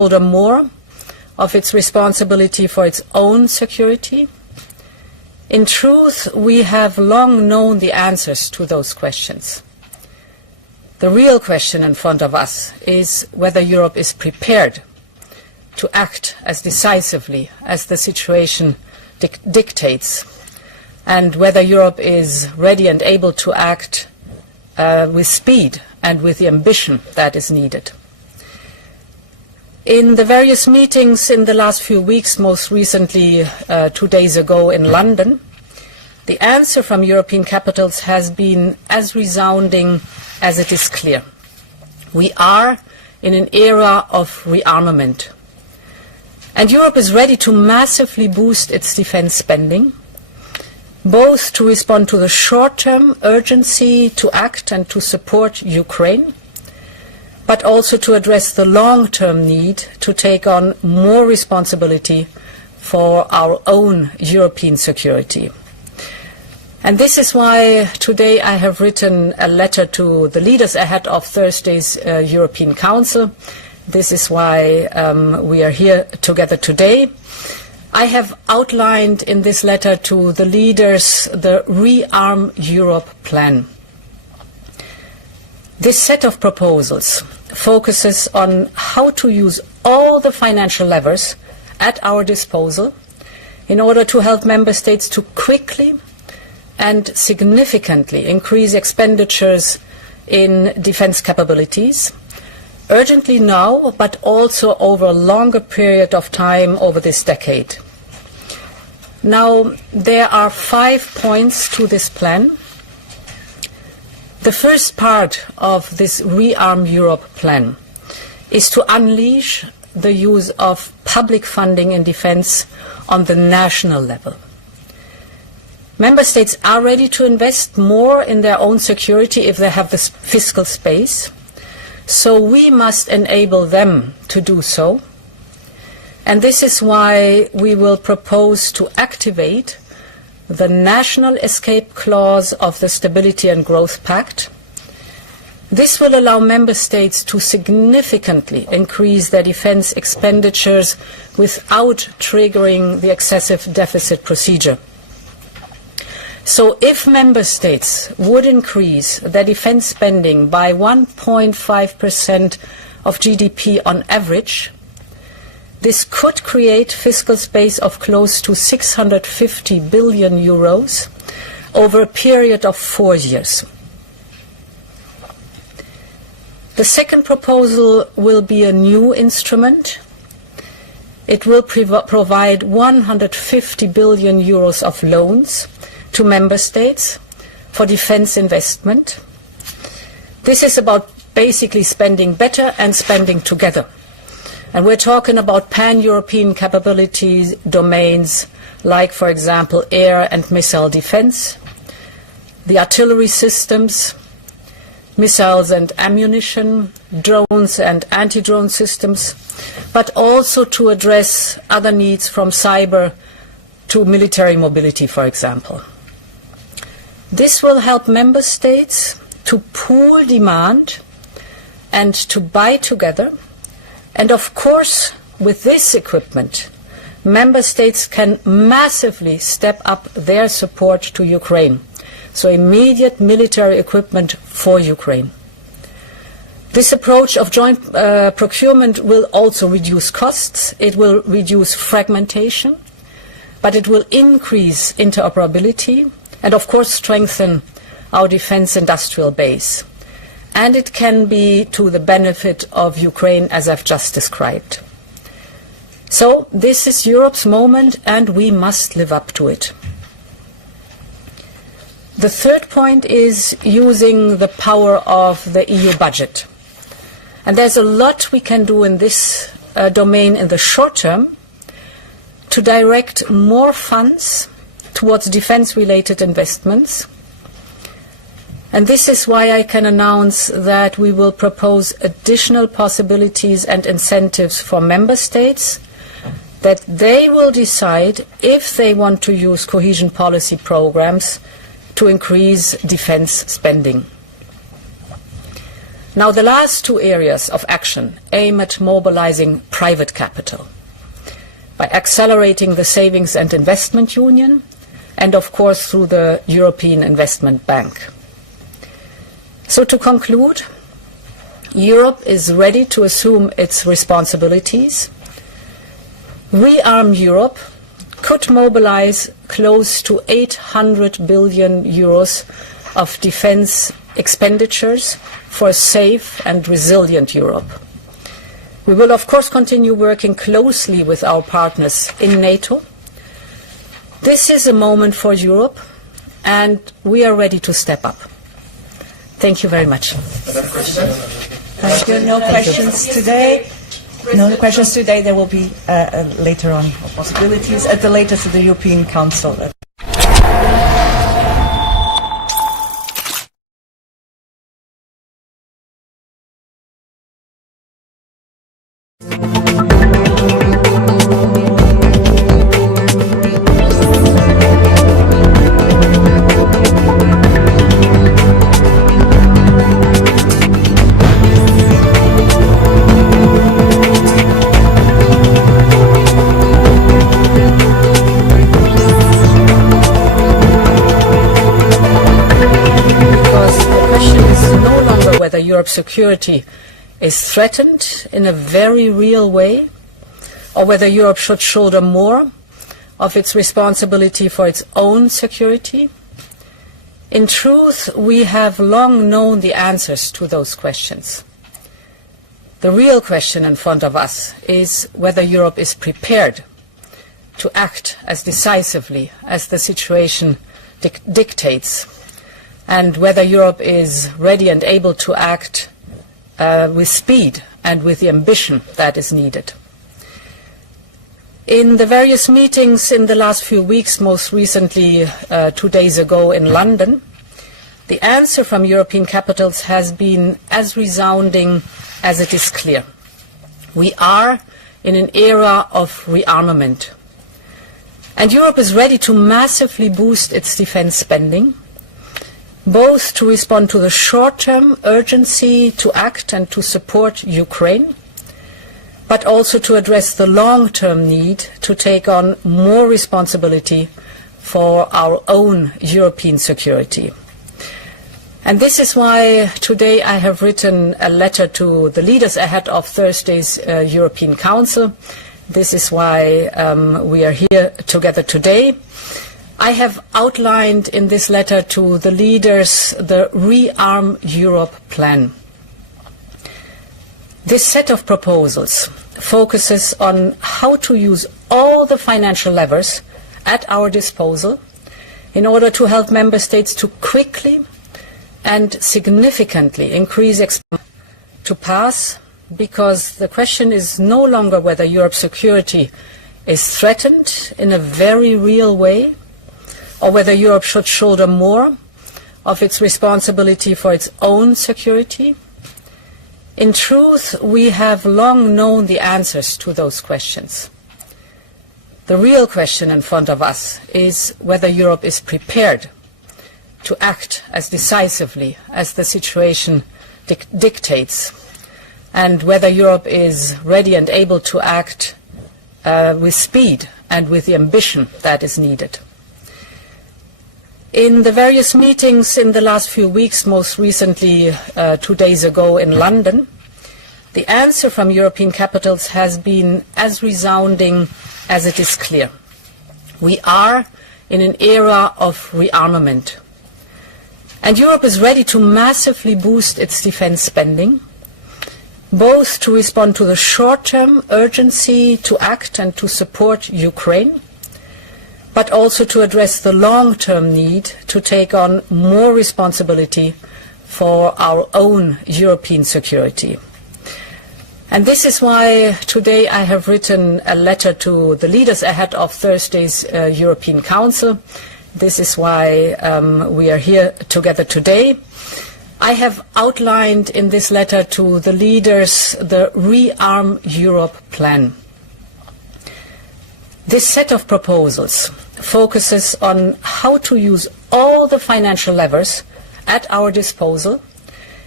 shoulder more of its responsibility for its own security? In truth, we have long known the answers to those questions. The real question in front of us is whether Europe is prepared to act as decisively as the situation dictates, and whether Europe is ready and able to act with speed and with the ambition that is needed. In the various meetings in the last few weeks, most recently 2 days ago in London, the answer from European capitals has been as resounding as it is clear. We are in an era of rearmament. And Europe is ready to massively boost its defense spending, both to respond to the short-term urgency to act and to support Ukraine, but also to address the long-term need to take on more responsibility for our own European security. And this is why today I have written a letter to the leaders ahead of Thursday's European Council. This is why we are here together today. I have outlined in this letter to the leaders the Rearm Europe plan. This set of proposals focuses on how to use all the financial levers at our disposal in order to help member states to quickly and significantly increase expenditures in defense capabilities, urgently now, but also over a longer period of time over this decade. Now, there are 5 points to this plan. The first part of this Rearm Europe plan is to unleash the use of public funding in defense on the national level. Member states are ready to invest more in their own security if they have the fiscal space. So we must enable them to do so. And this is why we will propose to activate the national escape clause of the Stability and Growth Pact. This will allow member states to significantly increase their defense expenditures without triggering the excessive deficit procedure. So if member states would increase their defense spending by 1.5% of GDP on average, this could create fiscal space of close to 650 billion euros over a period of 4 years. The second proposal will be a new instrument. It will provide 150 billion euros of loans to member states for defense investment. This is about basically spending better and spending together. And we're talking about pan-European capabilities domains like, for example, air and missile defense, the artillery systems, missiles and ammunition, drones and anti-drone systems, but also to address other needs from cyber to military mobility, for example. This will help member states to pool demand and to buy together. And of course, with this equipment, member states can massively step up their support to Ukraine. So immediate military equipment for Ukraine. This approach of joint procurement will also reduce costs. It will reduce fragmentation, but it will increase interoperability and of course strengthen our defense industrial base. And it can be to the benefit of Ukraine, as I've just described. So this is Europe's moment, and we must live up to it. The third point is using the power of the EU budget. And there's a lot we can do in this domain in the short term to direct more funds towards defense-related investments. And this is why I can announce that we will propose additional possibilities and incentives for member states, that they will decide if they want to use cohesion policy programs to increase defense spending. Now, the last two areas of action aim at mobilizing private capital by accelerating the Savings and Investment Union and, of course, through the European Investment Bank. So to conclude, Europe is ready to assume its responsibilities. Rearm Europe could mobilize close to 800 billion euros of defense expenditures for a safe and resilient Europe. We will, of course, continue working closely with our partners in NATO. This is a moment for Europe, and we are ready to step up. Thank you very much. Thank you. No questions today. No questions today. There will be later on possibilities at the latest at the European Council. Europe's security is threatened in a very real way, or whether Europe should shoulder more of its responsibility for its own security. In truth, we have long known the answers to those questions. The real question in front of us is whether Europe is prepared to act as decisively as the situation dictates, and whether Europe is ready and able to act with speed and with the ambition that is needed. In the various meetings in the last few weeks, most recently 2 days ago in London, the answer from European capitals has been as resounding as it is clear. We are in an era of rearmament, and Europe is ready to massively boost its defense spending, both to respond to the short-term urgency to act and to support Ukraine, but also to address the long-term need to take on more responsibility for our own European security. And this is why today I have written a letter to the leaders ahead of Thursday's European Council. This is why we are here together today. I have outlined in this letter to the leaders the Rearm Europe plan. This set of proposals focuses on how to use all the financial levers at our disposal in order to help member states to quickly and significantly increase expenditure to pass, because the question is no longer whether Europe's security is threatened in a very real way, or whether Europe should shoulder more of its responsibility for its own security. In truth, we have long known the answers to those questions. The real question in front of us is whether Europe is prepared to act as decisively as the situation dictates, and whether Europe is ready and able to act with speed and with the ambition that is needed. In the various meetings in the last few weeks, most recently 2 days ago in London, the answer from European capitals has been as resounding as it is clear. We are in an era of rearmament, and Europe is ready to massively boost its defense spending, both to respond to the short-term urgency to act and to support Ukraine, but also to address the long-term need to take on more responsibility for our own European security. And this is why today I have written a letter to the leaders ahead of Thursday's European Council. This is why we are here together today. I have outlined in this letter to the leaders the Rearm Europe plan. This set of proposals focuses on how to use all the financial levers at our disposal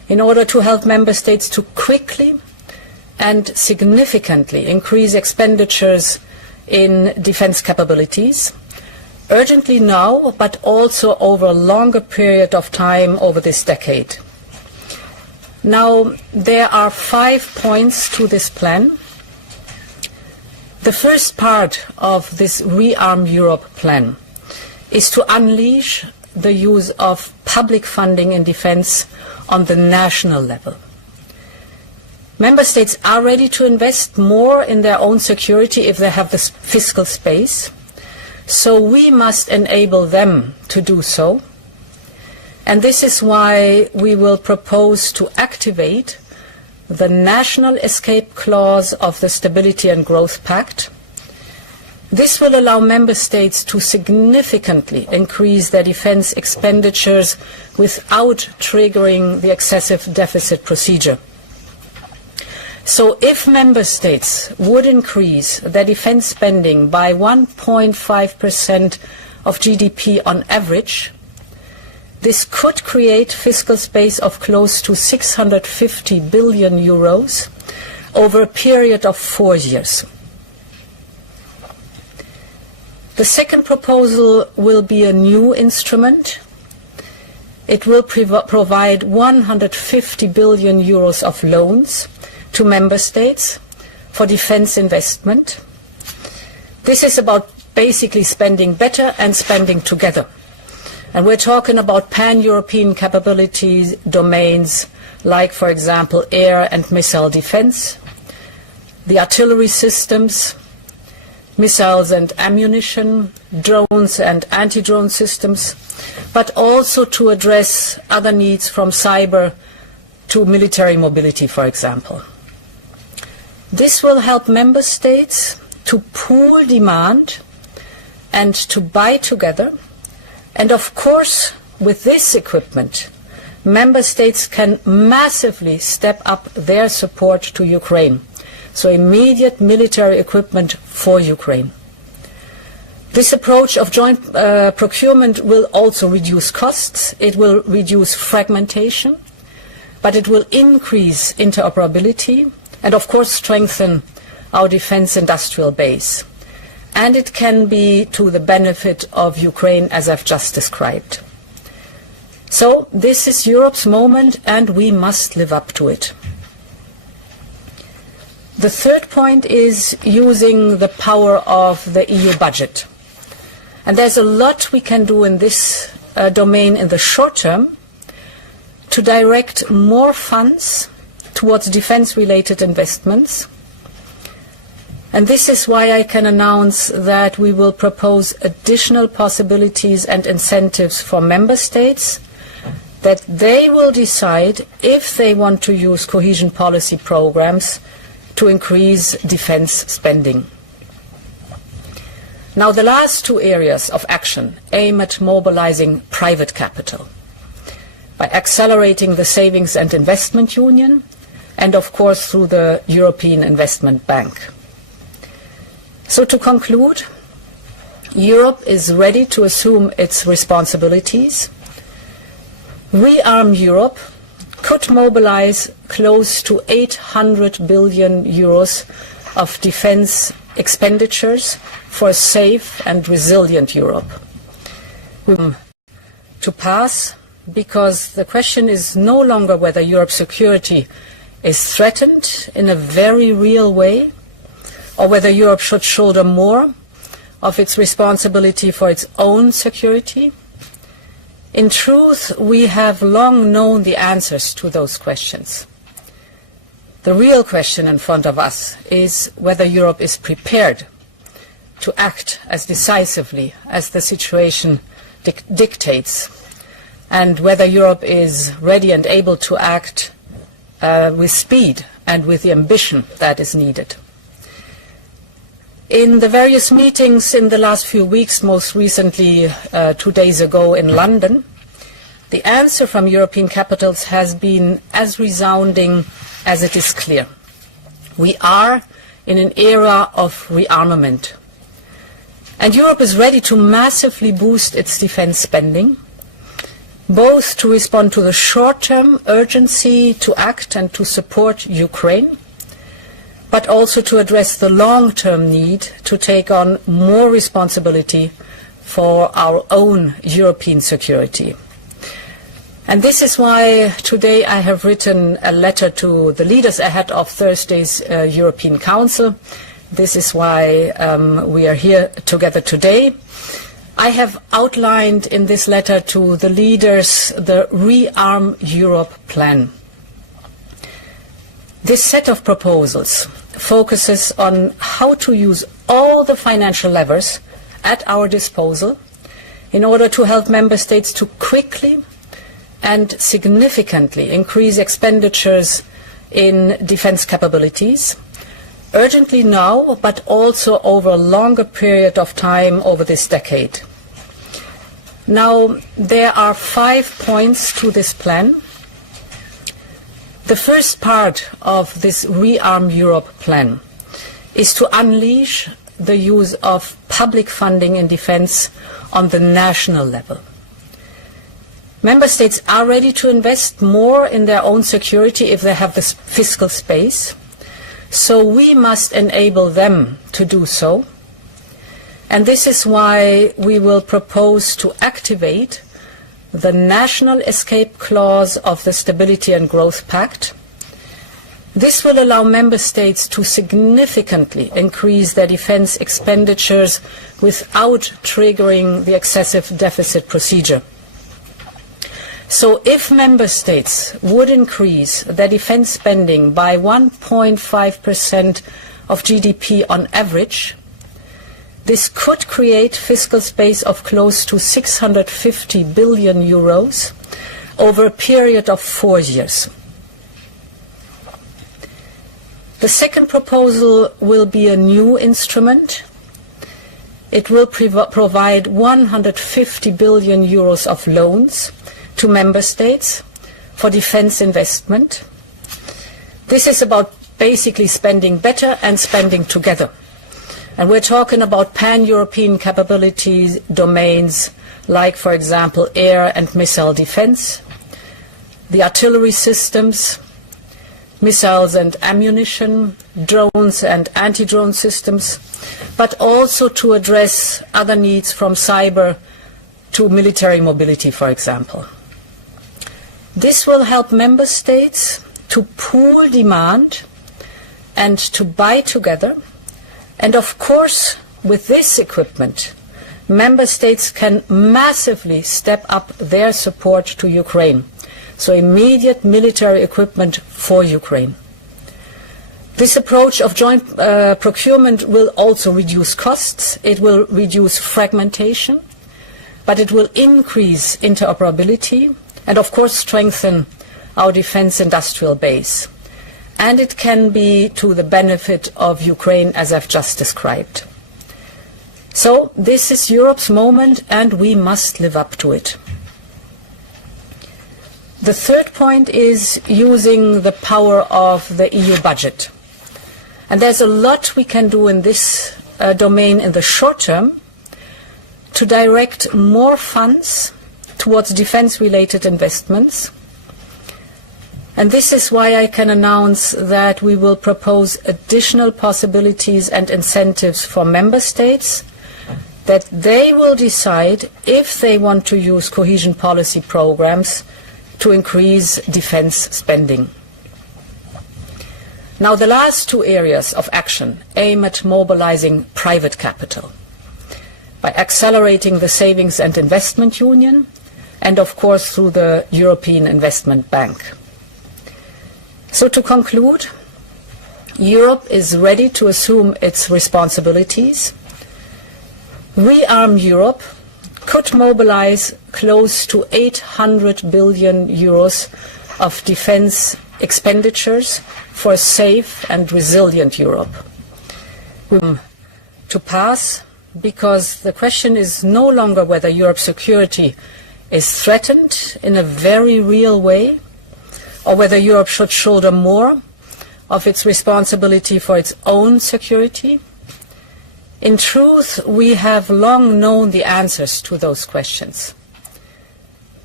in order to help member states to quickly and significantly increase expenditures in defense capabilities, urgently now, but also over a longer period of time over this decade. Now, there are 5 points to this plan. The first part of this Rearm Europe plan is to unleash the use of public funding in defense on the national level. Member states are ready to invest more in their own security if they have the fiscal space, so we must enable them to do so. And this is why we will propose to activate the national escape clause of the Stability and Growth Pact. This will allow member states to significantly increase their defense expenditures without triggering the excessive deficit procedure. So if member states would increase their defense spending by 1.5% of GDP on average, this could create fiscal space of close to 650 billion euros over a period of 4 years. The second proposal will be a new instrument. It will provide 150 billion euros of loans to member states for defense investment. This is about basically spending better and spending together. And we're talking about pan-European capabilities domains like, for example, air and missile defense, the artillery systems, missiles and ammunition, drones and anti-drone systems, but also to address other needs from cyber to military mobility, for example. This will help member states to pool demand and to buy together. And of course, with this equipment, member states can massively step up their support to Ukraine. So immediate military equipment for Ukraine. This approach of joint procurement will also reduce costs, it will reduce fragmentation, but it will increase interoperability and of course strengthen our defense industrial base. And it can be to the benefit of Ukraine, as I've just described. So this is Europe's moment and we must live up to it. The third point is using the power of the EU budget. And there's a lot we can do in this domain in the short term to direct more funds towards defense-related investments. And this is why I can announce that we will propose additional possibilities and incentives for member states, that they will decide if they want to use cohesion policy programs to increase defense spending. Now, the last 2 areas of action aim at mobilizing private capital by accelerating the Savings and Investment Union and, of course, through the European Investment Bank. So to conclude, Europe is ready to assume its responsibilities. Rearm Europe could mobilize close to 800 billion euros of defense expenditures for a safe and resilient Europe. To pass, because the question is no longer whether Europe's security is threatened in a very real way, or whether Europe should shoulder more of its responsibility for its own security. In truth, we have long known the answers to those questions. The real question in front of us is whether Europe is prepared to act as decisively as the situation dictates, and whether Europe is ready and able to act with speed and with the ambition that is needed. In the various meetings in the last few weeks, most recently 2 days ago in London, the answer from European capitals has been as resounding as it is clear. We are in an era of rearmament. And Europe is ready to massively boost its defense spending. both to respond to the short-term urgency to act and to support Ukraine, but also to address the long-term need to take on more responsibility for our own European security. And this is why today I have written a letter to the leaders ahead of Thursday's European Council. This is why we are here together today. I have outlined in this letter to the leaders the Rearm Europe plan. This set of proposals focuses on how to use all the financial levers at our disposal in order to help member states to quickly and significantly increase expenditures in defense capabilities, urgently now, but also over a longer period of time over this decade. Now, there are 5 points to this plan. The first part of this Rearm Europe plan is to unleash the use of public funding in defense on the national level. Member states are ready to invest more in their own security if they have the fiscal space. So we must enable them to do so. And this is why we will propose to activate the national escape clause of the Stability and Growth Pact. This will allow member states to significantly increase their defense expenditures without triggering the excessive deficit procedure. So if member states would increase their defense spending by 1.5% of GDP on average, this could create fiscal space of close to 650 billion euros over a period of 4 years. The second proposal will be a new instrument. It will provide 150 billion euros of loans to member states for defense investment. This is about basically spending better and spending together. And we're talking about pan-European capabilities domains like, for example, air and missile defense, the artillery systems, missiles and ammunition, drones and anti-drone systems, but also to address other needs from cyber to military mobility, for example. This will help member states to pool demand and to buy together. And of course, with this equipment, member states can massively step up their support to Ukraine. So immediate military equipment for Ukraine. This approach of joint procurement will also reduce costs. It will reduce fragmentation, but it will increase interoperability and of course strengthen our defense industrial base. And it can be to the benefit of Ukraine, as I've just described. So this is Europe's moment and we must live up to it. The third point is using the power of the EU budget. And there's a lot we can do in this domain in the short term to direct more funds towards defense-related investments. And this is why I can announce that we will propose additional possibilities and incentives for member states, that they will decide if they want to use cohesion policy programs to increase defense spending. Now, the last 2 areas of action aim at mobilizing private capital by accelerating the Savings and Investment Union and, of course, through the European Investment Bank. So to conclude, Europe is ready to assume its responsibilities. Rearm Europe could mobilize close to 800 billion euros of defense expenditures for a safe and resilient Europe. To pass, because the question is no longer whether Europe's security is threatened in a very real way, or whether Europe should shoulder more of its responsibility for its own security. In truth, we have long known the answers to those questions.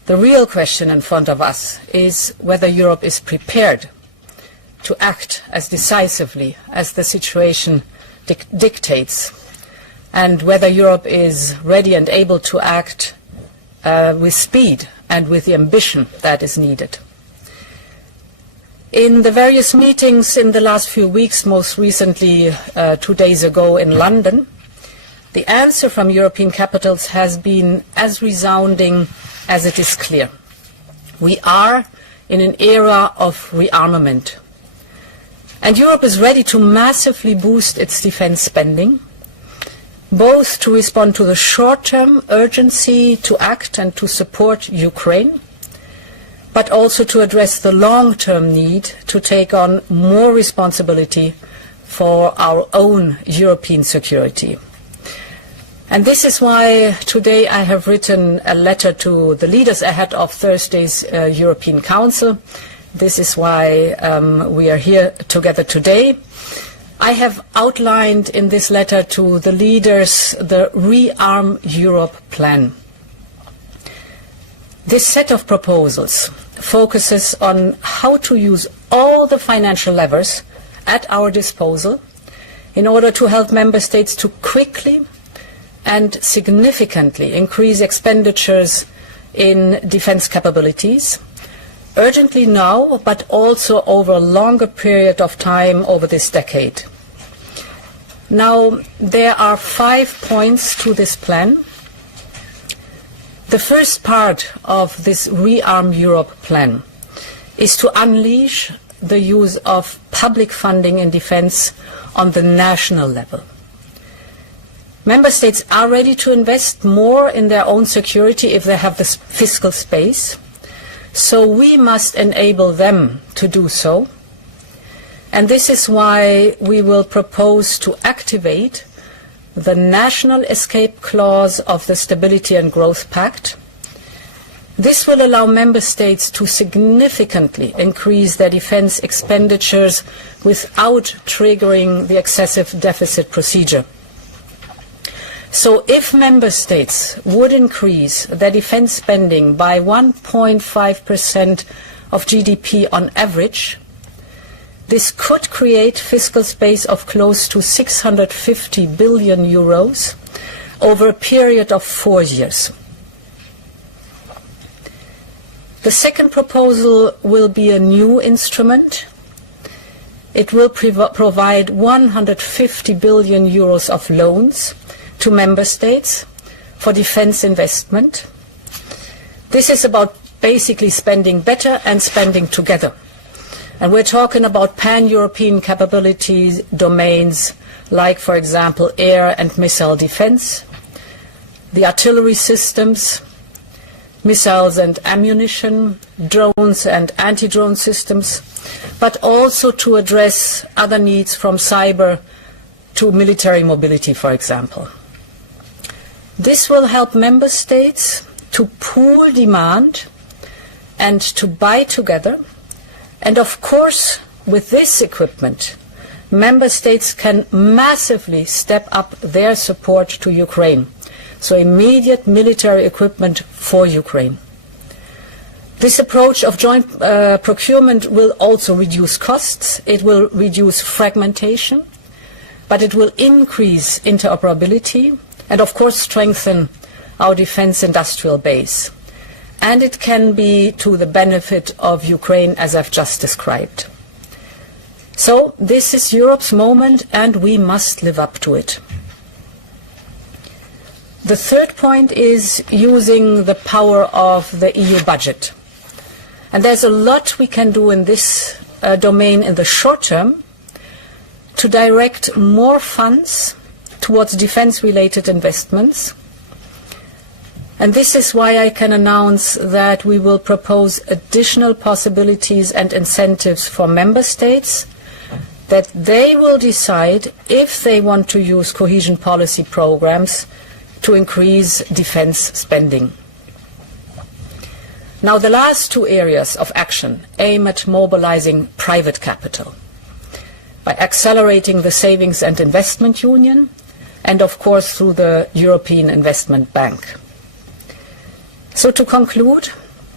The real question in front of us is whether Europe is prepared to act as decisively as the situation dictates, and whether Europe is ready and able to act with speed and with the ambition that is needed. In the various meetings in the last few weeks, most recently 2 days ago in London, the answer from European capitals has been as resounding as it is clear. We are in an era of rearmament, and Europe is ready to massively boost its defense spending, both to respond to the short-term urgency to act and to support Ukraine, but also to address the long-term need to take on more responsibility for our own European security. And this is why today I have written a letter to the leaders ahead of Thursday's European Council. This is why we are here together today. I have outlined in this letter to the leaders the Rearm Europe plan. This set of proposals focuses on how to use all the financial levers at our disposal in order to help member states to quickly and significantly increase expenditures in defense capabilities, urgently now, but also over a longer period of time over this decade. Now, there are 5 points to this plan. The first part of this Rearm Europe plan is to unleash the use of public funding in defense on the national level. Member states are ready to invest more in their own security if they have the fiscal space, so we must enable them to do so. And this is why we will propose to activate the national escape clause of the Stability and Growth Pact. This will allow member states to significantly increase their defense expenditures without triggering the excessive deficit procedure. So if member states would increase their defense spending by 1.5% of GDP on average, this could create fiscal space of close to 650 billion euros over a period of 4 years. The second proposal will be a new instrument. It will provide 150 billion euros of loans to member states for defense investment. This is about basically spending better and spending together. And we're talking about pan-European capabilities domains like, for example, air and missile defense, the artillery systems, missiles and ammunition, drones and anti-drone systems, but also to address other needs from cyber to military mobility, for example. This will help member states to pool demand and to buy together. And of course, with this equipment, member states can massively step up their support to Ukraine. So immediate military equipment for Ukraine. This approach of joint procurement will also reduce costs. It will reduce fragmentation, but it will increase interoperability and of course strengthen our defense industrial base. And it can be to the benefit of Ukraine, as I've just described. So this is Europe's moment, and we must live up to it. The third point is using the power of the EU budget. And there's a lot we can do in this domain in the short term to direct more funds towards defense-related investments. And this is why I can announce that we will propose additional possibilities and incentives for member states, that they will decide if they want to use cohesion policy programs to increase defense spending. Now, the last 2 areas of action aim at mobilizing private capital by accelerating the savings and investment union and, of course, through the European Investment Bank. So to conclude,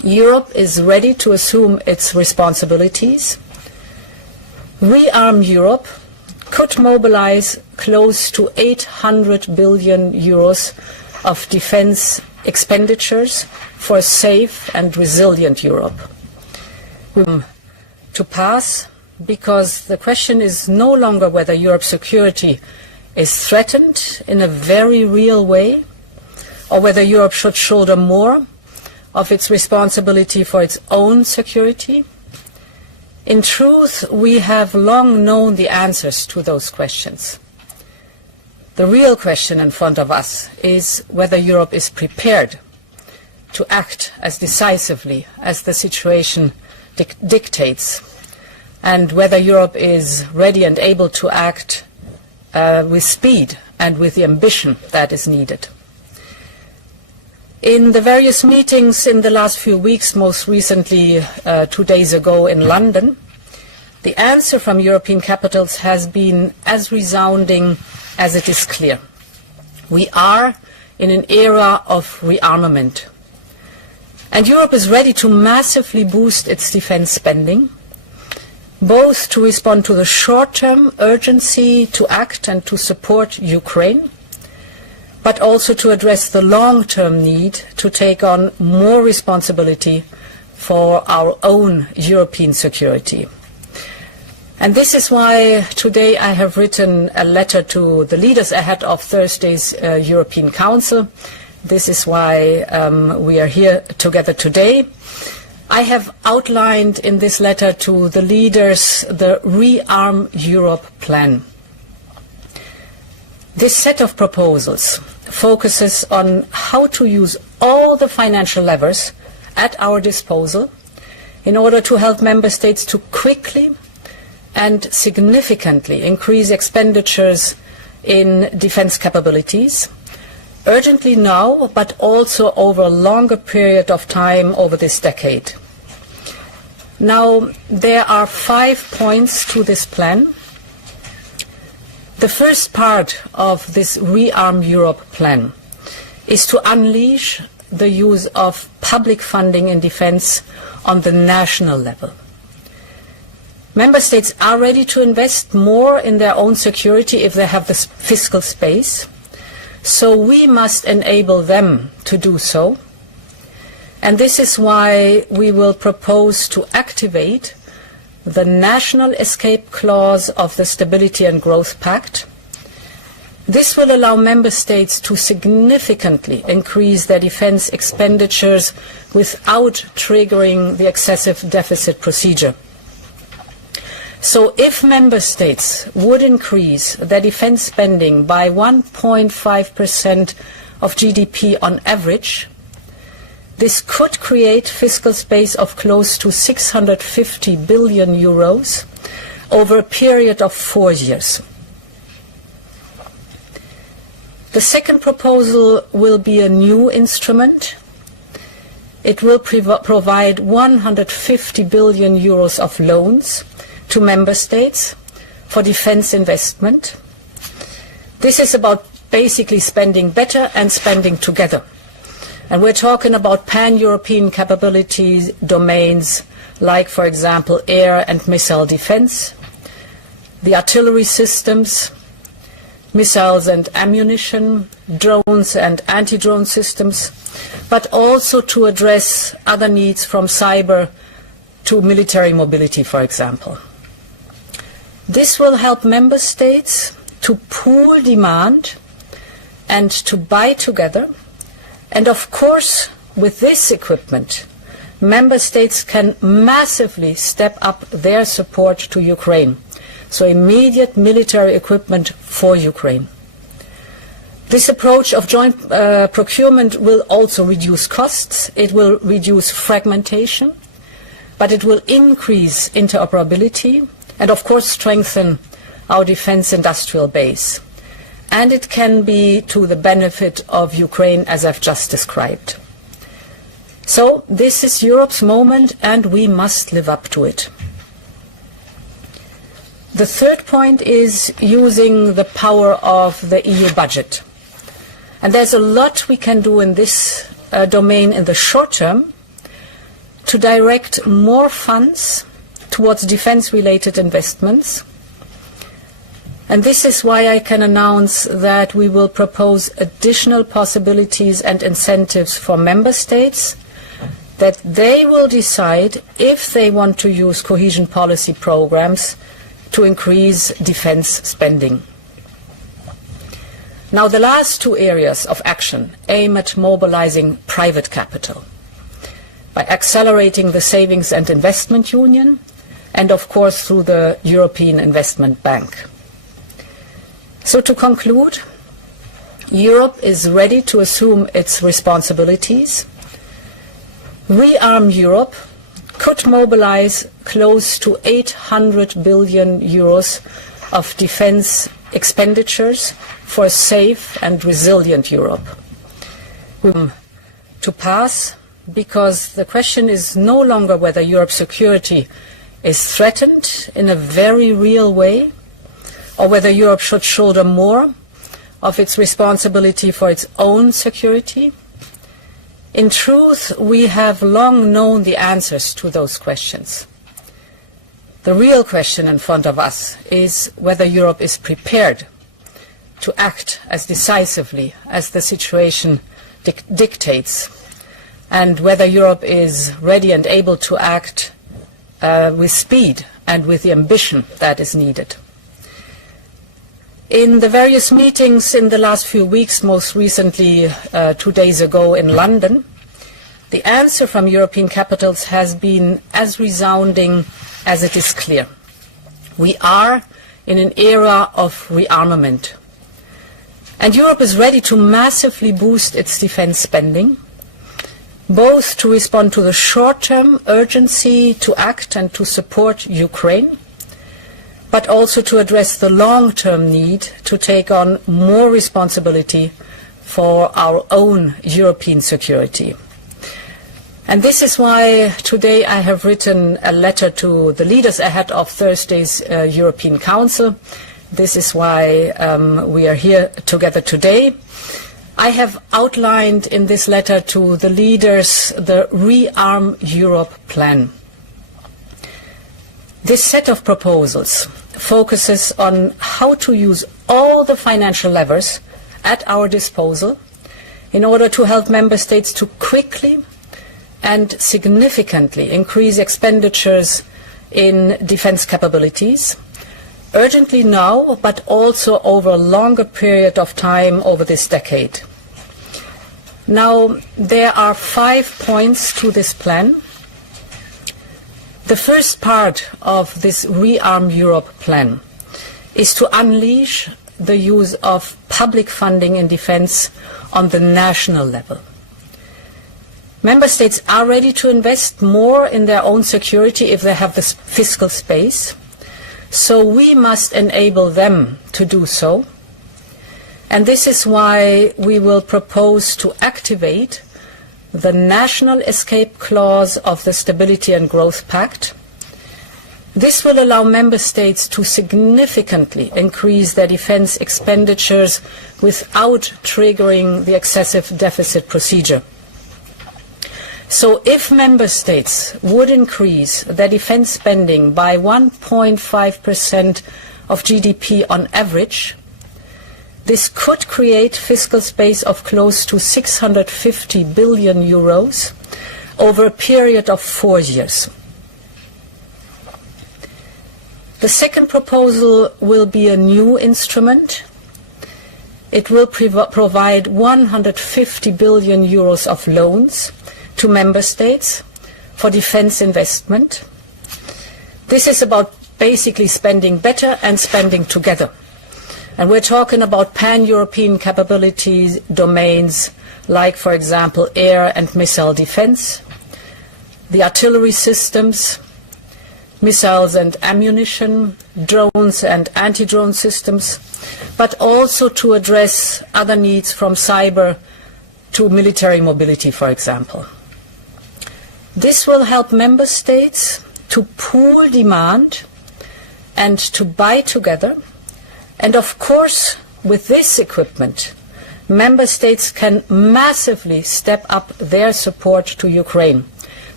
Europe is ready to assume its responsibilities. Rearm Europe could mobilize close to 800 billion euros of defense expenditures for a safe and resilient Europe. To pass, because the question is no longer whether Europe's security is threatened in a very real way, or whether Europe should shoulder more of its responsibility for its own security. In truth, we have long known the answers to those questions. The real question in front of us is whether Europe is prepared to act as decisively as the situation dictates, and whether Europe is ready and able to act with speed and with the ambition that is needed. In the various meetings in the last few weeks, most recently 2 days ago in London, the answer from European capitals has been as resounding as it is clear. We are in an era of rearmament, and Europe is ready to massively boost its defense spending, both to respond to the short-term urgency to act and to support Ukraine, but also to address the long-term need to take on more responsibility for our own European security. And this is why today I have written a letter to the leaders ahead of Thursday's European Council. This is why we are here together today. I have outlined in this letter to the leaders the Rearm Europe plan. This set of proposals focuses on how to use all the financial levers at our disposal in order to help member states to quickly and significantly increase expenditures in defense capabilities, urgently now, but also over a longer period of time over this decade. Now, there are 5 points to this plan. The first part of this Rearm Europe plan is to unleash the use of public funding in defense on the national level. Member states are ready to invest more in their own security if they have the fiscal space, so we must enable them to do so. And this is why we will propose to activate the national escape clause of the Stability and Growth Pact. This will allow member states to significantly increase their defense expenditures without triggering the excessive deficit procedure. So if member states would increase their defense spending by 1.5% of GDP on average, this could create fiscal space of close to 650 billion euros over a period of 4 years. The second proposal will be a new instrument. It will provide 150 billion euros of loans to member states for defense investment. This is about basically spending better and spending together. And we're talking about pan-European capabilities domains like, for example, air and missile defense, the artillery systems, missiles and ammunition, drones and anti-drone systems, but also to address other needs from cyber to military mobility, for example. This will help member states to pool demand and to buy together. And of course, with this equipment, member states can massively step up their support to Ukraine. So immediate military equipment for Ukraine. This approach of joint procurement will also reduce costs. It will reduce fragmentation, but it will increase interoperability and of course strengthen our defense industrial base. And it can be to the benefit of Ukraine, as I've just described. So this is Europe's moment, and we must live up to it. The third point is using the power of the EU budget. And there's a lot we can do in this domain in the short term, to direct more funds towards defense-related investments. And this is why I can announce that we will propose additional possibilities and incentives for member states, that they will decide if they want to use cohesion policy programs to increase defense spending. Now, the last two areas of action aim at mobilizing private capital by accelerating the Savings and Investment Union and, of course, through the European Investment Bank. So to conclude, Europe is ready to assume its responsibilities. Rearm Europe could mobilize close to 800 billion euros of defense expenditures for a safe and resilient Europe. To pass, because the question is no longer whether Europe's security is threatened in a very real way, or whether Europe should shoulder more of its responsibility for its own security. In truth, we have long known the answers to those questions. The real question in front of us is whether Europe is prepared to act as decisively as the situation dictates, and whether Europe is ready and able to act with speed and with the ambition that is needed. In the various meetings in the last few weeks, most recently 2 days ago in London, the answer from European capitals has been as resounding as it is clear. We are in an era of rearmament, and Europe is ready to massively boost its defense spending, both to respond to the short-term urgency to act and to support Ukraine, but also to address the long-term need to take on more responsibility for our own European security. And this is why today I have written a letter to the leaders ahead of Thursday's European Council. This is why we are here together today. I have outlined in this letter to the leaders the Rearm Europe plan. This set of proposals focuses on how to use all the financial levers at our disposal in order to help member states to quickly and significantly increase expenditures in defense capabilities, urgently now, but also over a longer period of time over this decade. Now, there are 5 points to this plan. The first part of this Rearm Europe plan is to unleash the use of public funding in defense on the national level. Member states are ready to invest more in their own security if they have the fiscal space, so we must enable them to do so. And this is why we will propose to activate the national escape clause of the Stability and Growth Pact. This will allow member states to significantly increase their defense expenditures without triggering the excessive deficit procedure. So if member states would increase their defense spending by 1.5% of GDP on average, this could create fiscal space of close to 650 billion euros over a period of 4 years. The second proposal will be a new instrument. It will provide 150 billion euros of loans to member states for defense investment. This is about basically spending better and spending together. And we're talking about pan-European capabilities domains like, for example, air and missile defense, the artillery systems, missiles and ammunition, drones and anti-drone systems, but also to address other needs from cyber to military mobility, for example. This will help member states to pool demand and to buy together. And of course, with this equipment, member states can massively step up their support to Ukraine.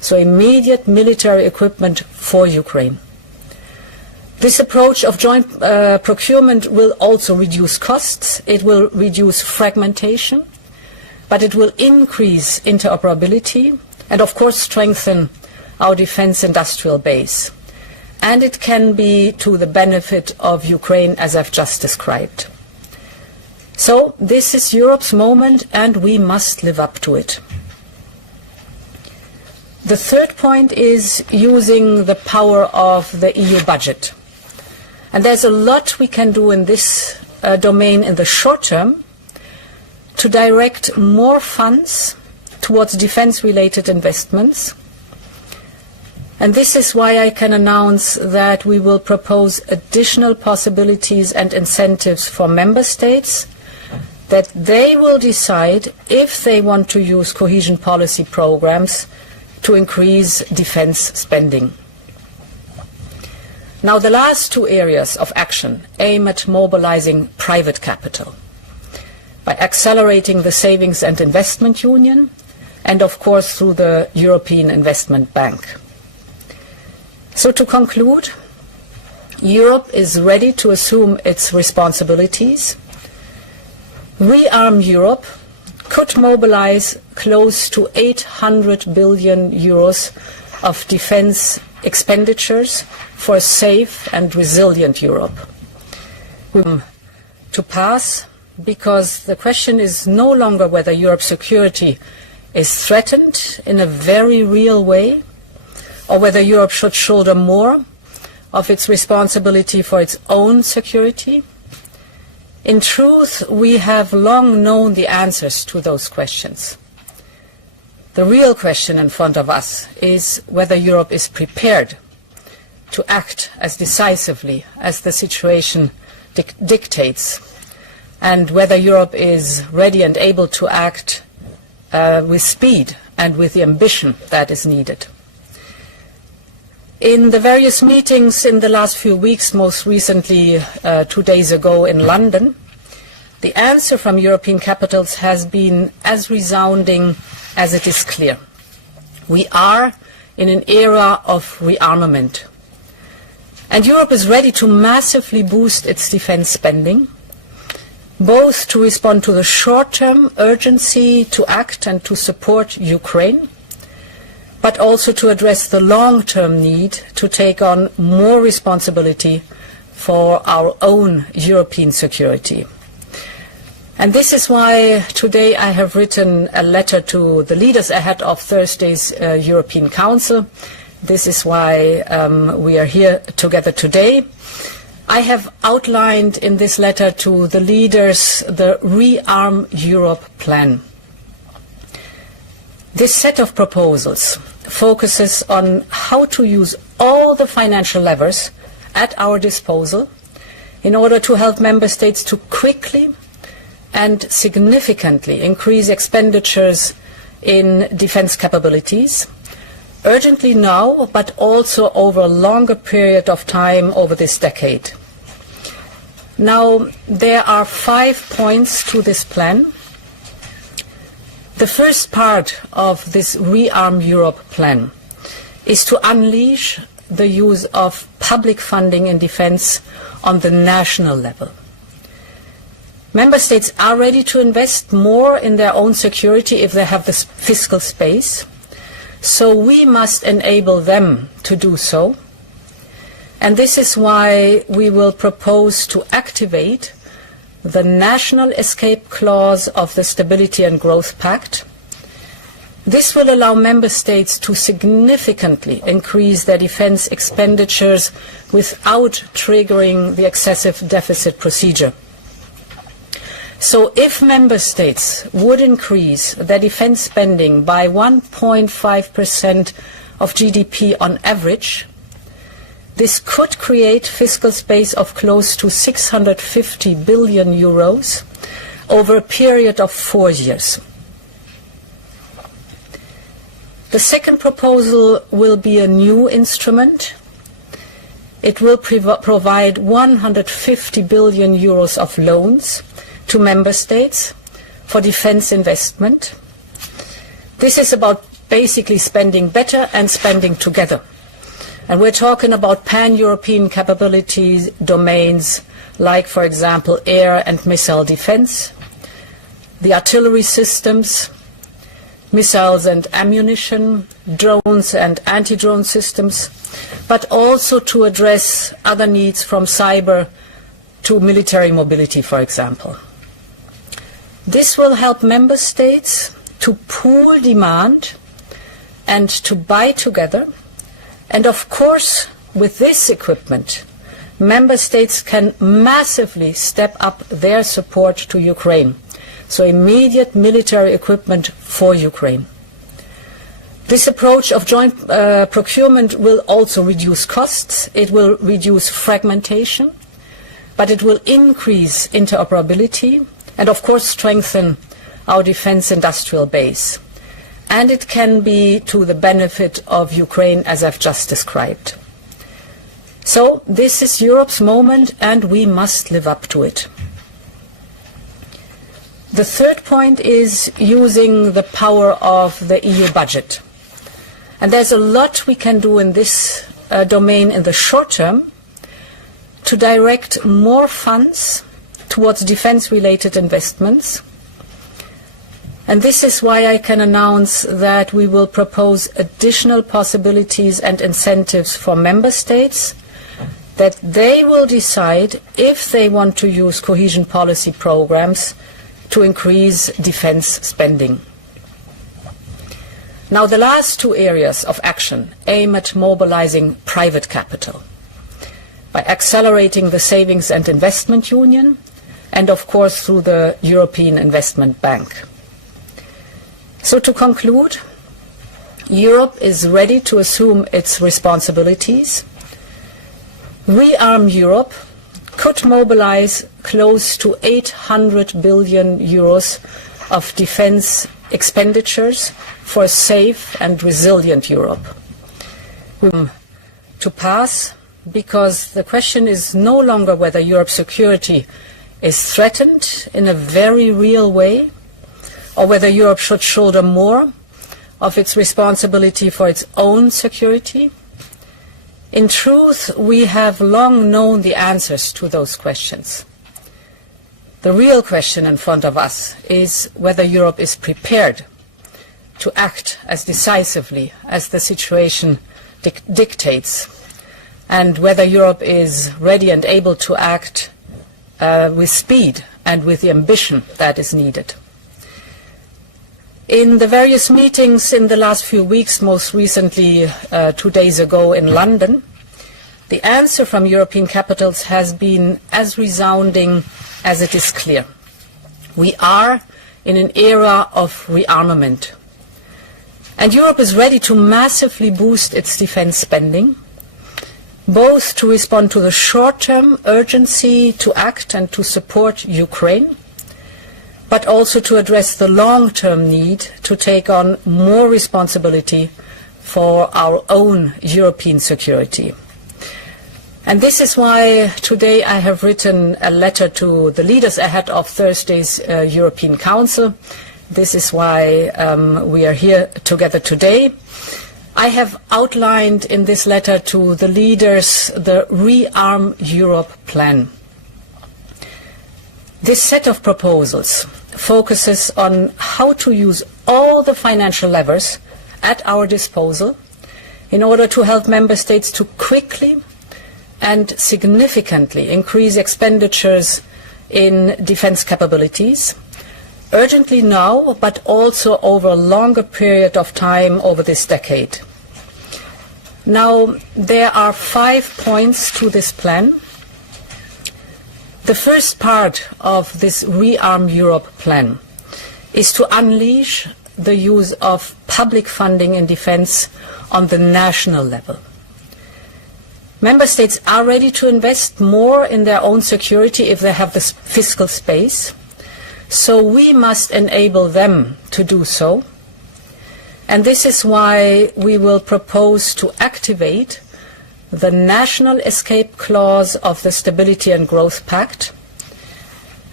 so immediate military equipment for Ukraine. This approach of joint procurement will also reduce costs, it will reduce fragmentation, but it will increase interoperability and of course strengthen our defense industrial base. And it can be to the benefit of Ukraine, as I've just described. So this is Europe's moment and we must live up to it. The third point is using the power of the EU budget. And there's a lot we can do in this domain in the short term to direct more funds towards defense-related investments. And this is why I can announce that we will propose additional possibilities and incentives for member states, that they will decide if they want to use cohesion policy programs to increase defense spending. Now, the last two areas of action aim at mobilizing private capital by accelerating the Savings and Investment Union and, of course, through the European Investment Bank. So to conclude, Europe is ready to assume its responsibilities. Rearm Europe could mobilize close to 800 billion euros of defense expenditures for a safe and resilient Europe. To pass, because the question is no longer whether Europe's security is threatened in a very real way, or whether Europe should shoulder more of its responsibility for its own security. In truth, we have long known the answers to those questions. The real question in front of us is whether Europe is prepared to act as decisively as the situation dictates, and whether Europe is ready and able to act with speed and with the ambition that is needed. In the various meetings in the last few weeks, most recently 2 days ago in London, the answer from European capitals has been as resounding as it is clear. We are in an era of rearmament. And Europe is ready to massively boost its defense spending, both to respond to the short-term urgency to act and to support Ukraine, but also to address the long-term need to take on more responsibility for our own European security. And this is why today I have written a letter to the leaders ahead of Thursday's European Council. This is why we are here together today. I have outlined in this letter to the leaders the Rearm Europe plan. This set of proposals focuses on how to use all the financial levers at our disposal in order to help member states to quickly and significantly increase expenditures in defense capabilities, urgently now, but also over a longer period of time over this decade. Now, there are 5 points to this plan. The first part of this Rearm Europe plan is to unleash the use of public funding in defense on the national level. Member states are ready to invest more in their own security if they have the fiscal space, so we must enable them to do so. And this is why we will propose to activate the national escape clause of the Stability and Growth Pact. This will allow member states to significantly increase their defense expenditures without triggering the excessive deficit procedure. So if member states would increase their defense spending by 1.5% of GDP on average, this could create fiscal space of close to 650 billion euros over a period of 4 years. The second proposal will be a new instrument. It will provide 150 billion euros of loans to member states for defense investment. This is about basically spending better and spending together. And we're talking about pan-European capabilities domains like, for example, air and missile defense, the artillery systems, missiles and ammunition, drones and anti-drone systems, but also to address other needs from cyber to military mobility, for example. This will help member states to pool demand and to buy together. And of course, with this equipment, member states can massively step up their support to Ukraine. So immediate military equipment for Ukraine. This approach of joint procurement will also reduce costs, it will reduce fragmentation, but it will increase interoperability and of course strengthen our defense industrial base. And it can be to the benefit of Ukraine, as I've just described. So this is Europe's moment and we must live up to it. The third point is using the power of the EU budget. And there's a lot we can do in this domain in the short term to direct more funds towards defense-related investments. And this is why I can announce that we will propose additional possibilities and incentives for member states, that they will decide if they want to use cohesion policy programs to increase defense spending. Now, the last two areas of action aim at mobilizing private capital by accelerating the Savings and Investment Union and, of course, through the European Investment Bank. So to conclude, Europe is ready to assume its responsibilities. Rearm Europe could mobilize close to 800 billion euros of defense expenditures for a safe and resilient Europe. To pass, because the question is no longer whether Europe's security is threatened in a very real way, or whether Europe should shoulder more of its responsibility for its own security. In truth, we have long known the answers to those questions. The real question in front of us is whether Europe is prepared to act as decisively as the situation dictates, and whether Europe is ready and able to act with speed and with the ambition that is needed. In the various meetings in the last few weeks, most recently 2 days ago in London, the answer from European capitals has been as resounding as it is clear. We are in an era of rearmament. And Europe is ready to massively boost its defense spending, both to respond to the short-term urgency to act and to support Ukraine, but also to address the long-term need to take on more responsibility for our own European security. And this is why today I have written a letter to the leaders ahead of Thursday's European Council. This is why we are here together today. I have outlined in this letter to the leaders the Rearm Europe plan. This set of proposals focuses on how to use all the financial levers at our disposal in order to help member states to quickly and significantly increase expenditures in defense capabilities, urgently now, but also over a longer period of time over this decade. Now, there are 5 points to this plan. The first part of this Rearm Europe plan is to unleash the use of public funding in defense on the national level. Member states are ready to invest more in their own security if they have the fiscal space, so we must enable them to do so. And this is why we will propose to activate the national escape clause of the Stability and Growth Pact.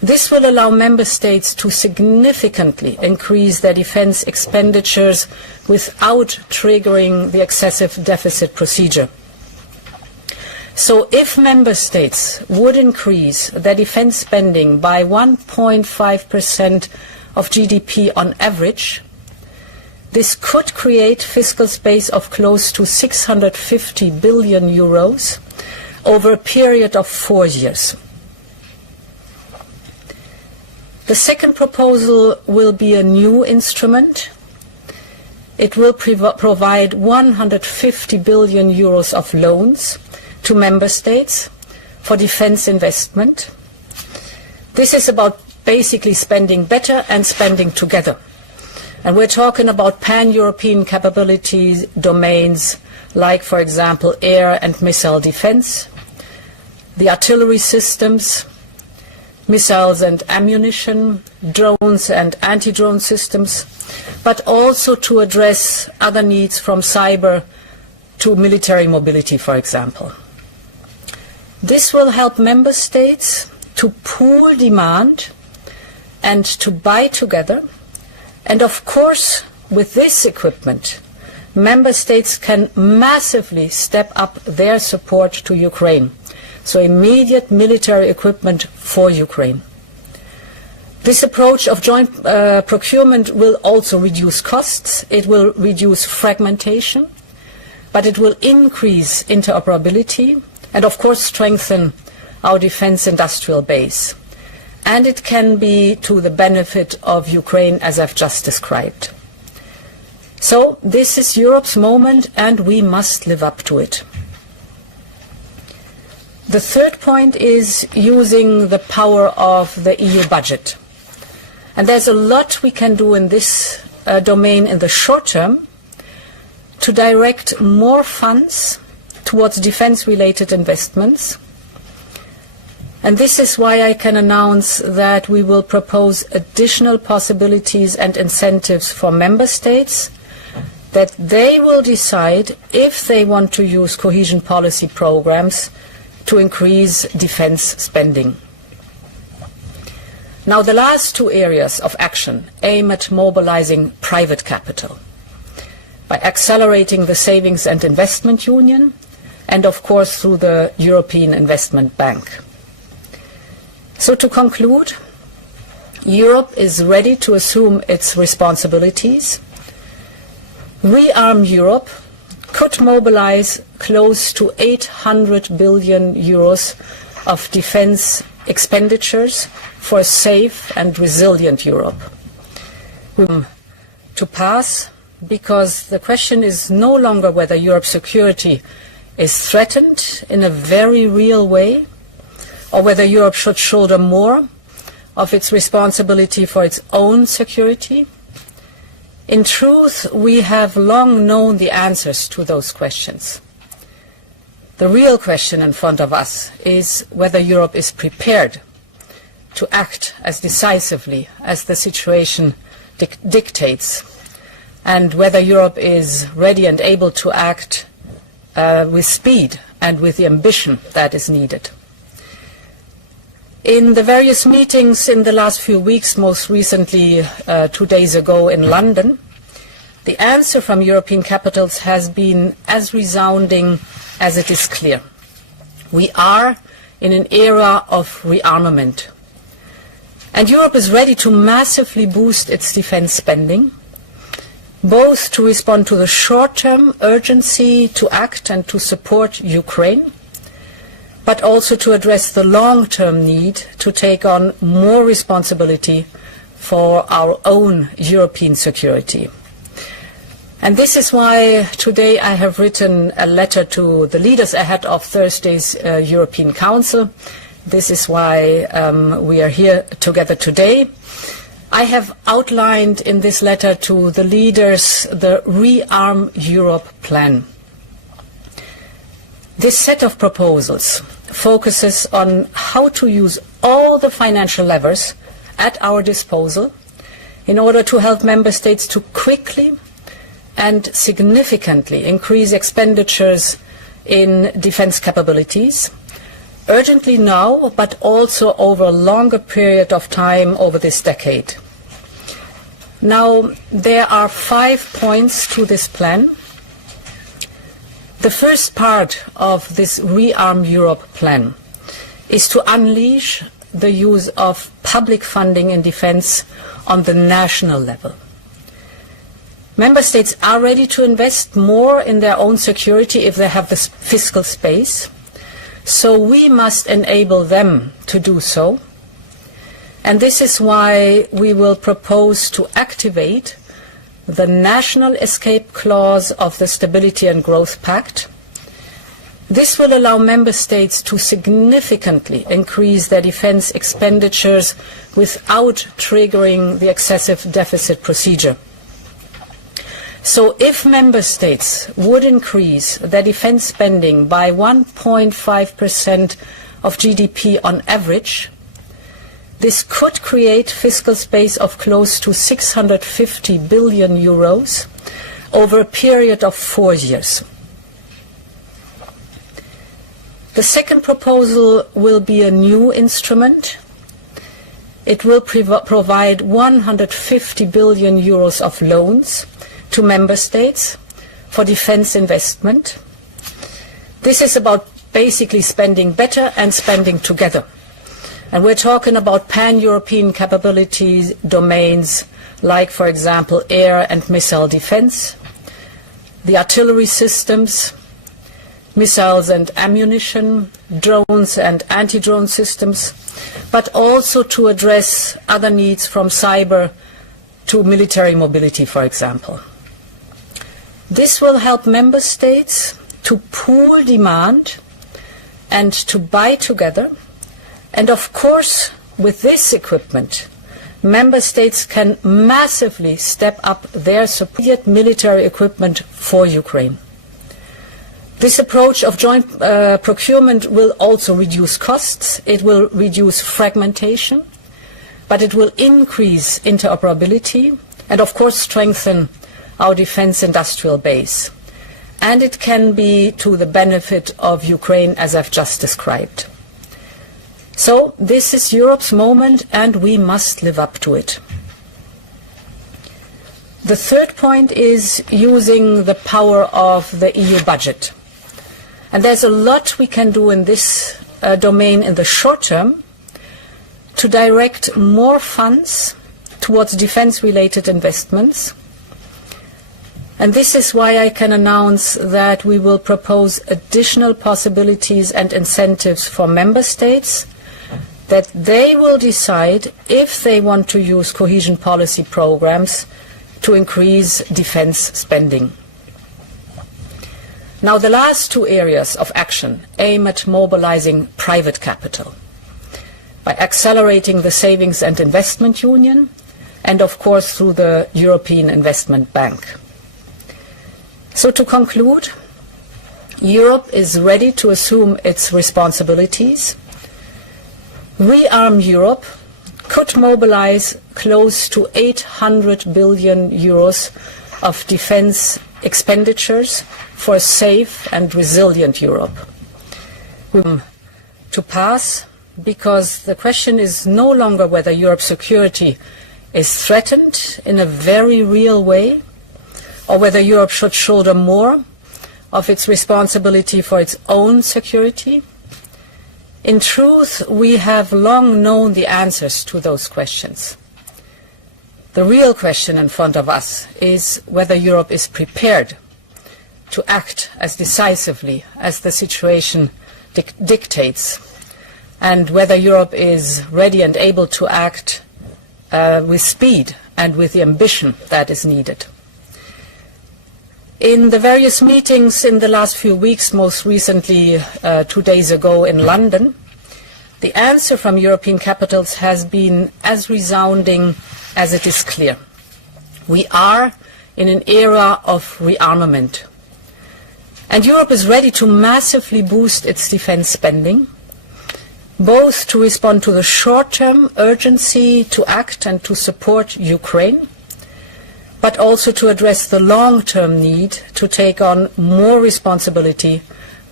This will allow member states to significantly increase their defence expenditures without triggering the excessive deficit procedure. So if member states would increase their defence spending by 1.5% of GDP on average, this could create fiscal space of close to 650 billion euros over a period of 4 years. The second proposal will be a new instrument. It will provide 150 billion euros of loans to member states for defence investment. This is about basically spending better and spending together. And we're talking about pan-European capabilities domains like, for example, air and missile defence, the artillery systems, missiles and ammunition, drones and anti-drone systems, but also to address other needs from cyber to military mobility, for example. This will help member states to pool demand and to buy together. And of course, with this equipment, member states can massively step up their support to Ukraine. So immediate military equipment for Ukraine. This approach of joint procurement will also reduce costs, it will reduce fragmentation, but it will increase interoperability and of course strengthen our defence industrial base. And it can be to the benefit of Ukraine, as I've just described. So this is Europe's moment and we must live up to it. The third point is using the power of the EU budget. And there's a lot we can do in this domain in the short term to direct more funds towards defence-related investments. And this is why I can announce that we will propose additional possibilities and incentives for member states, that they will decide if they want to use cohesion policy programs to increase defence spending. Now, the last two areas of action aim at mobilizing private capital by accelerating the Savings and Investment Union and, of course, through the European Investment Bank. So to conclude, Europe is ready to assume its responsibilities. Rearm Europe could mobilize close to 800 billion euros of defence expenditures for a safe and resilient Europe. To pass, because the question is no longer whether Europe's security is threatened in a very real way, or whether Europe should shoulder more of its responsibility for its own security. In truth, we have long known the answers to those questions. The real question in front of us is whether Europe is prepared to act as decisively as the situation dictates, and whether Europe is ready and able to act with speed and with the ambition that is needed. In the various meetings in the last few weeks, most recently 2 days ago in London, the answer from European capitals has been as resounding as it is clear. We are in an era of rearmament. And Europe is ready to massively boost its defence spending, both to respond to the short-term urgency to act and to support Ukraine, but also to address the long-term need to take on more responsibility for our own European security. And this is why today I have written a letter to the leaders ahead of Thursday's European Council. This is why we are here together today. I have outlined in this letter to the leaders the Rearm Europe plan. This set of proposals focuses on how to use all the financial levers at our disposal in order to help member states to quickly and significantly increase expenditures in defence capabilities, urgently now, but also over a longer period of time over this decade. Now, there are 5 points to this plan. The first part of this Rearm Europe plan is to unleash the use of public funding in defense on the national level. Member States are ready to invest more in their own security if they have the fiscal space, so we must enable them to do so. And this is why we will propose to activate the national escape clause of the Stability and Growth Pact. This will allow Member States to significantly increase their defense expenditures without triggering the excessive deficit procedure. So if Member States would increase their defense spending by 1.5% of GDP on average, this could create fiscal space of close to 650 billion euros over a period of 4 years. The second proposal will be a new instrument. It will provide 150 billion euros of loans to Member States for defense investment. This is about basically spending better and spending together. And we're talking about pan-European capabilities domains like, for example, air and missile defense, the artillery systems, missiles and ammunition, drones and anti-drone systems, but also to address other needs from cyber to military mobility, for example. This will help Member States to pool demand and to buy together. And of course, with this equipment, Member States can massively step up their support military equipment for Ukraine. This approach of joint procurement will also reduce costs, it will reduce fragmentation, but it will increase interoperability and of course strengthen our defense industrial base. And it can be to the benefit of Ukraine, as I've just described. So this is Europe's moment and we must live up to it. The third point is using the power of the EU budget. And there's a lot we can do in this domain in the short term to direct more funds towards defense-related investments. And this is why I can announce that we will propose additional possibilities and incentives for Member States, that they will decide if they want to use cohesion policy programs to increase defense spending. Now, the last 2 areas of action aim at mobilizing private capital by accelerating the Savings and Investment Union and, of course, through the European Investment Bank. So to conclude, Europe is ready to assume its responsibilities. Rearm Europe could mobilize close to 800 billion euros of defense expenditures for a safe and resilient Europe. To pass, because the question is no longer whether Europe's security is threatened in a very real way, or whether Europe should shoulder more of its responsibility for its own security. In truth, we have long known the answers to those questions. The real question in front of us is whether Europe is prepared to act as decisively as the situation dictates, and whether Europe is ready and able to act with speed and with the ambition that is needed. In the various meetings in the last few weeks, most recently 2 days ago in London, the answer from European capitals has been as resounding as it is clear. We are in an era of rearmament. And Europe is ready to massively boost its defense spending, both to respond to the short-term urgency to act and to support Ukraine, but also to address the long-term need to take on more responsibility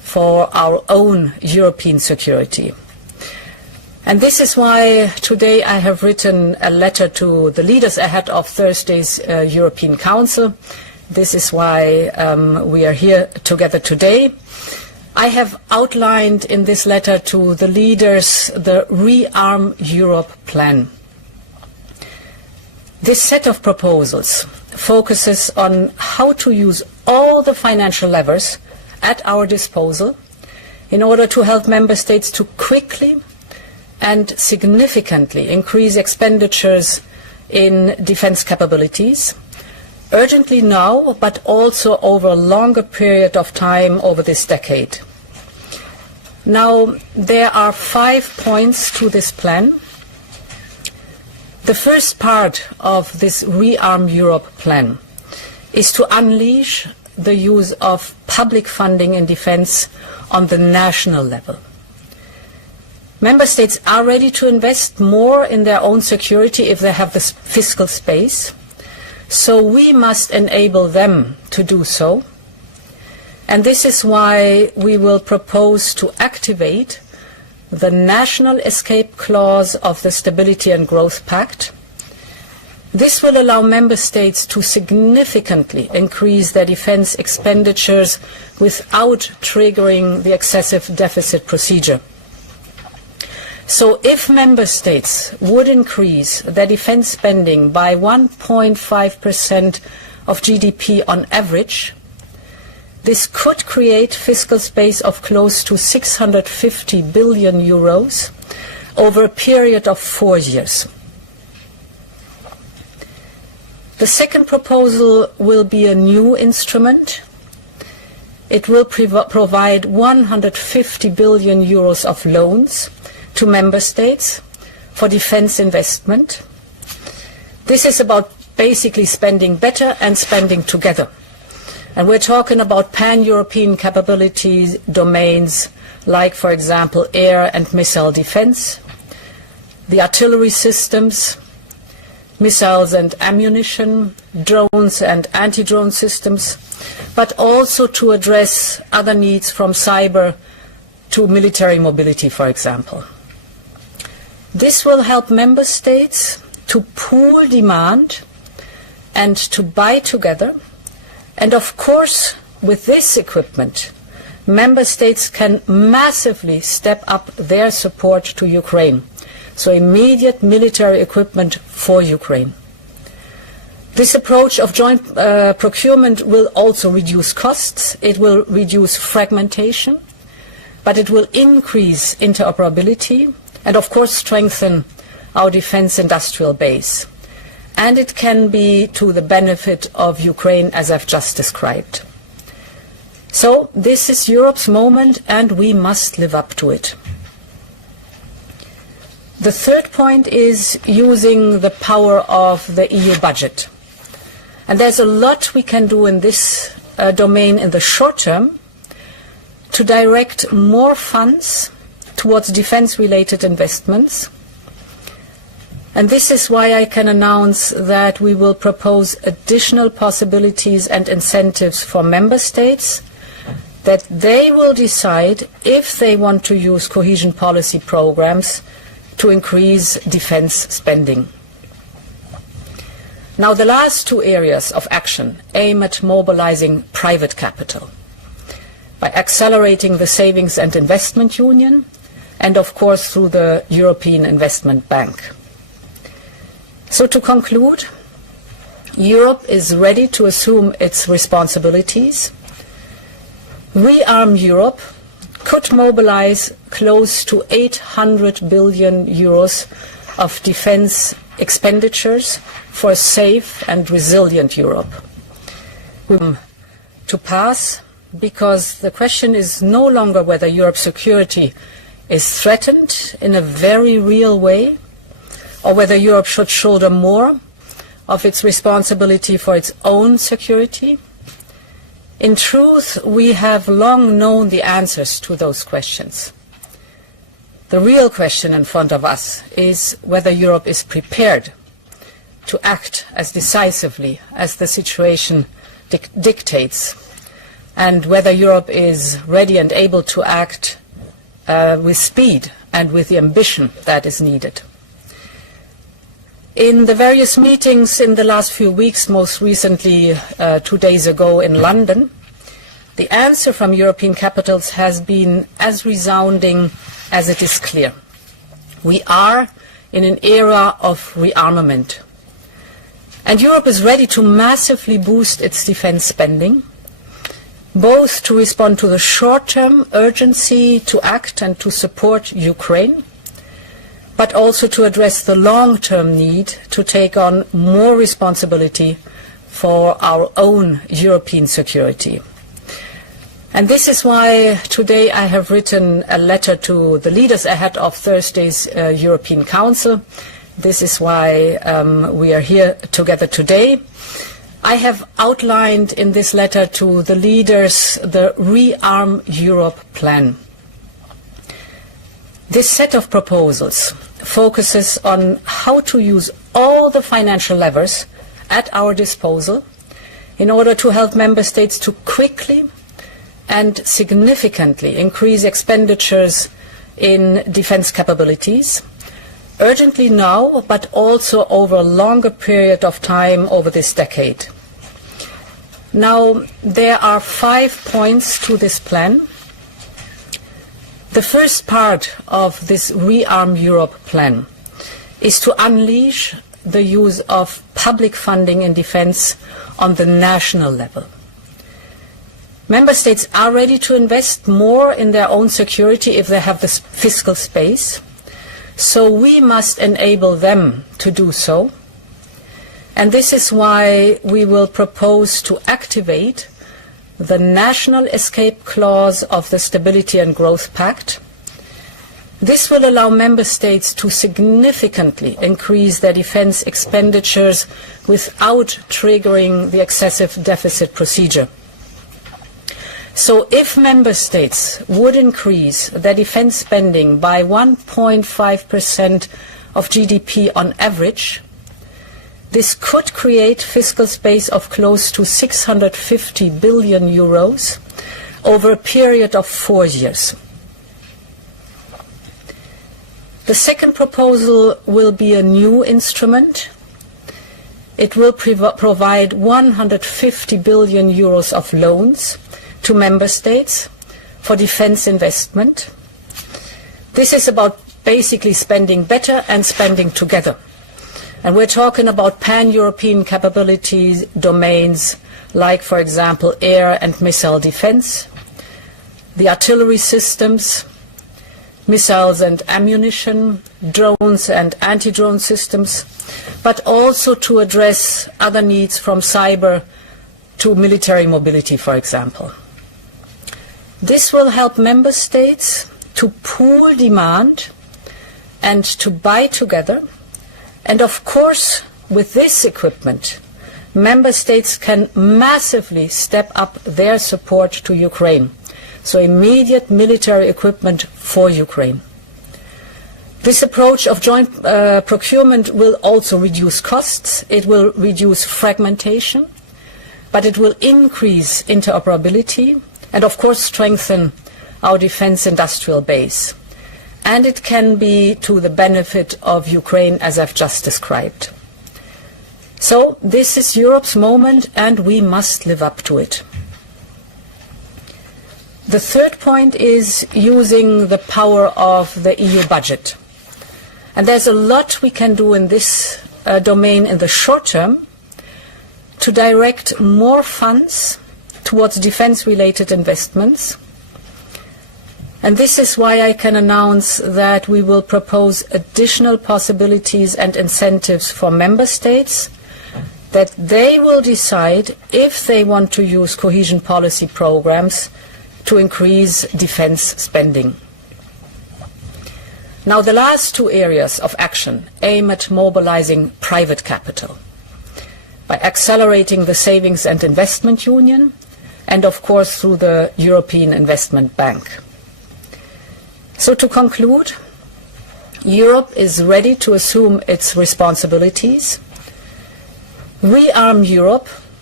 for our own European security. And this is why today I have written a letter to the leaders ahead of Thursday's European Council. This is why we are here together today. I have outlined in this letter to the leaders the Rearm Europe plan. This set of proposals focuses on how to use all the financial levers at our disposal in order to help member states to quickly and significantly increase expenditures in defense capabilities, urgently now, but also over a longer period of time over this decade. Now, there are 5 points to this plan. The first part of this Rearm Europe plan is to unleash the use of public funding in defense on the national level. Member states are ready to invest more in their own security if they have the fiscal space, so we must enable them to do so. And this is why we will propose to activate the national escape clause of the Stability and Growth Pact. This will allow member states to significantly increase their defense expenditures without triggering the excessive deficit procedure. So if member states would increase their defense spending by 1.5% of GDP on average, this could create fiscal space of close to 650 billion euros over a period of 4 years. The second proposal will be a new instrument. It will provide 150 billion euros of loans to member states for defense investment. This is about basically spending better and spending together. And we're talking about pan-European capabilities domains like, for example, air and missile defense, the artillery systems, missiles and ammunition, drones and anti-drone systems, but also to address other needs from cyber to military mobility, for example. This will help member states to pool demand and to buy together. And of course, with this equipment, member states can massively step up their support to Ukraine. So immediate military equipment for Ukraine. This approach of joint procurement will also reduce costs. It will reduce fragmentation, but it will increase interoperability and, of course, strengthen our defense industrial base. And it can be to the benefit of Ukraine, as I've just described. So this is Europe's moment, and we must live up to it. The third point is using the power of the EU budget. And there's a lot we can do in this domain in the short term to direct more funds towards defense-related investments. And this is why I can announce that we will propose additional possibilities and incentives for member states, that they will decide if they want to use cohesion policy programs to increase defense spending. Now, the last 2 areas of action aim at mobilizing private capital by accelerating the Savings and Investment Union and, of course, through the European Investment Bank. So to conclude, Europe is ready to assume its responsibilities. Rearm Europe could mobilize close to 800 billion euros of defense expenditures for a safe and resilient Europe. To pass, because the question is no longer whether Europe's security is threatened in a very real way, or whether Europe should shoulder more of its responsibility for its own security. In truth, we have long known the answers to those questions. The real question in front of us is whether Europe is prepared to act as decisively as the situation dictates. and whether Europe is ready and able to act with speed and with the ambition that is needed. In the various meetings in the last few weeks, most recently 2 days ago in London, the answer from European capitals has been as resounding as it is clear. We are in an era of rearmament. And Europe is ready to massively boost its defense spending, both to respond to the short-term urgency to act and to support Ukraine, but also to address the long-term need to take on more responsibility for our own European security. And this is why today I have written a letter to the leaders ahead of Thursday's European Council. This is why we are here together today. I have outlined in this letter to the leaders the Rearm Europe plan. This set of proposals focuses on how to use all the financial levers at our disposal in order to help member states to quickly and significantly increase expenditures in defense capabilities, urgently now, but also over a longer period of time over this decade. Now, there are 5 points to this plan. The first part of this Rearm Europe plan is to unleash the use of public funding in defense on the national level. Member states are ready to invest more in their own security if they have the fiscal space. So we must enable them to do so. And this is why we will propose to activate the national escape clause of the Stability and Growth Pact. This will allow member states to significantly increase their defense expenditures without triggering the excessive deficit procedure. So if member states would increase their defense spending by 1.5% of GDP on average, this could create fiscal space of close to 650 billion euros over a period of 4 years. The second proposal will be a new instrument. It will provide 150 billion euros of loans to member states for defense investment. This is about basically spending better and spending together. And we're talking about pan-European capabilities domains like, for example, air and missile defense, the artillery systems, missiles and ammunition, drones and anti-drone systems, but also to address other needs from cyber to military mobility, for example. This will help member states to pool demand and to buy together. And of course, with this equipment, member states can massively step up their support to Ukraine. So immediate military equipment for Ukraine. This approach of joint procurement will also reduce costs. It will reduce fragmentation, but it will increase interoperability and of course strengthen our defense industrial base. And it can be to the benefit of Ukraine, as I've just described. So this is Europe's moment and we must live up to it. The third point is using the power of the EU budget. And there's a lot we can do in this domain in the short term to direct more funds towards defense-related investments. And this is why I can announce that we will propose additional possibilities and incentives for member states, that they will decide if they want to use cohesion policy programs to increase defense spending. Now, the last 2 areas of action aim at mobilizing private capital by accelerating the Savings and Investment Union and, of course, through the European Investment Bank. So to conclude, Europe is ready to assume its responsibilities. Rearm Europe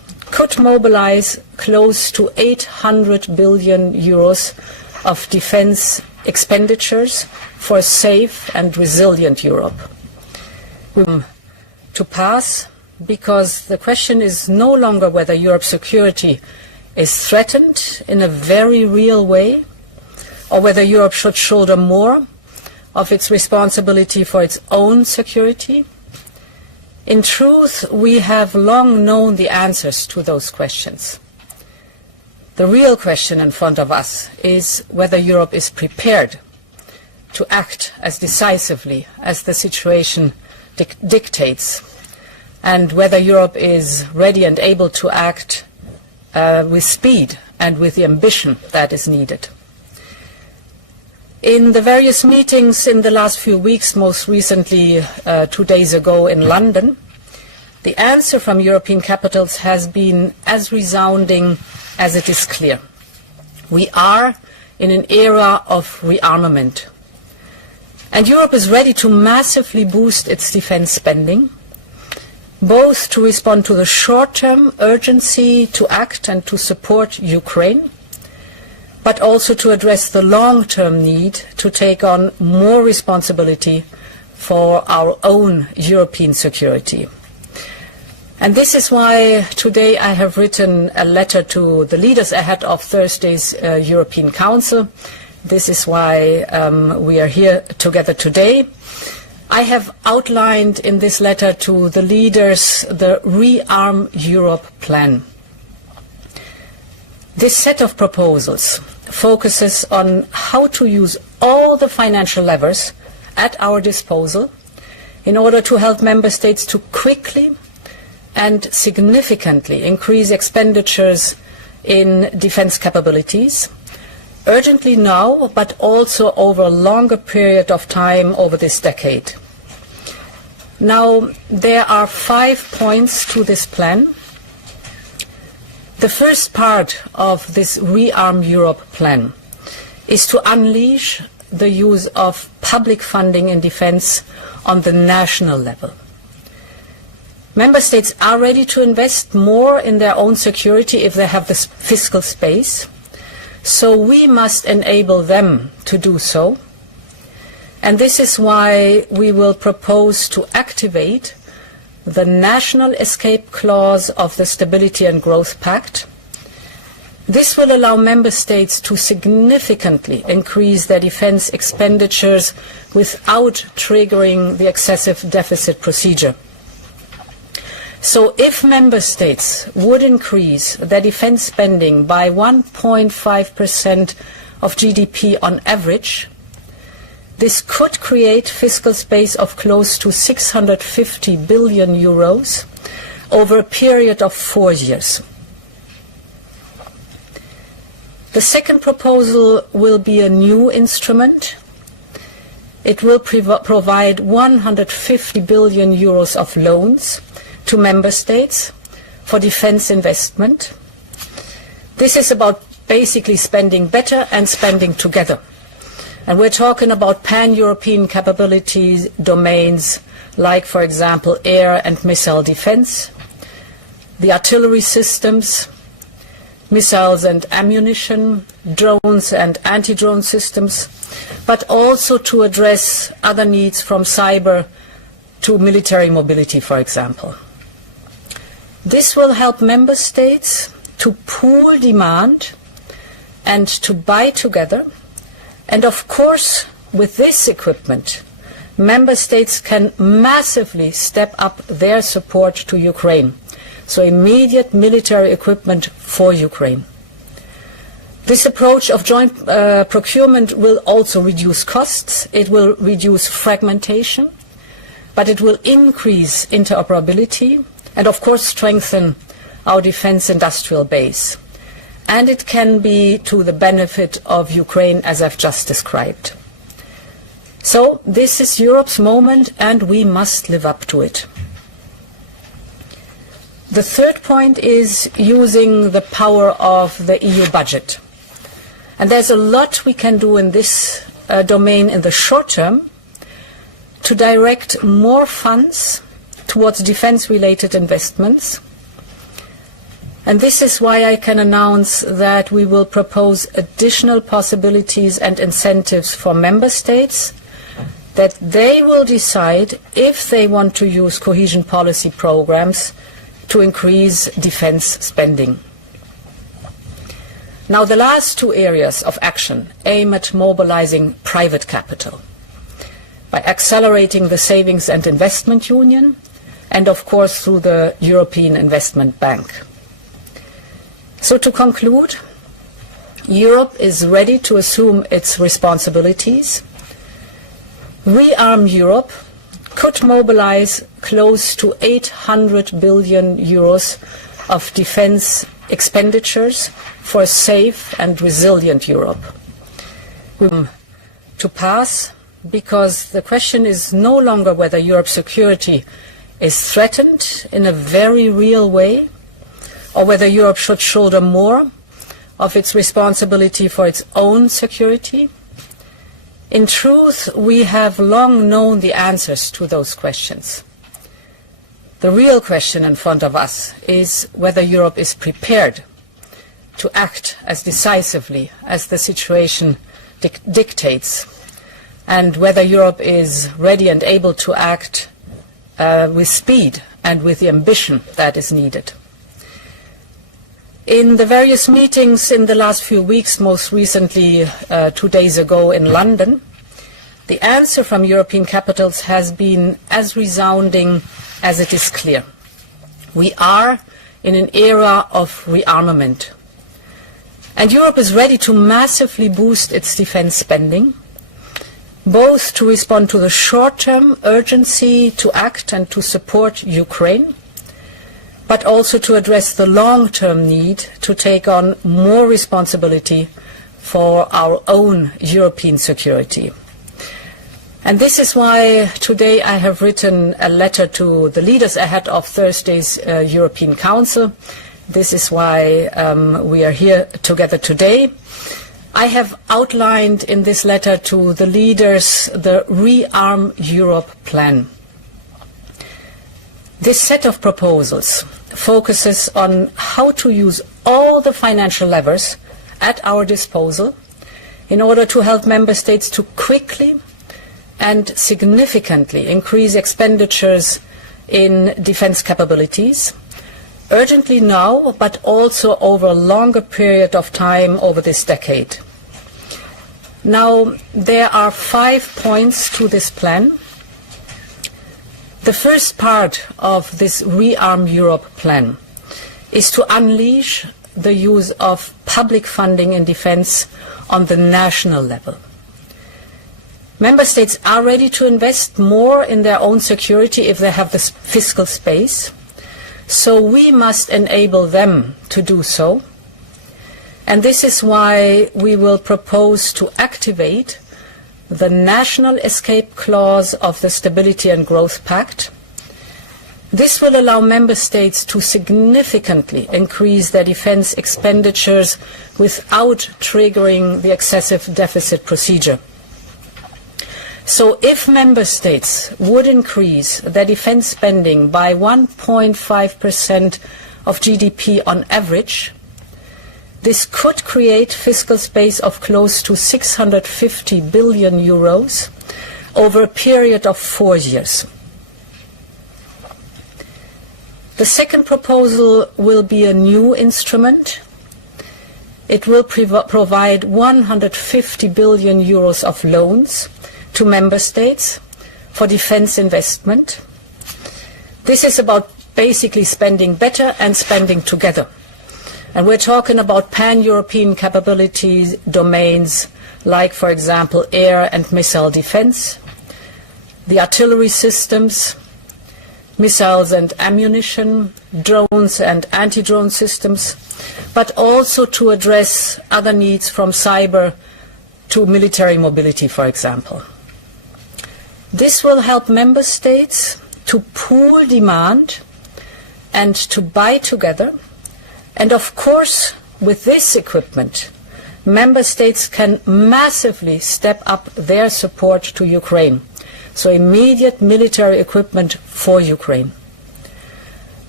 could mobilize close to 800 billion euros of defense expenditures for a safe and resilient Europe. To pass, because the question is no longer whether Europe's security is threatened in a very real way, or whether Europe should shoulder more of its responsibility for its own security. In truth, we have long known the answers to those questions. The real question in front of us is whether Europe is prepared to act as decisively as the situation dictates, and whether Europe is ready and able to act with speed and with the ambition that is needed. In the various meetings in the last few weeks, most recently 2 days ago in London, the answer from European capitals has been as resounding as it is clear. We are in an era of rearmament, and Europe is ready to massively boost its defense spending, both to respond to the short-term urgency to act and to support Ukraine, but also to address the long-term need to take on more responsibility for our own European security. And this is why today I have written a letter to the leaders ahead of Thursday's European Council. This is why we are here together today. I have outlined in this letter to the leaders the Rearm Europe plan. This set of proposals focuses on how to use all the financial levers at our disposal in order to help member states to quickly and significantly increase expenditures in defense capabilities, urgently now, but also over a longer period of time over this decade. Now, there are 5 points to this plan. The first part of this Rearm Europe plan is to unleash the use of public funding in defense on the national level. Member states are ready to invest more in their own security if they have the fiscal space, so we must enable them to do so. And this is why we will propose to activate the national escape clause of the Stability and Growth Pact. This will allow member states to significantly increase their defense expenditures without triggering the excessive deficit procedure. So if member states would increase their defense spending by 1.5% of GDP on average, this could create fiscal space of close to 650 billion euros over a period of 4 years. The second proposal will be a new instrument. It will provide 150 billion euros of loans to member states for defense investment. This is about basically spending better and spending together. And we're talking about pan-European capabilities domains like, for example, air and missile defense, the artillery systems, missiles and ammunition, drones and anti-drone systems, but also to address other needs from cyber to military mobility, for example. This will help member states to pool demand and to buy together. And of course, with this equipment, member states can massively step up their support to Ukraine. So immediate military equipment for Ukraine. This approach of joint procurement will also reduce costs. It will reduce fragmentation, but it will increase interoperability and, of course, strengthen our defense industrial base. And it can be to the benefit of Ukraine, as I've just described. So this is Europe's moment, and we must live up to it. The third point is using the power of the EU budget. And there's a lot we can do in this domain in the short term to direct more funds towards defense-related investments. And this is why I can announce that we will propose additional possibilities and incentives for member states, that they will decide if they want to use cohesion policy programs to increase defense spending. Now, the last two areas of action aim at mobilizing private capital by accelerating the Savings and Investment Union and, of course, through the European Investment Bank. So to conclude, Europe is ready to assume its responsibilities. Rearm Europe could mobilize close to 800 billion euros of defense expenditures for a safe and resilient Europe. To pass, because the question is no longer whether Europe's security is threatened in a very real way, or whether Europe should shoulder more of its responsibility for its own security. In truth, we have long known the answers to those questions. The real question in front of us is whether Europe is prepared to act as decisively as the situation dictates, and whether Europe is ready and able to act with speed and with the ambition that is needed. In the various meetings in the last few weeks, most recently 2 days ago in London, the answer from European capitals has been as resounding as it is clear. We are in an era of rearmament. And Europe is ready to massively boost its defense spending, both to respond to the short-term urgency to act and to support Ukraine, but also to address the long-term need to take on more responsibility for our own European security. And this is why today I have written a letter to the leaders ahead of Thursday's European Council. This is why we are here together today. I have outlined in this letter to the leaders the Rearm Europe plan. This set of proposals focuses on how to use all the financial levers at our disposal in order to help member states to quickly and significantly increase expenditures in defense capabilities, urgently now, but also over a longer period of time over this decade. Now, there are 5 points to this plan. The first part of this Rearm Europe plan is to unleash the use of public funding in defense on the national level. Member states are ready to invest more in their own security if they have the fiscal space, so we must enable them to do so. And this is why we will propose to activate the national escape clause of the Stability and Growth Pact. This will allow member states to significantly increase their defense expenditures without triggering the excessive deficit procedure. So if member states would increase their defense spending by 1.5% of GDP on average, this could create fiscal space of close to 650 billion euros over a period of 4 years. The second proposal will be a new instrument. It will provide 150 billion euros of loans to member states for defense investment. This is about basically spending better and spending together. And we're talking about pan-European capabilities domains like, for example, air and missile defense, the artillery systems, missiles and ammunition, drones and anti-drone systems, but also to address other needs from cyber to military mobility, for example. This will help member states to pool demand and to buy together. And of course, with this equipment, member states can massively step up their support to Ukraine. So immediate military equipment for Ukraine.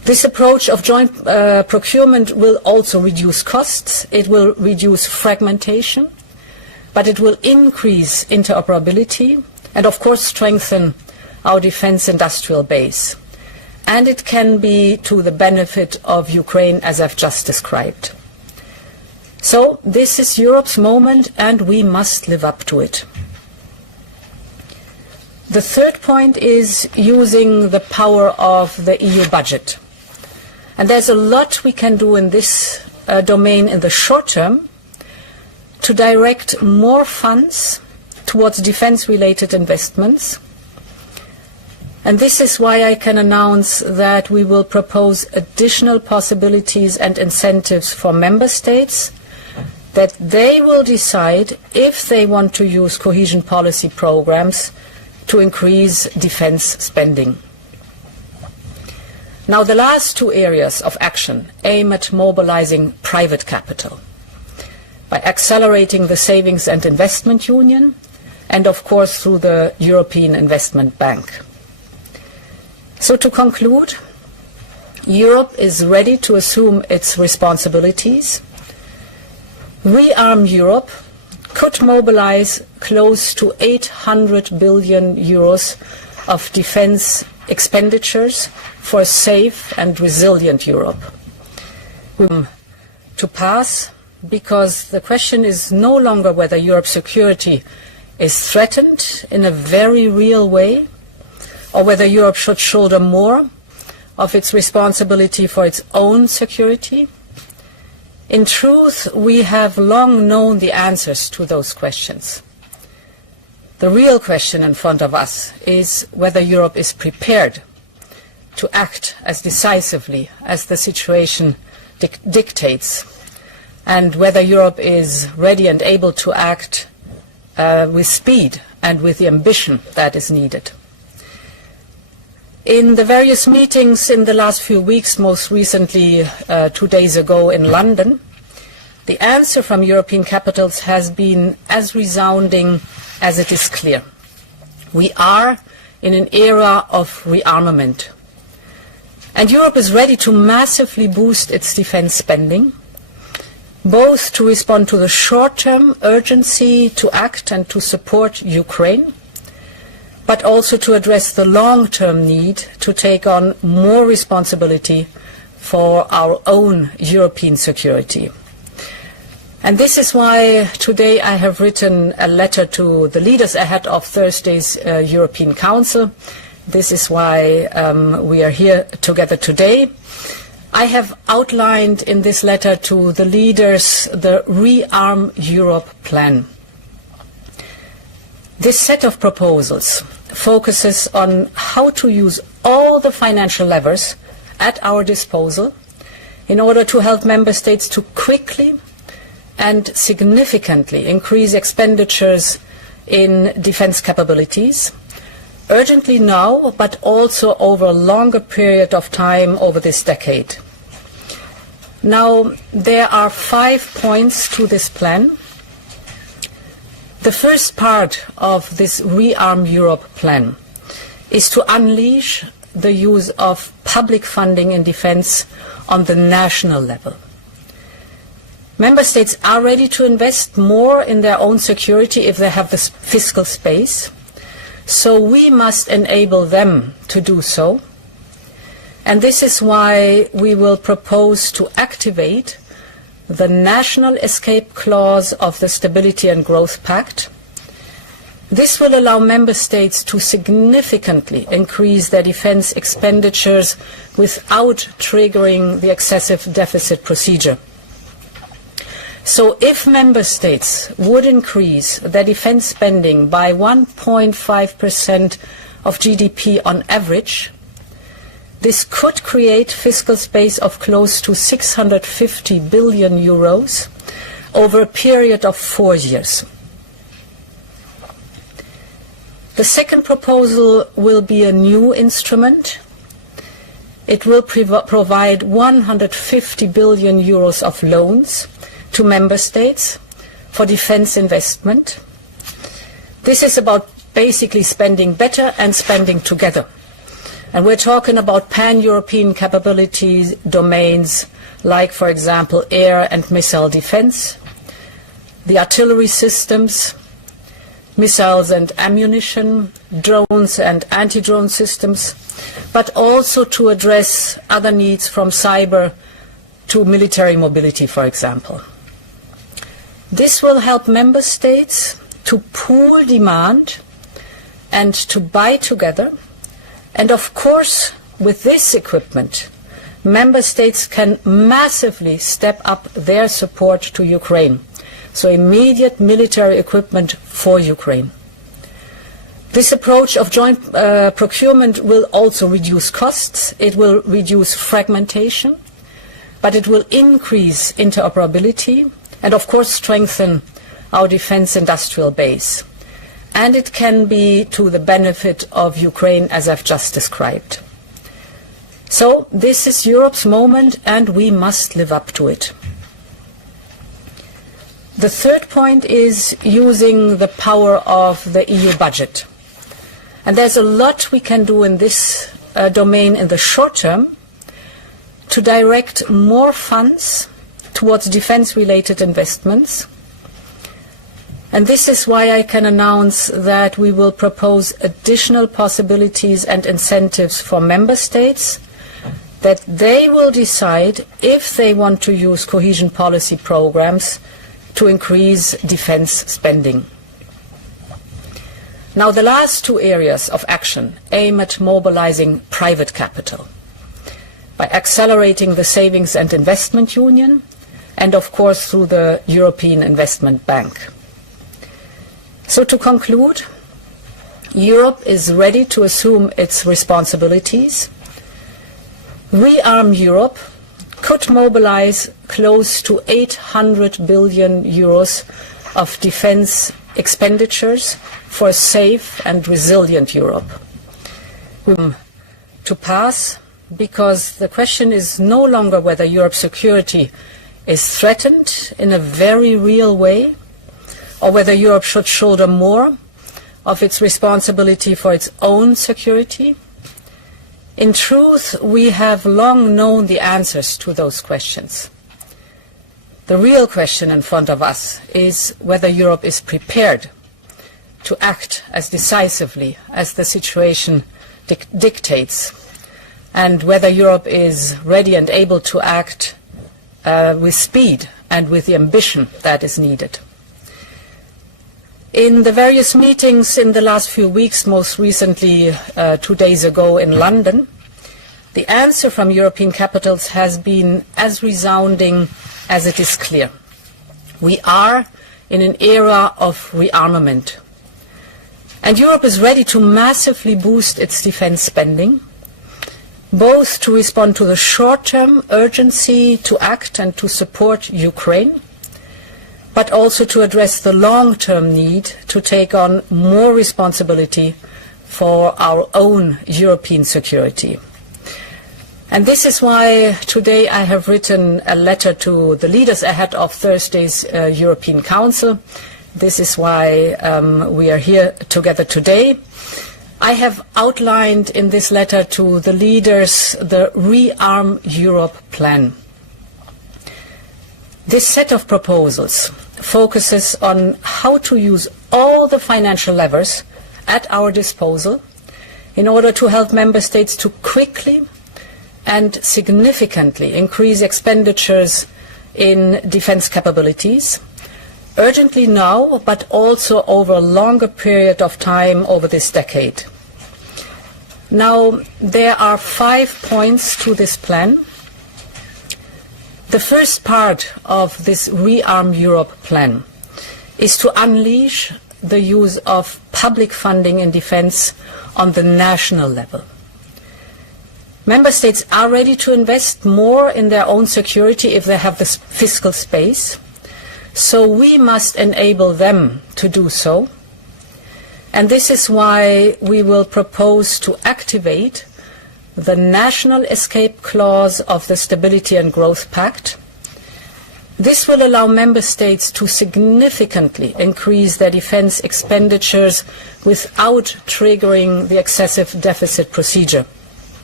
This approach of joint procurement will also reduce costs, it will reduce fragmentation, but it will increase interoperability and, of course, strengthen our defense industrial base. And it can be to the benefit of Ukraine, as I've just described. So this is Europe's moment, and we must live up to it. The third point is using the power of the EU budget. And there's a lot we can do in this domain in the short term to direct more funds towards defense-related investments. And this is why I can announce that we will propose additional possibilities and incentives for member states, that they will decide if they want to use cohesion policy programs to increase defense spending. Now, the last two areas of action aim at mobilizing private capital by accelerating the Savings and Investment Union and, of course, through the European Investment Bank. So to conclude, Europe is ready to assume its responsibilities. Rearm Europe could mobilize close to 800 billion euros of defense expenditures for a safe and resilient Europe. To pass, because the question is no longer whether Europe's security is threatened in a very real way, or whether Europe should shoulder more of its responsibility for its own security. In truth, we have long known the answers to those questions. The real question in front of us is whether Europe is prepared to act as decisively as the situation dictates, and whether Europe is ready and able to act with speed and with the ambition that is needed. In the various meetings in the last few weeks, most recently 2 days ago in London, the answer from European capitals has been as resounding as it is clear. We are in an era of rearmament. And Europe is ready to massively boost its defense spending, both to respond to the short-term urgency to act and to support Ukraine, but also to address the long-term need to take on more responsibility for our own European security. And this is why today I have written a letter to the leaders ahead of Thursday's European Council. This is why we are here together today. I have outlined in this letter to the leaders the Rearm Europe plan. This set of proposals focuses on how to use all the financial levers at our disposal in order to help member states to quickly and significantly increase expenditures in defense capabilities, urgently now, but also over a longer period of time over this decade. Now, there are 5 points to this plan. The first part of this Rearm Europe plan is to unleash the use of public funding in defense on the national level. Member states are ready to invest more in their own security if they have the fiscal space, so we must enable them to do so. And this is why we will propose to activate the national escape clause of the Stability and Growth Pact. This will allow member states to significantly increase their defense expenditures without triggering the excessive deficit procedure. So if member states would increase their defense spending by 1.5% of GDP on average, this could create fiscal space of close to 650 billion euros over a period of 4 years. The second proposal will be a new instrument. It will provide 150 billion euros of loans to member states for defense investment. This is about basically spending better and spending together. And we're talking about pan-European capabilities domains like, for example, air and missile defense, the artillery systems, missiles and ammunition, drones and anti-drone systems, but also to address other needs from cyber to military mobility, for example. This will help member states to pool demand and to buy together. And of course, with this equipment, member states can massively step up their support to Ukraine. So immediate military equipment for Ukraine. This approach of joint procurement will also reduce costs, it will reduce fragmentation, but it will increase interoperability and of course strengthen our defense industrial base. And it can be to the benefit of Ukraine, as I've just described. So this is Europe's moment and we must live up to it. The third point is using the power of the EU budget. And there's a lot we can do in this domain in the short term to direct more funds towards defense-related investments. And this is why I can announce that we will propose additional possibilities and incentives for member states, that they will decide if they want to use cohesion policy programs to increase defense spending. Now, the last two areas of action aim at mobilizing private capital by accelerating the savings and investment union and, of course, through the European Investment Bank. So to conclude, Europe is ready to assume its responsibilities. Rearm Europe could mobilize close to 800 billion euros of defense expenditures for a safe and resilient Europe. To pass, because the question is no longer whether Europe's security is threatened in a very real way, or whether Europe should shoulder more of its responsibility for its own security. In truth, we have long known the answers to those questions. The real question in front of us is whether Europe is prepared to act as decisively as the situation dictates, and whether Europe is ready and able to act with speed and with the ambition that is needed. In the various meetings in the last few weeks, most recently 2 days ago in London, the answer from European capitals has been as resounding as it is clear. We are in an era of rearmament. And Europe is ready to massively boost its defense spending, both to respond to the short-term urgency to act and to support Ukraine, but also to address the long-term need to take on more responsibility for our own European security. And this is why today I have written a letter to the leaders ahead of Thursday's European Council. This is why we are here together today. I have outlined in this letter to the leaders the Rearm Europe plan. This set of proposals focuses on how to use all the financial levers at our disposal in order to help member states to quickly and significantly increase expenditures in defense capabilities, urgently now, but also over a longer period of time over this decade. Now, there are 5 points to this plan. The first part of this Rearm Europe plan is to unleash the use of public funding in defense on the national level. Member states are ready to invest more in their own security if they have the fiscal space, so we must enable them to do so. And this is why we will propose to activate the national escape clause of the Stability and Growth Pact. This will allow member states to significantly increase their defense expenditures without triggering the excessive deficit procedure.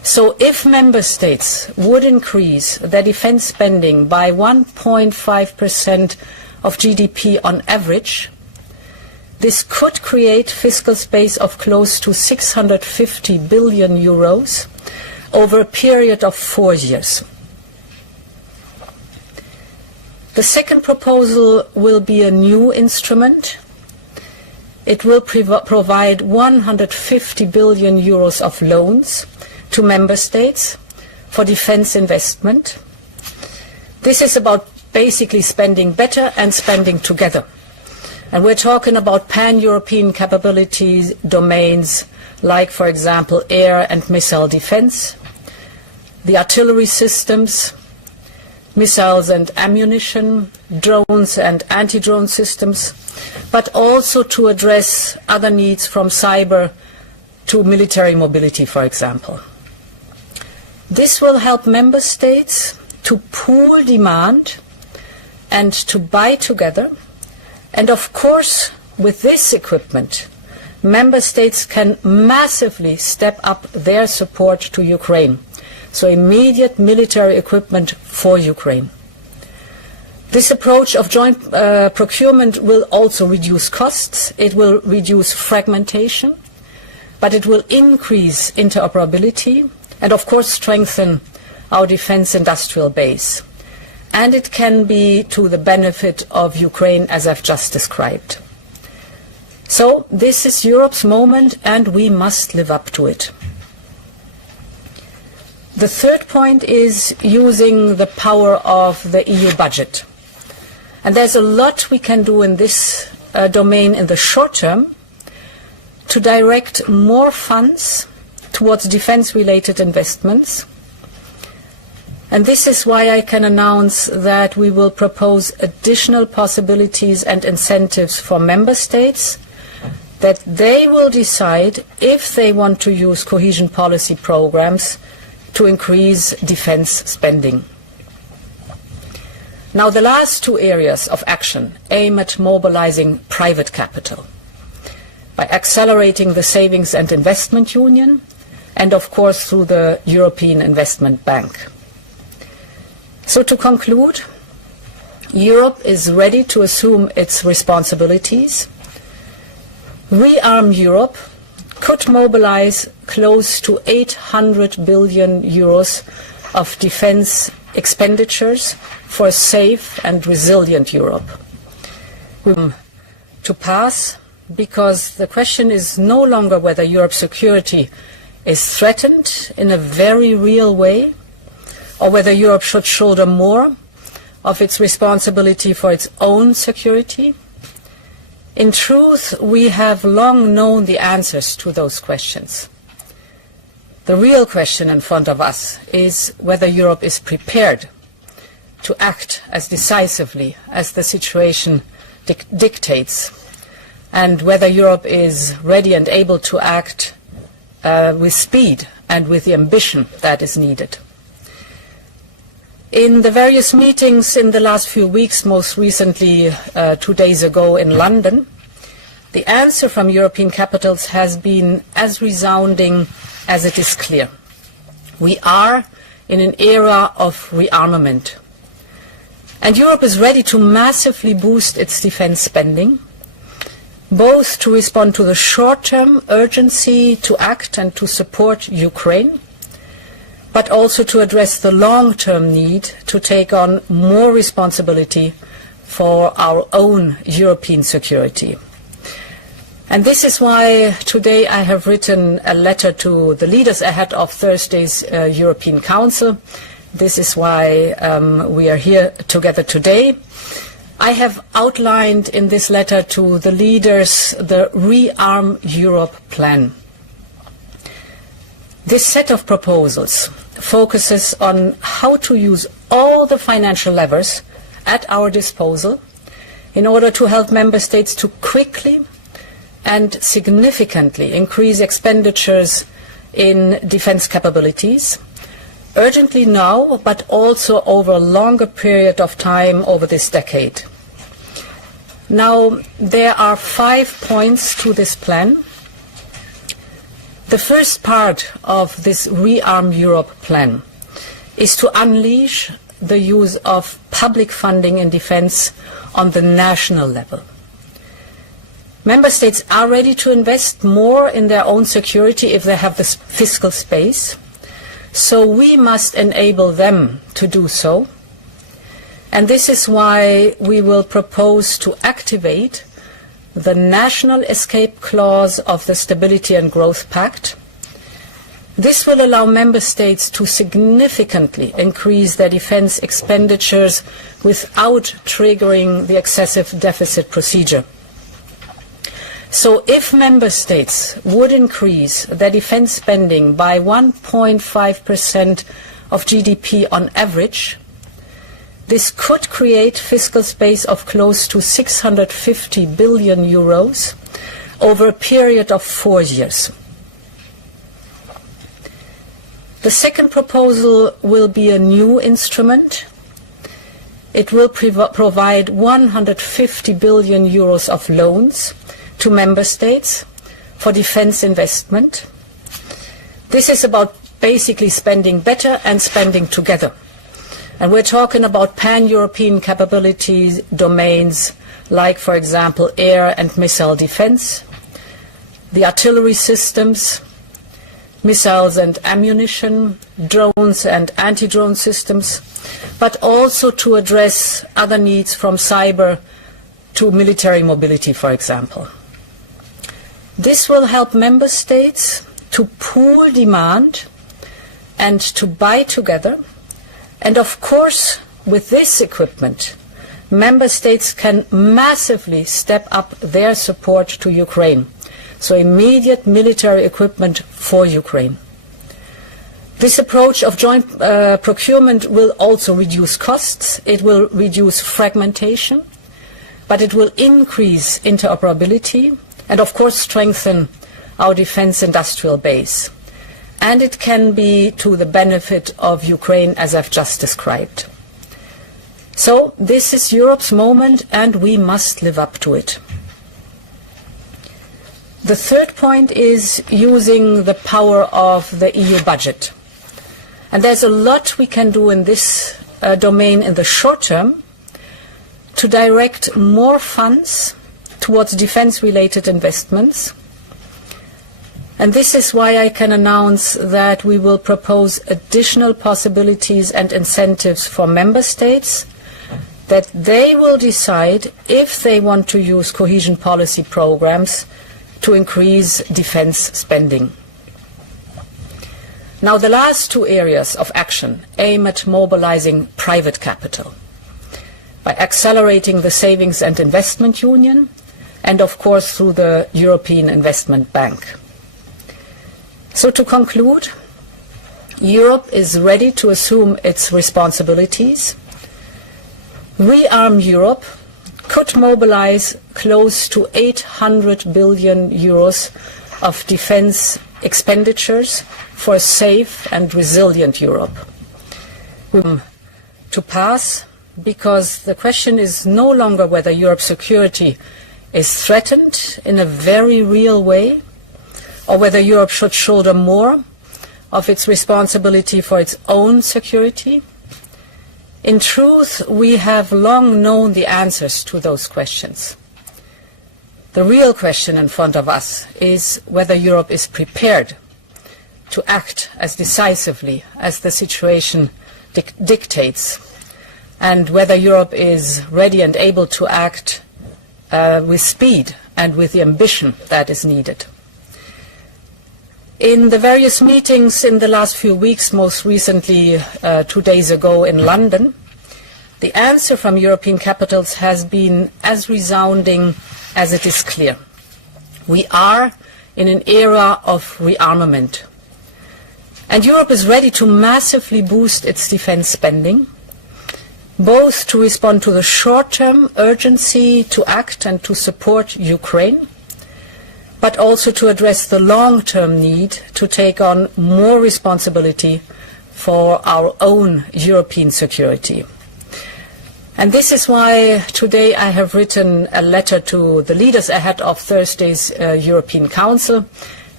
So if member states would increase their defense spending by 1.5% of GDP on average, this could create fiscal space of close to 650 billion euros over a period of 4 years. The second proposal will be a new instrument. It will provide 150 billion euros of loans to member states for defense investment. This is about basically spending better and spending together. And we're talking about pan-European capabilities domains like, for example, air and missile defense, the artillery systems, missiles and ammunition, drones and anti-drone systems, but also to address other needs from cyber to military mobility, for example. This will help member states to pool demand and to buy together. And of course, with this equipment, member states can massively step up their support to Ukraine. So immediate military equipment for Ukraine. This approach of joint procurement will also reduce costs, it will reduce fragmentation, but it will increase interoperability and of course strengthen our defense industrial base. And it can be to the benefit of Ukraine, as I've just described. So this is Europe's moment and we must live up to it. The third point is using the power of the EU budget. And there's a lot we can do in this domain in the short term to direct more funds towards defense-related investments. And this is why I can announce that we will propose additional possibilities and incentives for member states, that they will decide if they want to use cohesion policy programs to increase defense spending. Now, the last two areas of action aim at mobilizing private capital by accelerating the Savings and Investment Union and, of course, through the European Investment Bank. So to conclude, Europe is ready to assume its responsibilities. Rearm Europe could mobilize close to 800 billion euros of defense expenditures for a safe and resilient Europe. To pass, because the question is no longer whether Europe's security is threatened in a very real way, or whether Europe should shoulder more of its responsibility for its own security. In truth, we have long known the answers to those questions. The real question in front of us is whether Europe is prepared to act as decisively as the situation dictates, and whether Europe is ready and able to act with speed and with the ambition that is needed. In the various meetings in the last few weeks, most recently 2 days ago in London, the answer from European capitals has been as resounding as it is clear. We are in an era of rearmament. And Europe is ready to massively boost its defense spending, both to respond to the short-term urgency to act and to support Ukraine, but also to address the long-term need to take on more responsibility for our own European security. And this is why today I have written a letter to the leaders ahead of Thursday's European Council. This is why we are here together today. I have outlined in this letter to the leaders the Rearm Europe plan. This set of proposals focuses on how to use all the financial levers at our disposal in order to help member states to quickly and significantly increase expenditures in defense capabilities, urgently now, but also over a longer period of time over this decade. Now, there are 5 points to this plan. The first part of this Rearm Europe plan is to unleash the use of public funding in defense on the national level. Member States are ready to invest more in their own security if they have the fiscal space, so we must enable them to do so. And this is why we will propose to activate the national escape clause of the Stability and Growth Pact. This will allow member states to significantly increase their defense expenditures without triggering the excessive deficit procedure. So if member states would increase their defense spending by 1.5% of GDP on average, this could create fiscal space of close to 650 billion euros over a period of 4 years. The second proposal will be a new instrument. It will provide 150 billion euros of loans to member states for defense investment. This is about basically spending better and spending together. And we're talking about pan-European capabilities domains like, for example, air and missile defense, the artillery systems, missiles and ammunition, drones and anti-drone systems, but also to address other needs from cyber to military mobility, for example. This will help member states to pool demand and to buy together. And of course, with this equipment, member states can massively step up their support to Ukraine. So immediate military equipment for Ukraine. This approach of joint procurement will also reduce costs. It will reduce fragmentation, but it will increase interoperability and, of course, strengthen our defense industrial base. And it can be to the benefit of Ukraine, as I've just described. So this is Europe's moment, and we must live up to it. The third point is using the power of the EU budget. And there's a lot we can do in this domain in the short term to direct more funds towards defense-related investments. And this is why I can announce that we will propose additional possibilities and incentives for member states, that they will decide if they want to use cohesion policy programs to increase defense spending. Now, the last two areas of action aim at mobilizing private capital by accelerating the Savings and Investment Union and, of course, through the European Investment Bank. So to conclude, Europe is ready to assume its responsibilities. Rearm Europe could mobilize close to 800 billion euros of defense expenditures for a safe and resilient Europe. To pass, because the question is no longer whether Europe's security is threatened in a very real way, or whether Europe should shoulder more of its responsibility for its own security. In truth, we have long known the answers to those questions. The real question in front of us is whether Europe is prepared to act as decisively as the situation dictates, and whether Europe is ready and able to act with speed and with the ambition that is needed. In the various meetings in the last few weeks, most recently 2 days ago in London, the answer from European capitals has been as resounding as it is clear. We are in an era of rearmament. And Europe is ready to massively boost its defense spending, both to respond to the short-term urgency to act and to support Ukraine, but also to address the long-term need to take on more responsibility for our own European security. And this is why today I have written a letter to the leaders ahead of Thursday's European Council,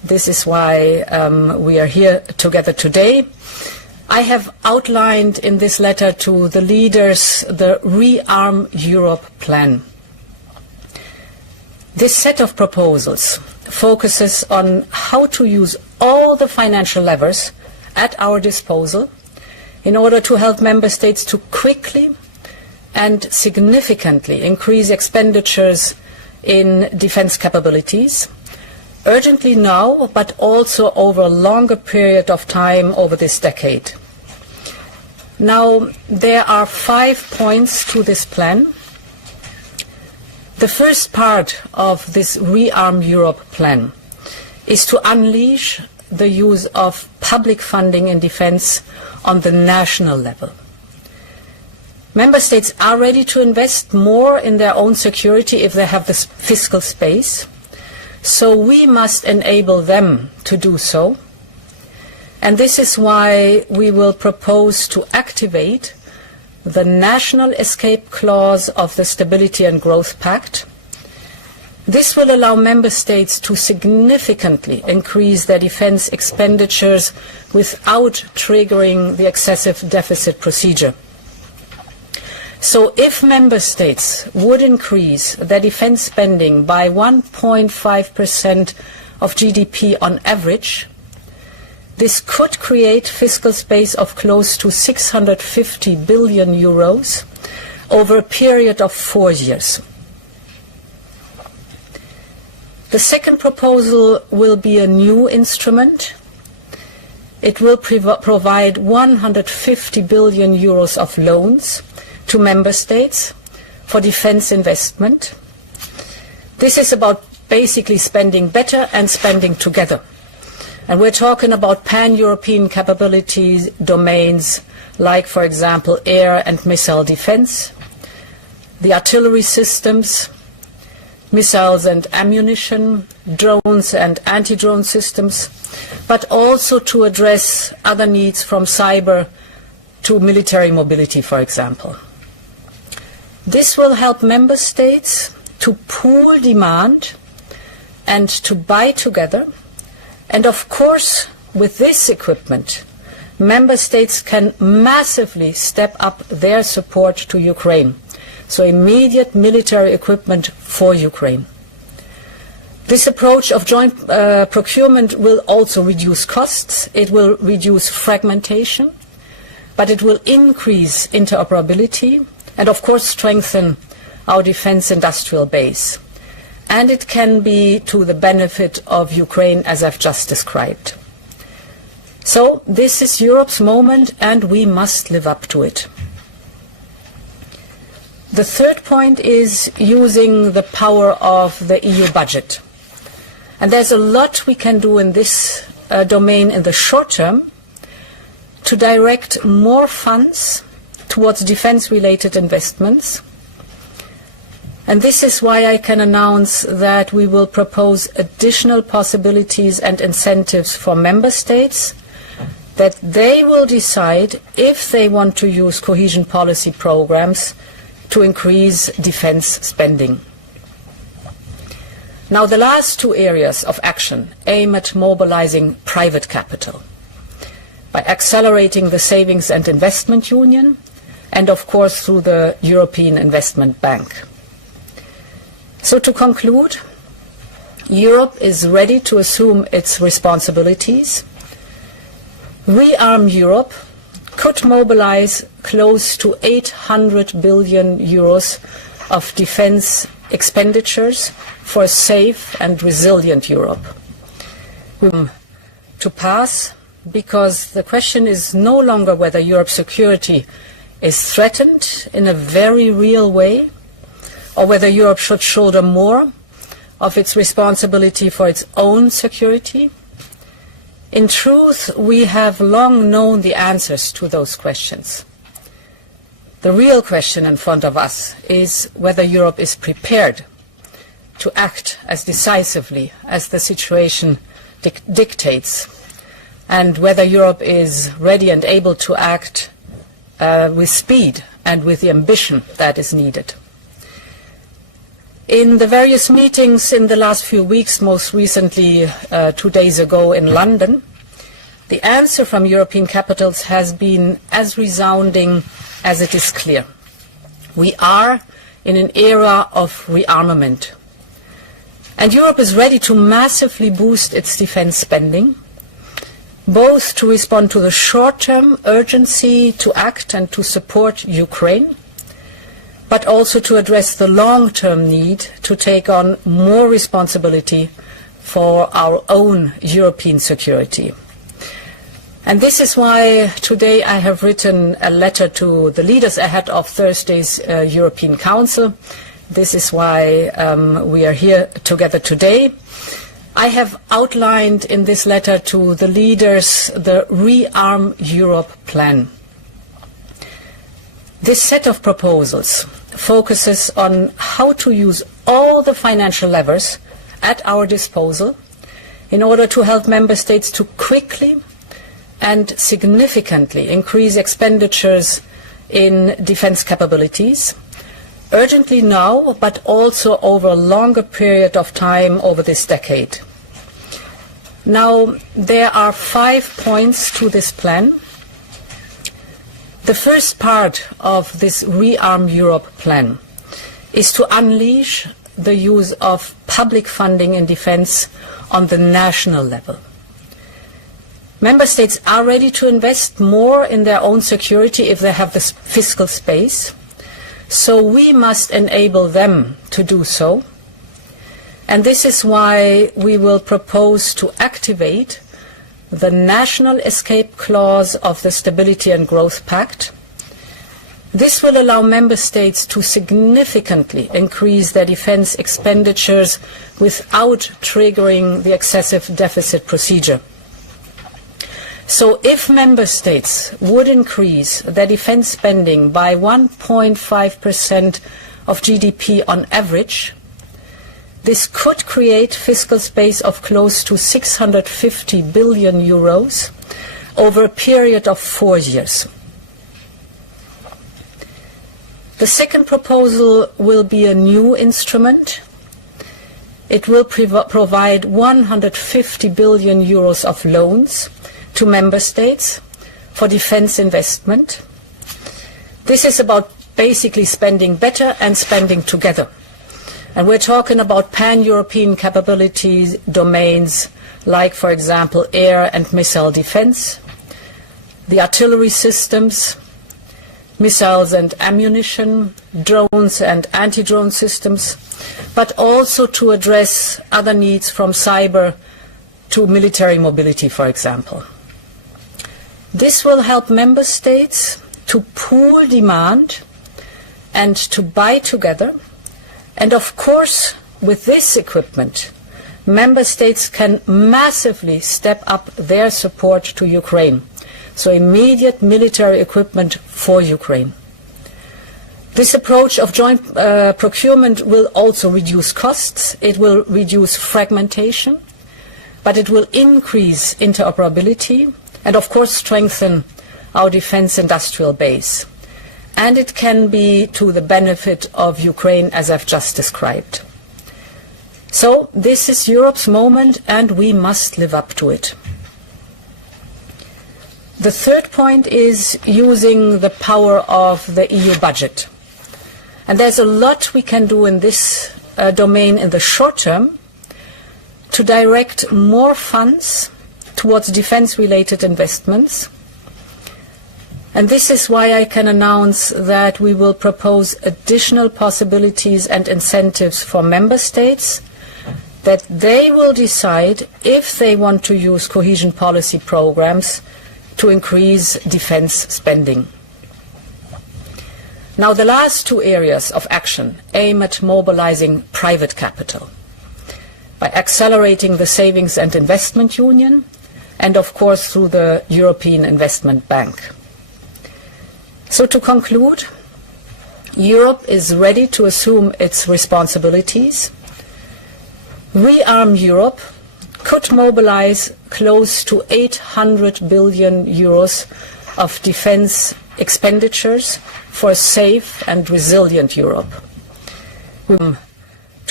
This is why we are here together today. I have outlined in this letter to the leaders the Rearm Europe plan. This set of proposals focuses on how to use all the financial levers at our disposal in order to help member states to quickly and significantly increase expenditures in defense capabilities, urgently now, but also over a longer period of time over this decade. Now, there are 5 points to this plan. The first part of this Rearm Europe plan is to unleash the use of public funding in defense on the national level. Member states are ready to invest more in their own security if they have the fiscal space, so we must enable them to do so. And this is why we will propose to activate the national escape clause of the Stability and Growth Pact. This will allow member states to significantly increase their defense expenditures without triggering the excessive deficit procedure. So if member states would increase their defense spending by 1.5% of GDP on average, this could create fiscal space of close to 650 billion euros over a period of 4 years. The second proposal will be a new instrument. It will provide 150 billion euros of loans to member states for defense investment. This is about basically spending better and spending together. And we're talking about pan-European capabilities domains like, for example, air and missile defense, the artillery systems, missiles and ammunition, drones and anti-drone systems, but also to address other needs from cyber to military mobility, for example. This will help member states to pool demand and to buy together. And of course, with this equipment, member states can massively step up their support to Ukraine. So immediate military equipment for Ukraine. This approach of joint procurement will also reduce costs. It will reduce fragmentation, but it will increase interoperability and, of course, strengthen our defense industrial base. And it can be to the benefit of Ukraine, as I've just described. So this is Europe's moment, and we must live up to it. The third point is using the power of the EU budget. And there's a lot we can do in this domain in the short term to direct more funds towards defense-related investments. And this is why I can announce that we will propose additional possibilities and incentives for member states, that they will decide if they want to use cohesion policy programs to increase defense spending. Now, the last 2 areas of action aim at mobilizing private capital by accelerating the Savings and Investment Union and, of course, through the European Investment Bank. So to conclude, Europe is ready to assume its responsibilities. Rearm Europe could mobilize close to 800 billion euros of defense expenditures for a safe and resilient Europe. To pass, because the question is no longer whether Europe's security is threatened in a very real way, or whether Europe should shoulder more of its responsibility for its own security. In truth, we have long known the answers to those questions. The real question in front of us is whether Europe is prepared to act as decisively as the situation dictates, and whether Europe is ready and able to act with speed and with the ambition that is needed. In the various meetings in the last few weeks, most recently 2 days ago in London, the answer from European capitals has been as resounding as it is clear. We are in an era of rearmament. And Europe is ready to massively boost its defense spending, both to respond to the short-term urgency to act and to support Ukraine, but also to address the long-term need to take on more responsibility for our own European security. And this is why today I have written a letter to the leaders ahead of Thursday's European Council. This is why we are here together today. I have outlined in this letter to the leaders the Rearm Europe plan. This set of proposals focuses on how to use all the financial levers at our disposal in order to help member states to quickly and significantly increase expenditures in defense capabilities, urgently now, but also over a longer period of time over this decade. Now, there are 5 points to this plan. The first part of this Rearm Europe plan is to unleash the use of public funding in defense on the national level. Member states are ready to invest more in their own security if they have the fiscal space, so we must enable them to do so. And this is why we will propose to activate the national escape clause of the Stability and Growth Pact. This will allow member states to significantly increase their defense expenditures without triggering the excessive deficit procedure. So if member states would increase their defense spending by 1.5% of GDP on average, this could create fiscal space of close to 650 billion euros over a period of 4 years. The second proposal will be a new instrument. It will provide 150 billion euros of loans to member states for defense investment. This is about basically spending better and spending together. And we're talking about pan-European capabilities domains like, for example, air and missile defense, the artillery systems, missiles and ammunition, drones and anti-drone systems, but also to address other needs from cyber to military mobility, for example. This will help member states to pool demand and to buy together. And of course, with this equipment, member states can massively step up their support to Ukraine. So immediate military equipment for Ukraine. This approach of joint procurement will also reduce costs. It will reduce fragmentation, but it will increase interoperability and of course strengthen our defense industrial base. And it can be to the benefit of Ukraine, as I've just described. So this is Europe's moment, and we must live up to it. The third point is using the power of the EU budget. And there's a lot we can do in this domain in the short term to direct more funds towards defense-related investments. And this is why I can announce that we will propose additional possibilities and incentives for member states, that they will decide if they want to use cohesion policy programs to increase defense spending. Now, the last 2 areas of action aim at mobilizing private capital by accelerating the savings and investment union and, of course, through the European Investment Bank. So to conclude, Europe is ready to assume its responsibilities. Rearm Europe could mobilize close to 800 billion euros of defense expenditures for a safe and resilient Europe.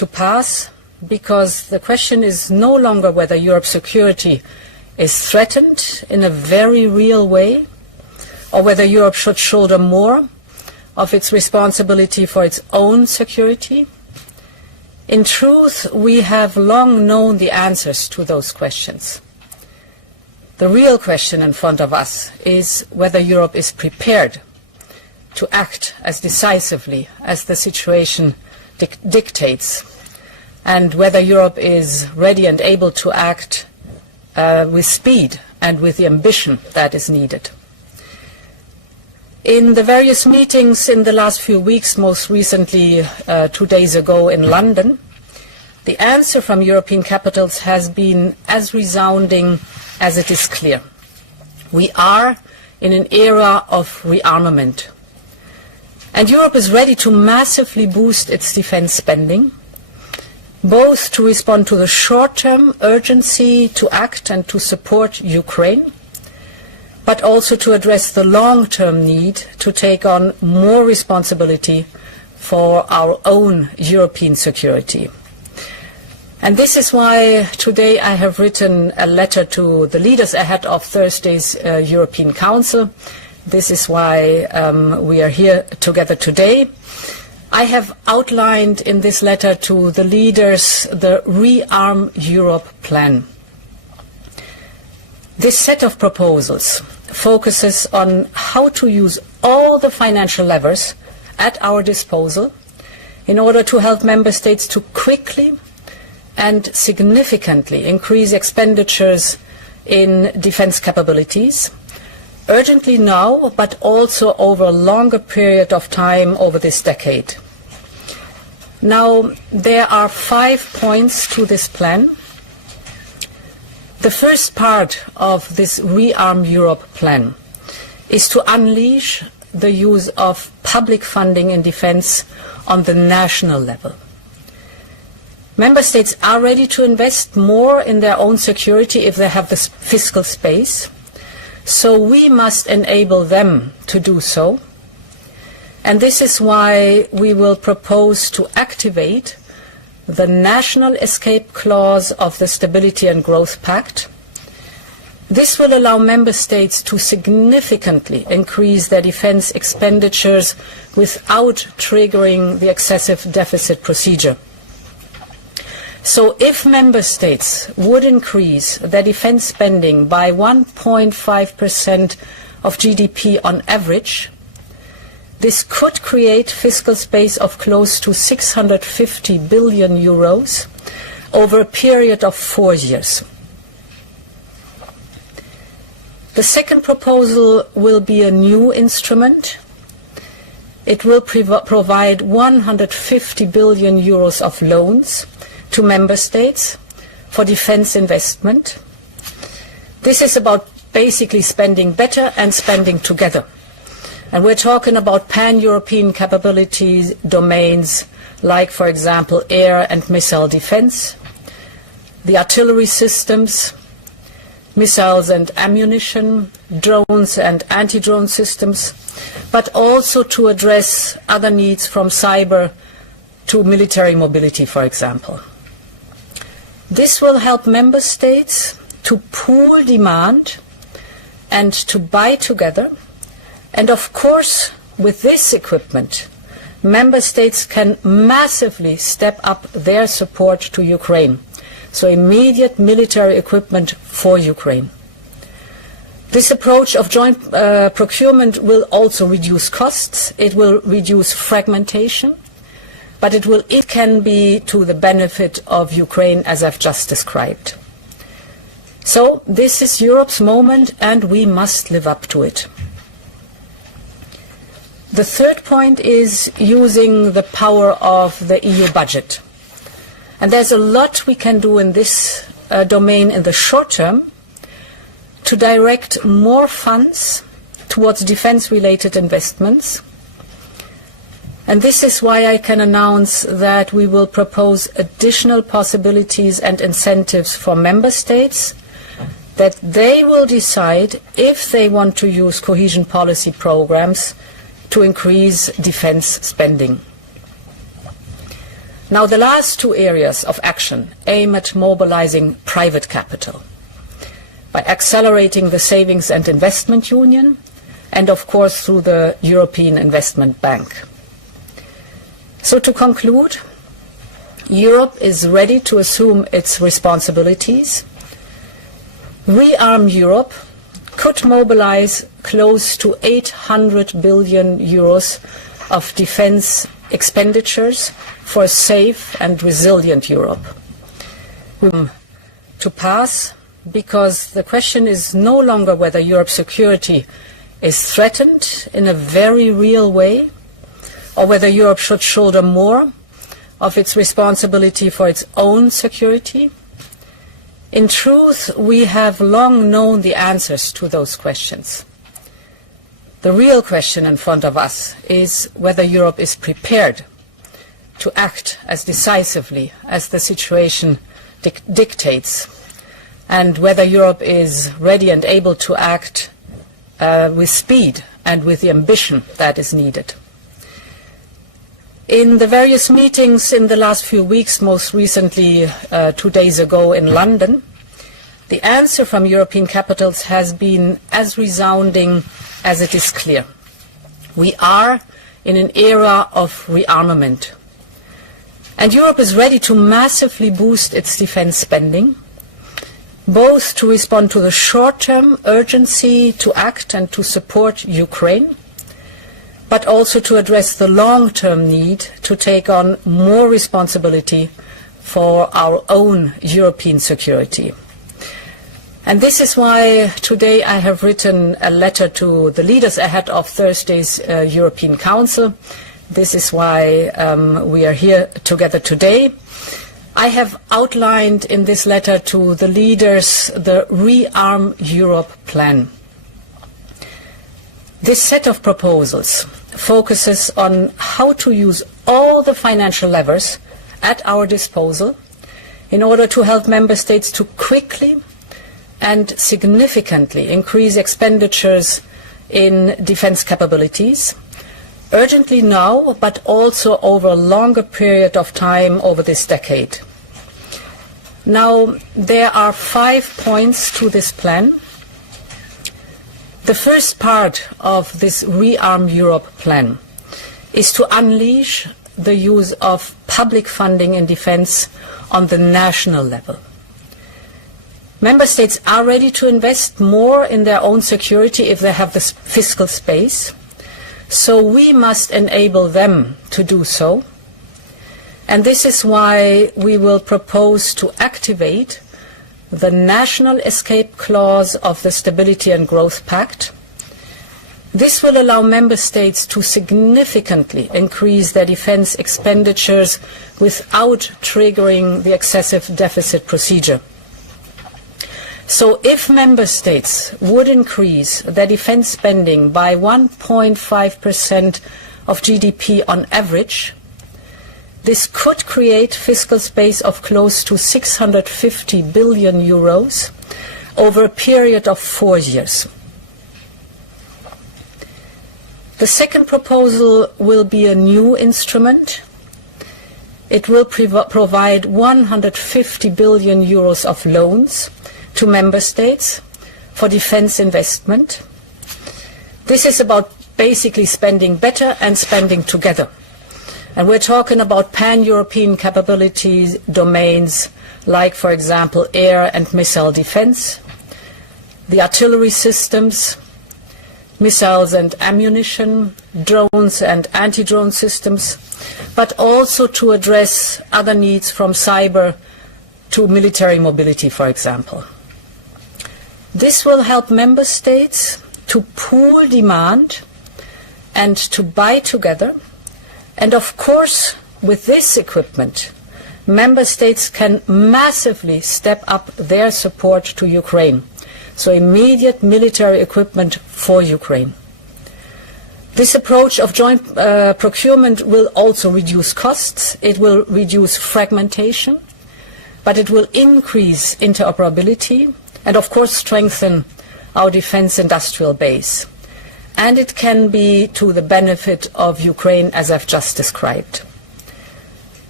to pass because the question is no longer whether Europe's security is threatened in a very real way or whether Europe should shoulder more of its responsibility for its own security. In truth, we have long known the answers to those questions. The real question in front of us is whether Europe is prepared to act as decisively as the situation dictates, and whether Europe is ready and able to act with speed and with the ambition that is needed. In the various meetings in the last few weeks, most recently 2 days ago in London, the answer from European capitals has been as resounding as it is clear. We are in an era of rearmament, and Europe is ready to massively boost its defense spending, both to respond to the short-term urgency to act and to support Ukraine, but also to address the long-term need to take on more responsibility for our own European security. And this is why today I have written a letter to the leaders ahead of Thursday's European Council. This is why we are here together today. I have outlined in this letter to the leaders the Rearm Europe plan. This set of proposals focuses on how to use all the financial levers at our disposal in order to help member states to quickly and significantly increase expenditures in defense capabilities, urgently now, but also over a longer period of time over this decade. Now, there are 5 points to this plan. The first part of this Rearm Europe plan is to unleash the use of public funding in defense on the national level. Member states are ready to invest more in their own security if they have the fiscal space, so we must enable them to do so. And this is why we will propose to activate the national escape clause of the Stability and Growth Pact. This will allow member states to significantly increase their defense expenditures without triggering the excessive deficit procedure. So if member states would increase their defense spending by 1.5% of GDP on average, this could create fiscal space of close to 650 billion euros over a period of 4 years. The second proposal will be a new instrument. It will provide 150 billion euros of loans to member states for defense investment. This is about basically spending better and spending together. And we're talking about pan-European capabilities domains like, for example, air and missile defense, the artillery systems, missiles and ammunition, drones and anti-drone systems, but also to address other needs from cyber to military mobility, for example. This will help member states to pool demand and to buy together. And of course, with this equipment, member states can massively step up their support to Ukraine. So immediate military equipment for Ukraine. This approach of joint procurement will also reduce costs. It will reduce fragmentation, but it can be to the benefit of Ukraine, as I've just described. So this is Europe's moment, and we must live up to it. The third point is using the power of the EU budget. And there's a lot we can do in this domain in the short term to direct more funds towards defense-related investments. And this is why I can announce that we will propose additional possibilities and incentives for member states, that they will decide if they want to use cohesion policy programs to increase defense spending. Now, the last two areas of action aim at mobilizing private capital by accelerating the Savings and Investment Union and, of course, through the European Investment Bank. So to conclude, Europe is ready to assume its responsibilities. Rearm Europe could mobilize close to 800 billion euros of defense expenditures for a safe and resilient Europe. To pass, because the question is no longer whether Europe's security is threatened in a very real way, or whether Europe should shoulder more of its responsibility for its own security. In truth, we have long known the answers to those questions. The real question in front of us is whether Europe is prepared to act as decisively as the situation dictates, and whether Europe is ready and able to act with speed and with the ambition that is needed. In the various meetings in the last few weeks, most recently 2 days ago in London, the answer from European capitals has been as resounding as it is clear. We are in an era of rearmament. And Europe is ready to massively boost its defense spending, both to respond to the short-term urgency to act and to support Ukraine, but also to address the long-term need to take on more responsibility for our own European security. And this is why today I have written a letter to the leaders ahead of Thursday's European Council. This is why we are here together today. I have outlined in this letter to the leaders the Rearm Europe plan. This set of proposals focuses on how to use all the financial levers at our disposal in order to help member states to quickly and significantly increase expenditures in defense capabilities, urgently now, but also over a longer period of time over this decade. Now, there are 5 points to this plan. The first part of this Rearm Europe plan is to unleash the use of public funding in defense on the national level. Member states are ready to invest more in their own security if they have the fiscal space, so we must enable them to do so. And this is why we will propose to activate the national escape clause of the Stability and Growth Pact. This will allow member states to significantly increase their defense expenditures without triggering the excessive deficit procedure. So if member states would increase their defense spending by 1.5% of GDP on average, this could create fiscal space of close to 650 billion euros over a period of 4 years. The second proposal will be a new instrument. It will provide 150 billion euros of loans to member states for defense investment. This is about basically spending better and spending together. And we're talking about pan-European capabilities domains like, for example, air and missile defense, the artillery systems, missiles and ammunition, drones and anti-drone systems, but also to address other needs from cyber to military mobility, for example. This will help member states to pool demand and to buy together. And of course, with this equipment, member states can massively step up their support to Ukraine. So immediate military equipment for Ukraine. This approach of joint procurement will also reduce costs. It will reduce fragmentation, but it will increase interoperability and, of course, strengthen our defense industrial base. And it can be to the benefit of Ukraine, as I've just described.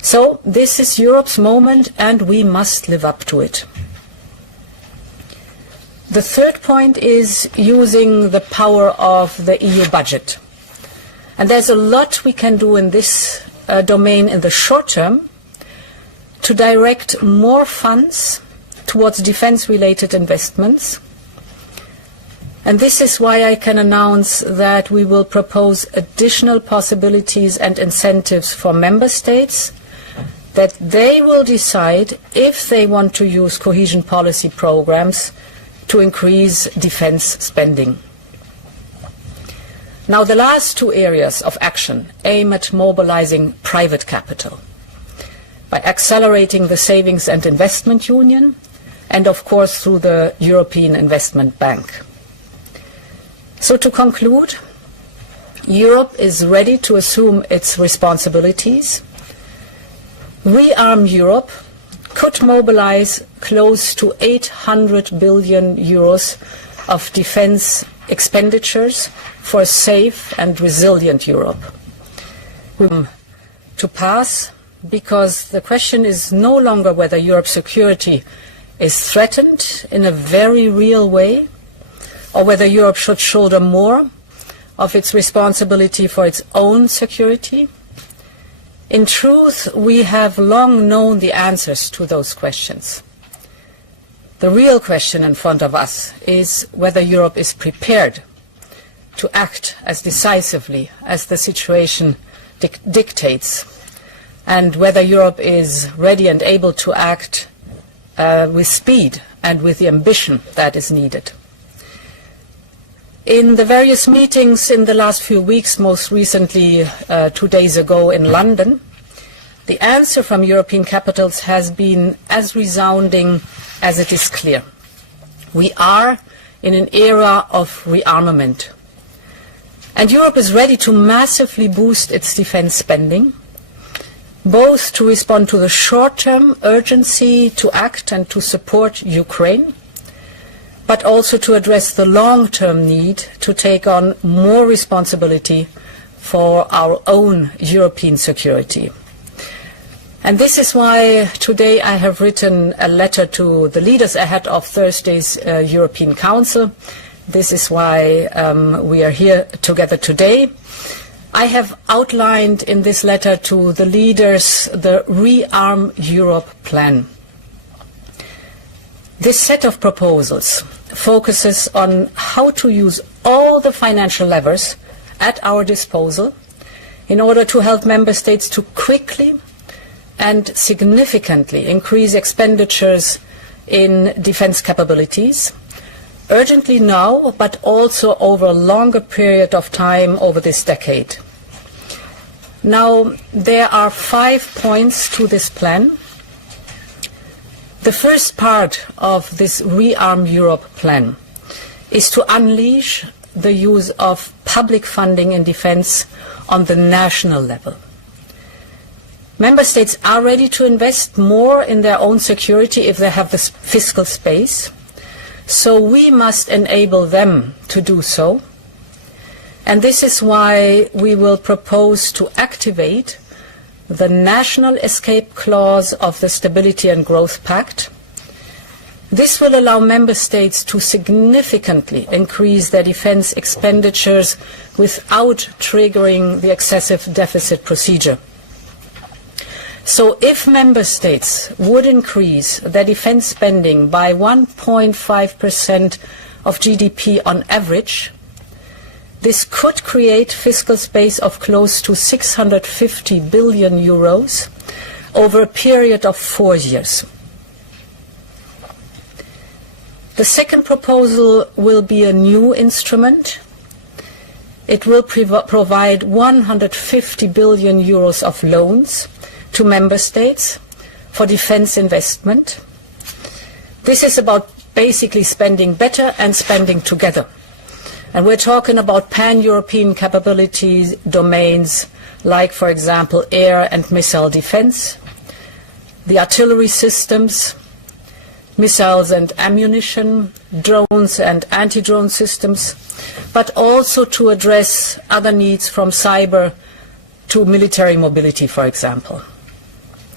So this is Europe's moment, and we must live up to it. The third point is using the power of the EU budget. And there's a lot we can do in this domain in the short term to direct more funds towards defense-related investments. And this is why I can announce that we will propose additional possibilities and incentives for member states, that they will decide if they want to use cohesion policy programs to increase defense spending. Now, the last two areas of action aim at mobilizing private capital by accelerating the Savings and Investment Union and, of course, through the European Investment Bank. So to conclude, Europe is ready to assume its responsibilities. Rearm Europe could mobilize close to 800 billion euros of defense expenditures for a safe and resilient Europe. To pass, because the question is no longer whether Europe's security is threatened in a very real way, or whether Europe should shoulder more of its responsibility for its own security. In truth, we have long known the answers to those questions. The real question in front of us is whether Europe is prepared to act as decisively as the situation dictates, and whether Europe is ready and able to act with speed and with the ambition that is needed. In the various meetings in the last few weeks, most recently 2 days ago in London, the answer from European capitals has been as resounding as it is clear. We are in an era of rearmament. And Europe is ready to massively boost its defense spending, both to respond to the short-term urgency to act and to support Ukraine, but also to address the long-term need to take on more responsibility for our own European security. And this is why today I have written a letter to the leaders ahead of Thursday's European Council. This is why we are here together today. I have outlined in this letter to the leaders the Rearm Europe plan. This set of proposals focuses on how to use all the financial levers at our disposal in order to help member states to quickly and significantly increase expenditures in defense capabilities, urgently now, but also over a longer period of time over this decade. Now, there are 5 points to this plan. The first part of this Rearm Europe plan is to unleash the use of public funding in defense on the national level. Member states are ready to invest more in their own security if they have the fiscal space, so we must enable them to do so. And this is why we will propose to activate the national escape clause of the Stability and Growth Pact. This will allow member states to significantly increase their defense expenditures without triggering the excessive deficit procedure. So if member states would increase their defense spending by 1.5% of GDP on average, this could create fiscal space of close to 650 billion euros over a period of 4 years. The second proposal will be a new instrument. It will provide 150 billion euros of loans to member states for defense investment. This is about basically spending better and spending together. And we're talking about pan-European capabilities domains like, for example, air and missile defense, the artillery systems, missiles and ammunition, drones and anti-drone systems, but also to address other needs from cyber to military mobility, for example.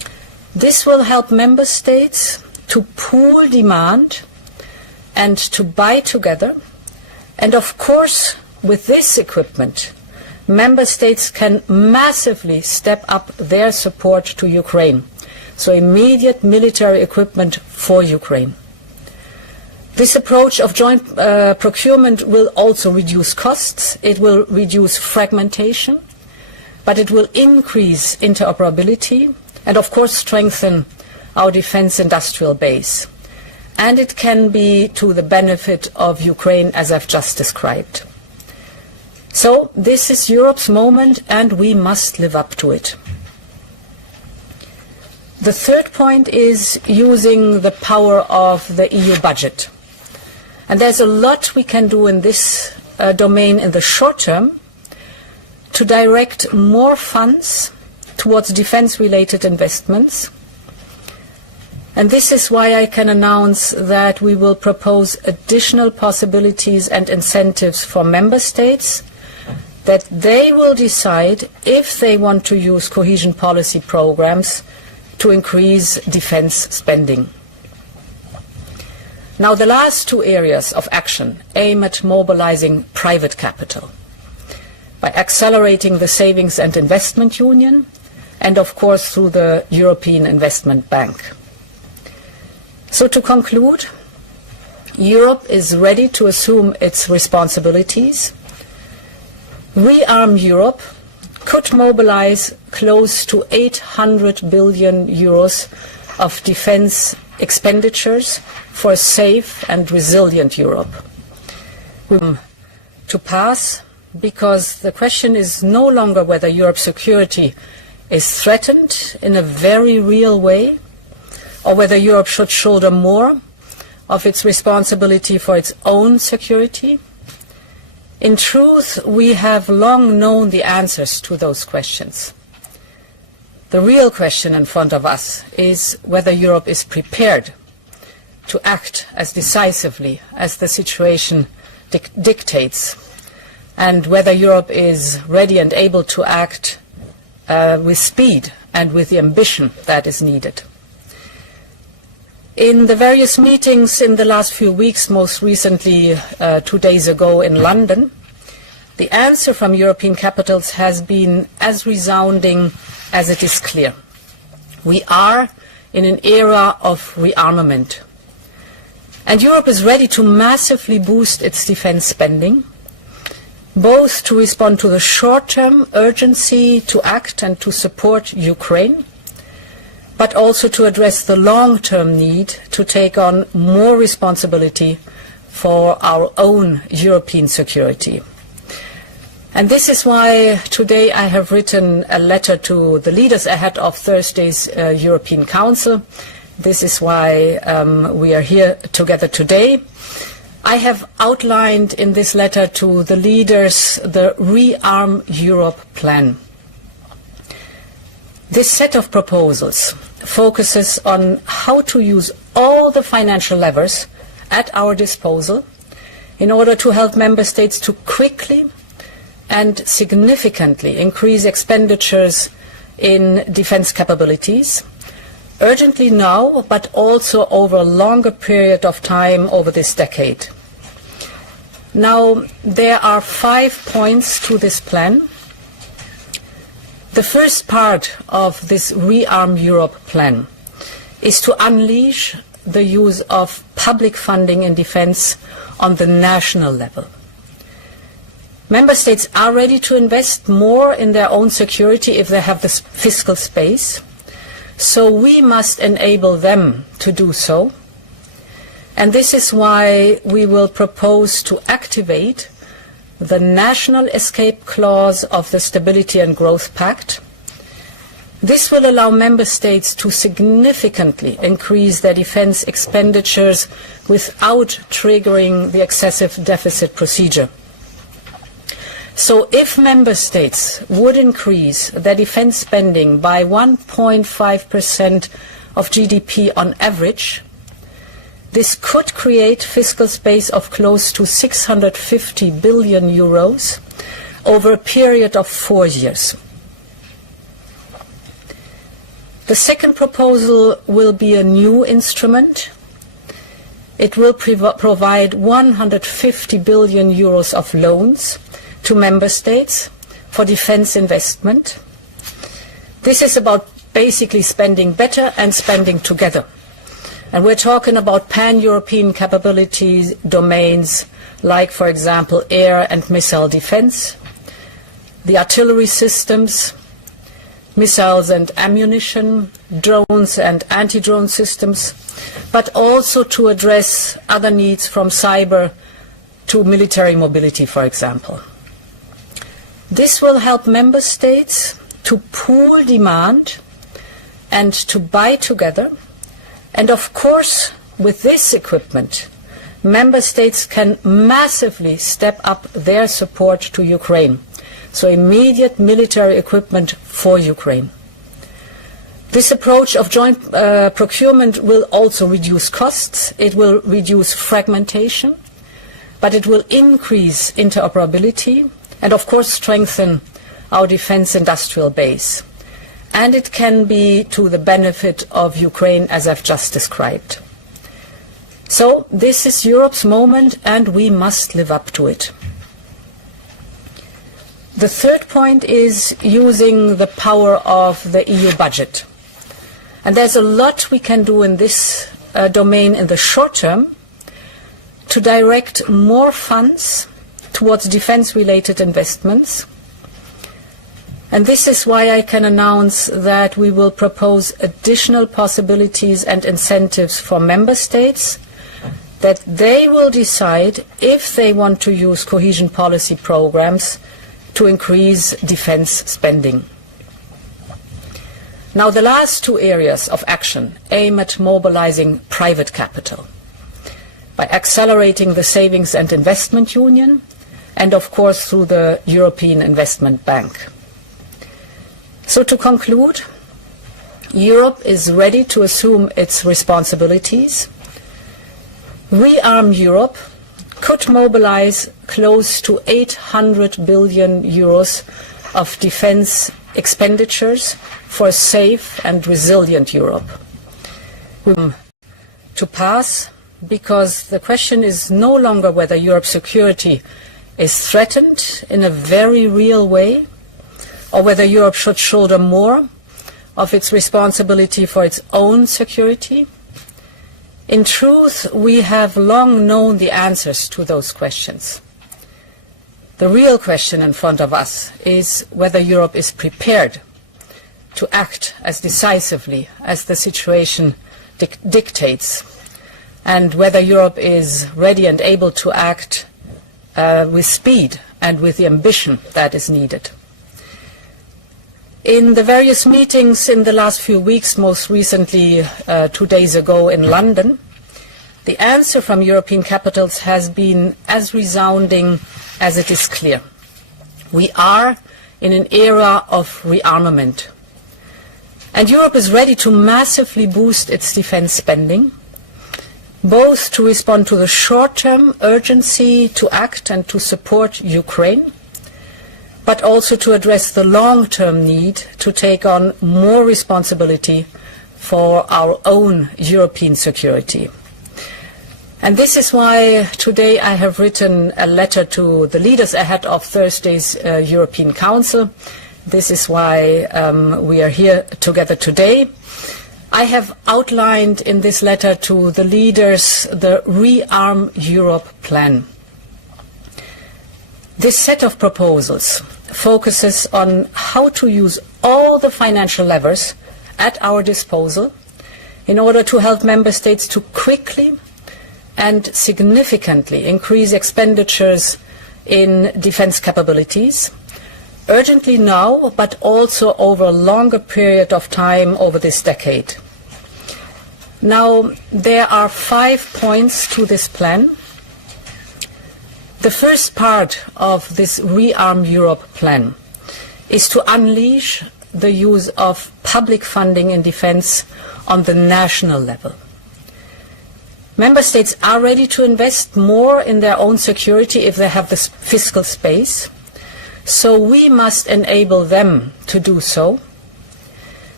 This will help member states to pool demand and to buy together. And of course, with this equipment, member states can massively step up their support to Ukraine. So immediate military equipment for Ukraine. This approach of joint procurement will also reduce costs, it will reduce fragmentation, but it will increase interoperability and of course strengthen our defense industrial base. And it can be to the benefit of Ukraine, as I've just described. So this is Europe's moment and we must live up to it. The third point is using the power of the EU budget. And there's a lot we can do in this domain in the short term to direct more funds towards defense-related investments. And this is why I can announce that we will propose additional possibilities and incentives for member states, that they will decide if they want to use cohesion policy programs to increase defense spending. Now, the last two areas of action aim at mobilizing private capital by accelerating the Savings and Investment Union and, of course, through the European Investment Bank. So to conclude, Europe is ready to assume its responsibilities. Rearm Europe could mobilize close to 800 billion euros of defense expenditures for a safe and resilient Europe. To pass, because the question is no longer whether Europe's security is threatened in a very real way, or whether Europe should shoulder more of its responsibility for its own security. In truth, we have long known the answers to those questions. The real question in front of us is whether Europe is prepared to act as decisively as the situation dictates, and whether Europe is ready and able to act with speed and with the ambition that is needed. In the various meetings in the last few weeks, most recently 2 days ago in London, the answer from European capitals has been as resounding as it is clear. We are in an era of rearmament. And Europe is ready to massively boost its defense spending, both to respond to the short-term urgency to act and to support Ukraine, but also to address the long-term need to take on more responsibility for our own European security. And this is why today I have written a letter to the leaders ahead of Thursday's European Council. This is why we are here together today. I have outlined in this letter to the leaders the Rearm Europe plan. This set of proposals focuses on how to use all the financial levers at our disposal in order to help member states to quickly and significantly increase expenditures in defense capabilities, urgently now, but also over a longer period of time over this decade. Now, there are 5 points to this plan. The first part of this Rearm Europe plan is to unleash the use of public funding in defense on the national level. Member states are ready to invest more in their own security if they have the fiscal space, so we must enable them to do so. And this is why we will propose to activate the national escape clause of the Stability and Growth Pact. This will allow member states to significantly increase their defense expenditures without triggering the excessive deficit procedure. So if member states would increase their defense spending by 1.5% of GDP on average, this could create fiscal space of close to 650 billion euros over a period of 4 years. The second proposal will be a new instrument. It will provide 150 billion euros of loans to member states for defense investment. This is about basically spending better and spending together. And we're talking about pan-European capabilities domains like, for example, air and missile defense, the artillery systems, missiles and ammunition, drones and anti-drone systems, but also to address other needs from cyber to military mobility, for example. This will help member states to pool demand and to buy together. And of course, with this equipment, member states can massively step up their support to Ukraine. So immediate military equipment for Ukraine. This approach of joint procurement will also reduce costs. It will reduce fragmentation, but it will increase interoperability and, of course, strengthen our defense industrial base. And it can be to the benefit of Ukraine, as I've just described. So this is Europe's moment, and we must live up to it. The third point is using the power of the EU budget. And there's a lot we can do in this domain in the short term to direct more funds towards defense-related investments. And this is why I can announce that we will propose additional possibilities and incentives for member states, that they will decide if they want to use cohesion policy programs to increase defense spending. Now, the last two areas of action aim at mobilizing private capital by accelerating the Savings and Investment Union and, of course, through the European Investment Bank. So to conclude, Europe is ready to assume its responsibilities. Rearm Europe could mobilize close to 800 billion euros of defense expenditures for a safe and resilient Europe. To pass, because the question is no longer whether Europe's security is threatened in a very real way, or whether Europe should shoulder more of its responsibility for its own security. In truth, we have long known the answers to those questions. The real question in front of us is whether Europe is prepared to act as decisively as the situation dictates, and whether Europe is ready and able to act with speed and with the ambition that is needed. In the various meetings in the last few weeks, most recently 2 days ago in London, the answer from European capitals has been as resounding as it is clear. We are in an era of rearmament. And Europe is ready to massively boost its defense spending, both to respond to the short-term urgency to act and to support Ukraine, but also to address the long-term need to take on more responsibility for our own European security. And this is why today I have written a letter to the leaders ahead of Thursday's European Council. This is why we are here together today. I have outlined in this letter to the leaders the Rearm Europe plan. This set of proposals focuses on how to use all the financial levers at our disposal in order to help member states to quickly and significantly increase expenditures in defense capabilities, urgently now, but also over a longer period of time over this decade. Now, there are 5 points to this plan. The first part of this Rearm Europe plan is to unleash the use of public funding in defense on the national level. Member states are ready to invest more in their own security if they have the fiscal space, so we must enable them to do so.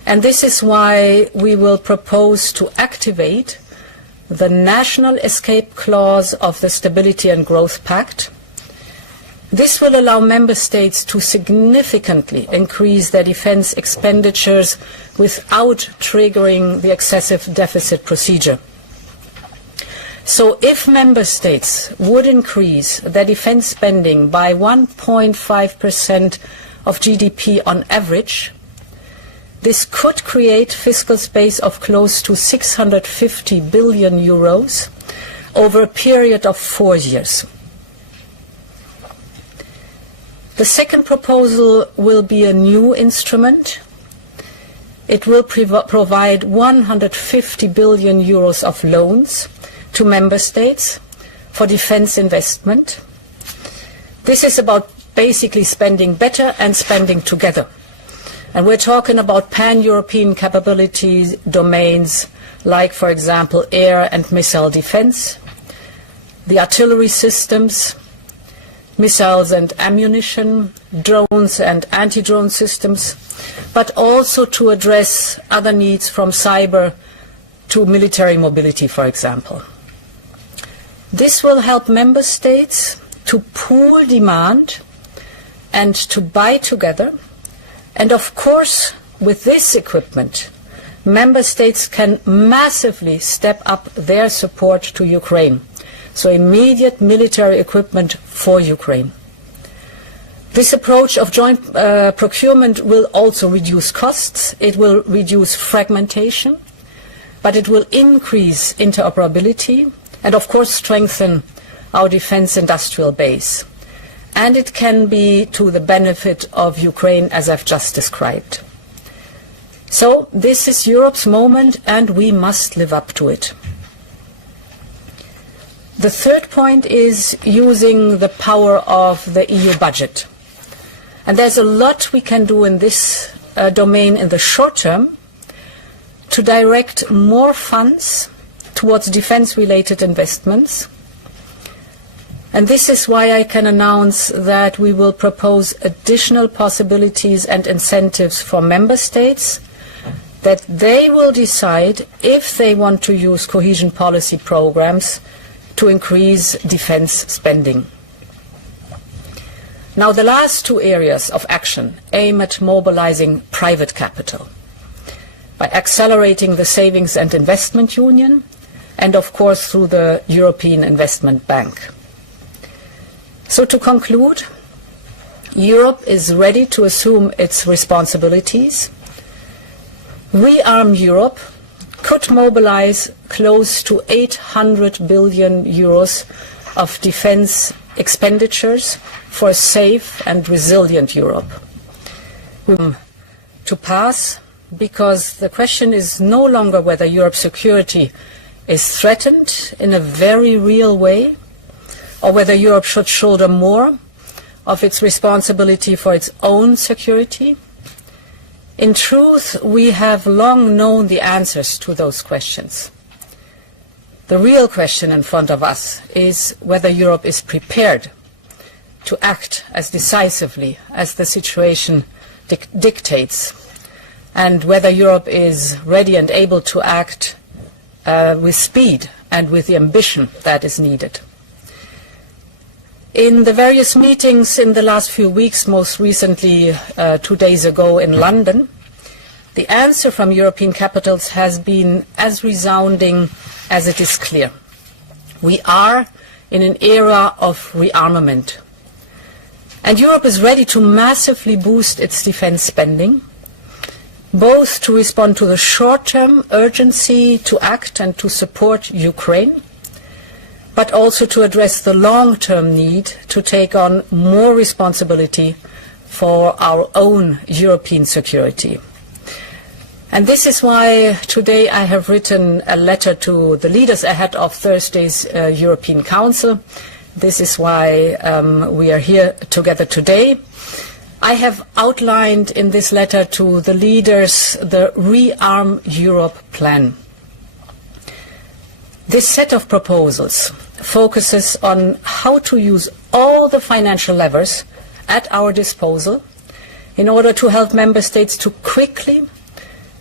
And this is why we will propose to activate the national escape clause of the Stability and Growth Pact. This will allow member states to significantly increase their defense expenditures without triggering the excessive deficit procedure. So if member states would increase their defense spending by 1.5% of GDP on average, this could create fiscal space of close to 650 billion euros over a period of 4 years. The second proposal will be a new instrument. It will provide 150 billion euros of loans to member states for defense investment. This is about basically spending better and spending together. And we're talking about pan-European capabilities domains like, for example, air and missile defense, the artillery systems, missiles and ammunition, drones and anti-drone systems, but also to address other needs from cyber to military mobility, for example. This will help member states to pool demand and to buy together. And of course, with this equipment, member states can massively step up their support to Ukraine. So immediate military equipment for Ukraine. This approach of joint procurement will also reduce costs. It will reduce fragmentation, but it will increase interoperability and, of course, strengthen our defense industrial base. And it can be to the benefit of Ukraine, as I've just described. So this is Europe's moment, and we must live up to it. The third point is using the power of the EU budget. And there's a lot we can do in this domain in the short term to direct more funds towards defense-related investments. And this is why I can announce that we will propose additional possibilities and incentives for member states, that they will decide if they want to use cohesion policy programs to increase defense spending. Now, the last two areas of action aim at mobilizing private capital by accelerating the Savings and Investment Union and, of course, through the European Investment Bank. So to conclude, Europe is ready to assume its responsibilities. Rearm Europe could mobilize close to 800 billion euros of defense expenditures for a safe and resilient Europe. To pass, because the question is no longer whether Europe's security is threatened in a very real way, or whether Europe should shoulder more of its responsibility for its own security. In truth, we have long known the answers to those questions. The real question in front of us is whether Europe is prepared to act as decisively as the situation dictates, and whether Europe is ready and able to act with speed and with the ambition that is needed. In the various meetings in the last few weeks, most recently 2 days ago in London, the answer from European capitals has been as resounding as it is clear. We are in an era of rearmament. And Europe is ready to massively boost its defense spending, both to respond to the short-term urgency to act and to support Ukraine, but also to address the long-term need to take on more responsibility for our own European security. And this is why today I have written a letter to the leaders ahead of Thursday's European Council. This is why we are here together today. I have outlined in this letter to the leaders the Rearm Europe plan. This set of proposals focuses on how to use all the financial levers at our disposal in order to help member states to quickly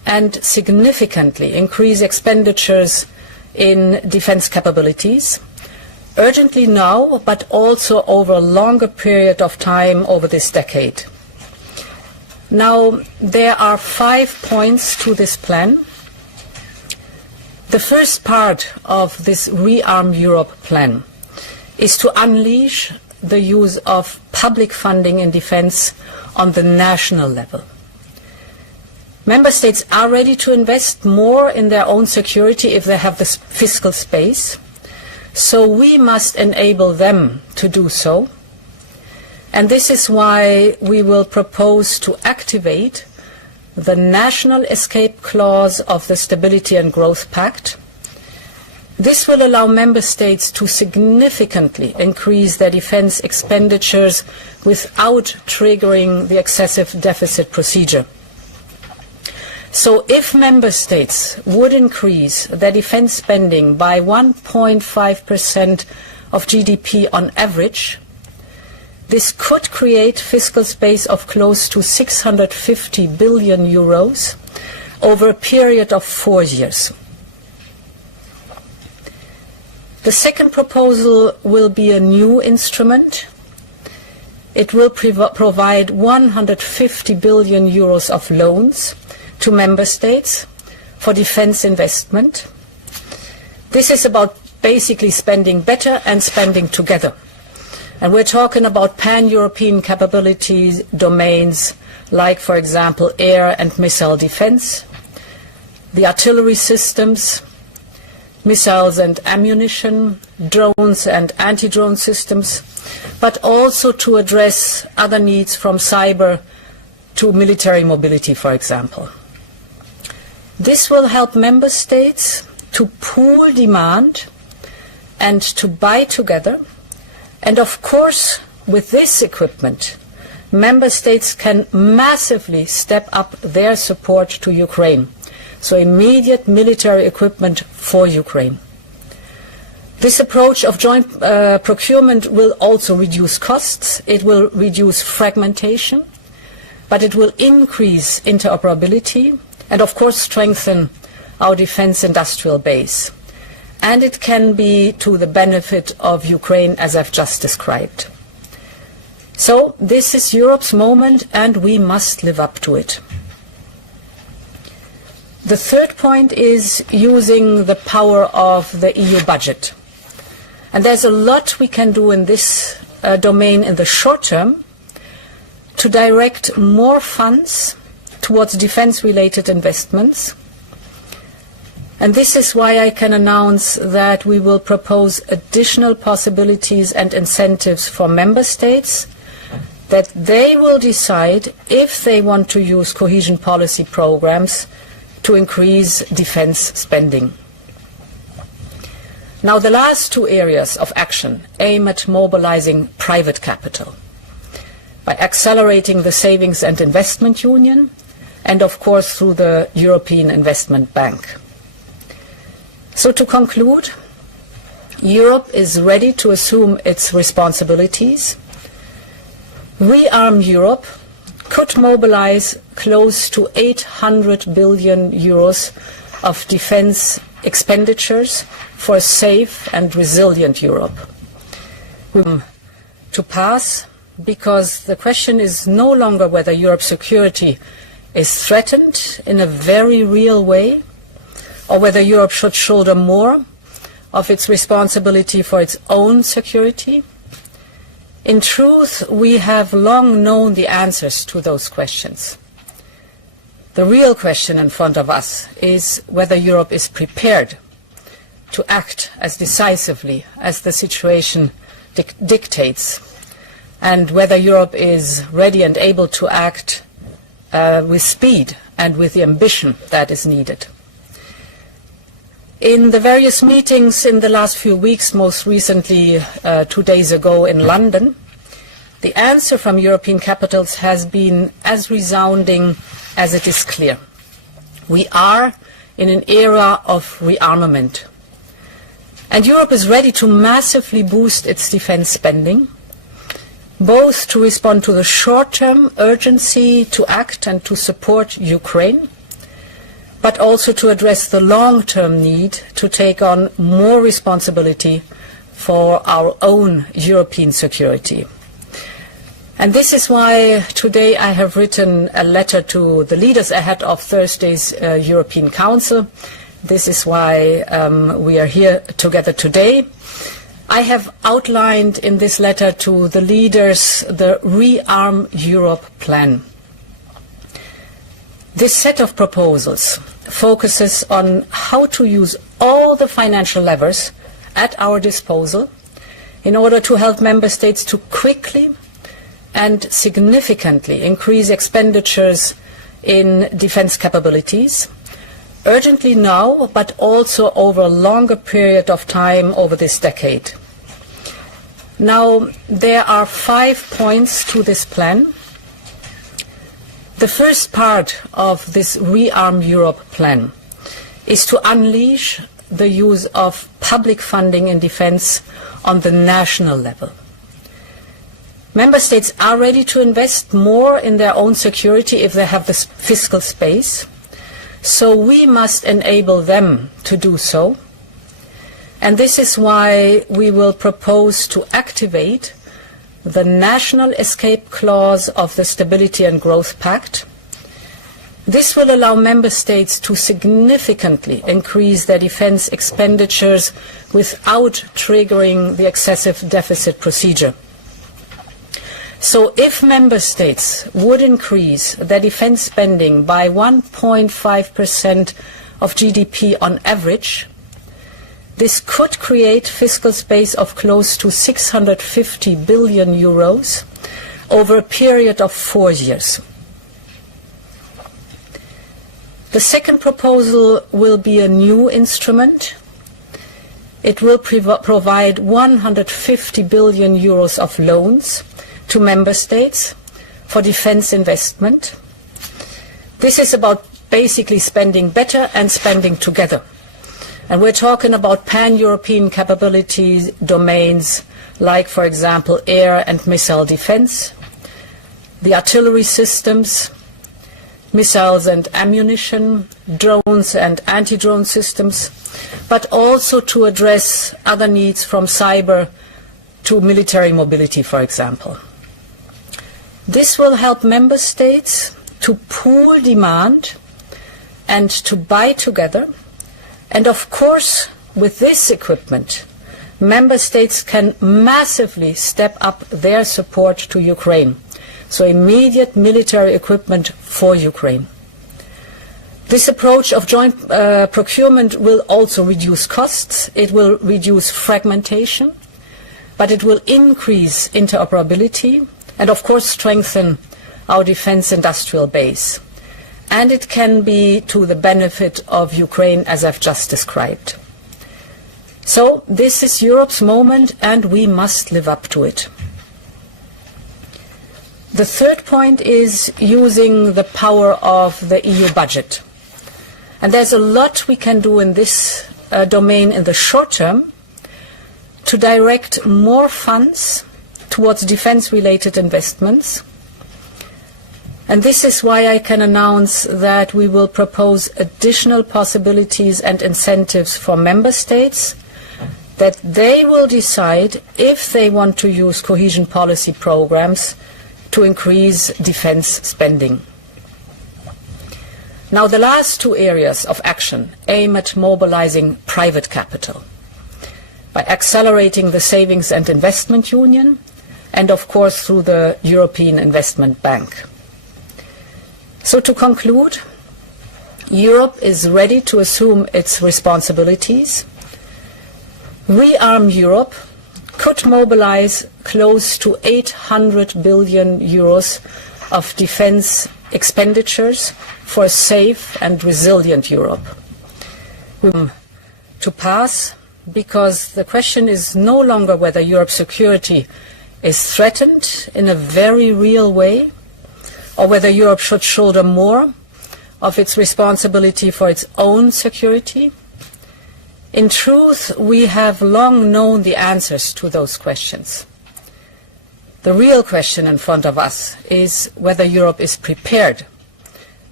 and significantly increase expenditures in defense capabilities, urgently now, but also over a longer period of time over this decade. Now, there are 5 points to this plan. The first part of this Rearm Europe plan is to unleash the use of public funding in defense on the national level. Member states are ready to invest more in their own security if they have the fiscal space, so we must enable them to do so. And this is why we will propose to activate the national escape clause of the Stability and Growth Pact. This will allow member states to significantly increase their defense expenditures without triggering the excessive deficit procedure. So if member states would increase their defense spending by 1.5% of GDP on average, this could create fiscal space of close to 650 billion euros over a period of 4 years. The second proposal will be a new instrument. It will provide 150 billion euros of loans to member states for defense investment. This is about basically spending better and spending together. And we're talking about pan-European capabilities domains like, for example, air and missile defense, the artillery systems, missiles and ammunition, drones and anti-drone systems, but also to address other needs from cyber to military mobility, for example. This will help member states to pool demand and to buy together. And of course, with this equipment, member states can massively step up their support to Ukraine. So immediate military equipment for Ukraine. This approach of joint procurement will also reduce costs, it will reduce fragmentation, but it will increase interoperability and of course strengthen our defense industrial base. And it can be to the benefit of Ukraine, as I've just described. So this is Europe's moment and we must live up to it. The third point is using the power of the EU budget. And there's a lot we can do in this domain in the short term to direct more funds towards defense-related investments. And this is why I can announce that we will propose additional possibilities and incentives for member states, that they will decide if they want to use cohesion policy programs to increase defense spending. Now, the last 2 areas of action aim at mobilizing private capital by accelerating the Savings and Investment Union and, of course, through the European Investment Bank. So to conclude, Europe is ready to assume its responsibilities. Rearm Europe could mobilize close to 800 billion euros of defense expenditures for a safe and resilient Europe. To pass, because the question is no longer whether Europe's security is threatened in a very real way, or whether Europe should shoulder more of its responsibility for its own security. In truth, we have long known the answers to those questions. The real question in front of us is whether Europe is prepared to act as decisively as the situation dictates, and whether Europe is ready and able to act with speed and with the ambition that is needed. In the various meetings in the last few weeks, most recently 2 days ago in London, the answer from European capitals has been as resounding as it is clear. We are in an era of rearmament. And Europe is ready to massively boost its defense spending, both to respond to the short-term urgency to act and to support Ukraine, but also to address the long-term need to take on more responsibility for our own European security. And this is why today I have written a letter to the leaders ahead of Thursday's European Council. This is why we are here together today. I have outlined in this letter to the leaders the Rearm Europe plan. This set of proposals focuses on how to use all the financial levers at our disposal in order to help member states to quickly and significantly increase expenditures in defense capabilities, urgently now, but also over a longer period of time over this decade. Now, there are 5 points to this plan. The first part of this Rearm Europe plan is to unleash the use of public funding in defense on the national level. Member states are ready to invest more in their own security if they have the fiscal space, so we must enable them to do so. And this is why we will propose to activate the national escape clause of the Stability and Growth Pact. This will allow member states to significantly increase their defense expenditures without triggering the excessive deficit procedure. So if member states would increase their defense spending by 1.5% of GDP on average, this could create fiscal space of close to 650 billion euros over a period of 4 years. The second proposal will be a new instrument. It will provide 150 billion euros of loans to member states for defense investment. This is about basically spending better and spending together. And we're talking about pan-European capabilities domains like, for example, air and missile defense, the artillery systems, missiles and ammunition, drones and anti-drone systems, but also to address other needs from cyber to military mobility, for example. This will help member states to pool demand and to buy together. And of course, with this equipment, member states can massively step up their support to Ukraine. So immediate military equipment for Ukraine. This approach of joint procurement will also reduce costs. It will reduce fragmentation, but it will increase interoperability and of course strengthen our defense industrial base. And it can be to the benefit of Ukraine, as I've just described. So this is Europe's moment, and we must live up to it. The third point is using the power of the EU budget. And there's a lot we can do in this domain in the short term to direct more funds towards defense-related investments. And this is why I can announce that we will propose additional possibilities and incentives for member states, that they will decide if they want to use cohesion policy programs to increase defense spending. Now, the last 2 areas of action aim at mobilizing private capital by accelerating the savings and investment union and, of course, through the European Investment Bank. So to conclude, Europe is ready to assume its responsibilities. Rearm Europe could mobilize close to 800 billion euros of defense expenditures for a safe and resilient Europe. To pass, because the question is no longer whether Europe's security is threatened in a very real way, or whether Europe should shoulder more of its responsibility for its own security. In truth, we have long known the answers to those questions. The real question in front of us is whether Europe is prepared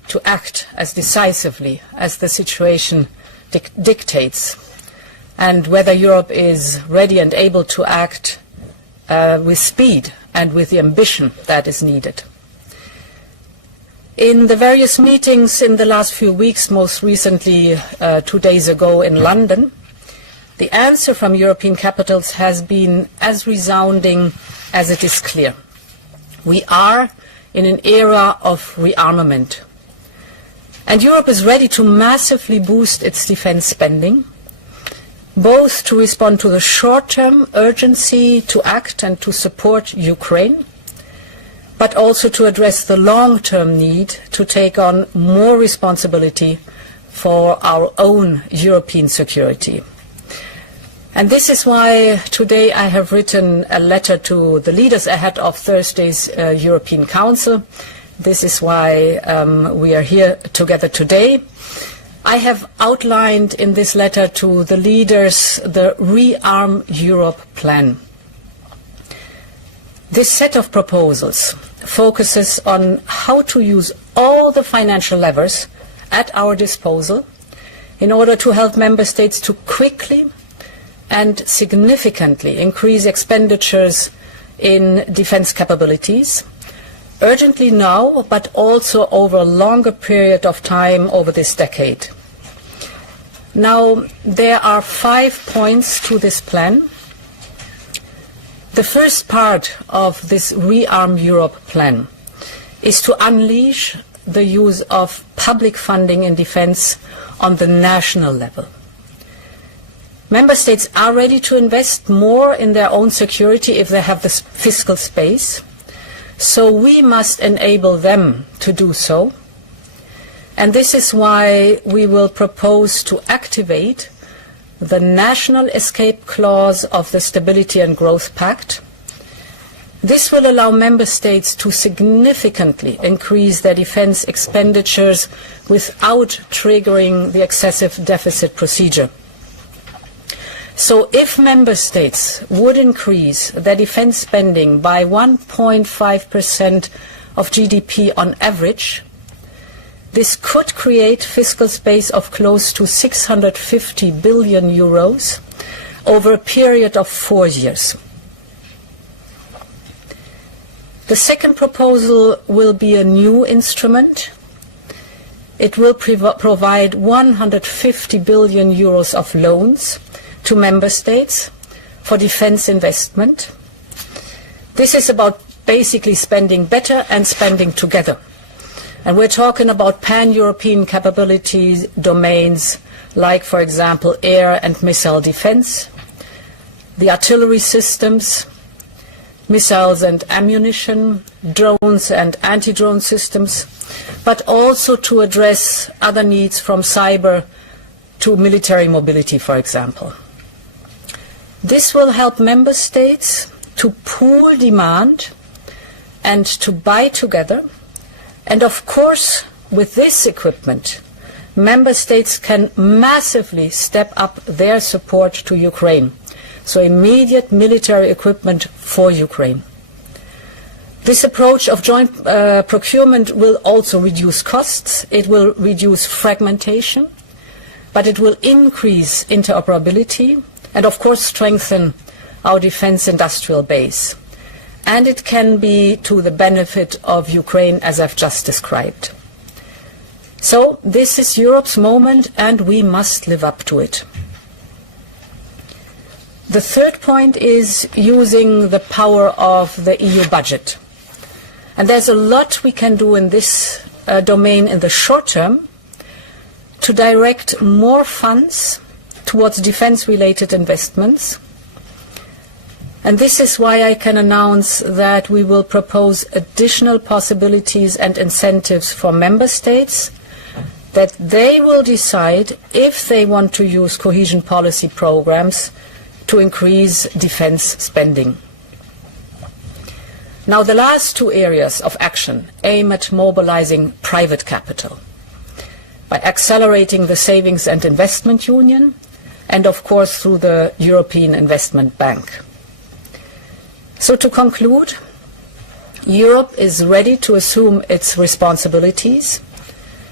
to act as decisively as the situation dictates, and whether Europe is ready and able to act with speed and with the ambition that is needed. In the various meetings in the last few weeks, most recently 2 days ago in London, the answer from European capitals has been as resounding as it is clear. We are in an era of rearmament, and Europe is ready to massively boost its defense spending, both to respond to the short-term urgency to act and to support Ukraine, but also to address the long-term need to take on more responsibility for our own European security. And this is why today I have written a letter to the leaders ahead of Thursday's European Council. This is why we are here together today. I have outlined in this letter to the leaders the Rearm Europe plan. This set of proposals focuses on how to use all the financial levers at our disposal in order to help member states to quickly and significantly increase expenditures in defense capabilities, urgently now, but also over a longer period of time over this decade. Now, there are 5 points to this plan. The first part of this Rearm Europe plan is to unleash the use of public funding in defense on the national level. Member states are ready to invest more in their own security if they have the fiscal space, so we must enable them to do so. And this is why we will propose to activate the national escape clause of the Stability and Growth Pact. This will allow member states to significantly increase their defense expenditures without triggering the excessive deficit procedure. So if member states would increase their defense spending by 1.5% of GDP on average, this could create fiscal space of close to 650 billion euros over a period of 4 years. The second proposal will be a new instrument. It will provide 150 billion euros of loans to member states for defense investment. This is about basically spending better and spending together. And we're talking about pan-European capabilities domains like, for example, air and missile defense, the artillery systems, missiles and ammunition, drones and anti-drone systems, but also to address other needs from cyber to military mobility, for example. This will help member states to pool demand and to buy together. And of course, with this equipment, member states can massively step up their support to Ukraine. So immediate military equipment for Ukraine. This approach of joint procurement will also reduce costs. It will reduce fragmentation, but it will increase interoperability and of course strengthen our defense industrial base. And it can be to the benefit of Ukraine, as I've just described. So this is Europe's moment, and we must live up to it. The third point is using the power of the EU budget. And there's a lot we can do in this domain in the short term to direct more funds towards defense-related investments. And this is why I can announce that we will propose additional possibilities and incentives for member states, that they will decide if they want to use cohesion policy programs to increase defense spending. Now, the last 2 areas of action aim at mobilizing private capital by accelerating the Savings and Investment Union and, of course, through the European Investment Bank. So to conclude, Europe is ready to assume its responsibilities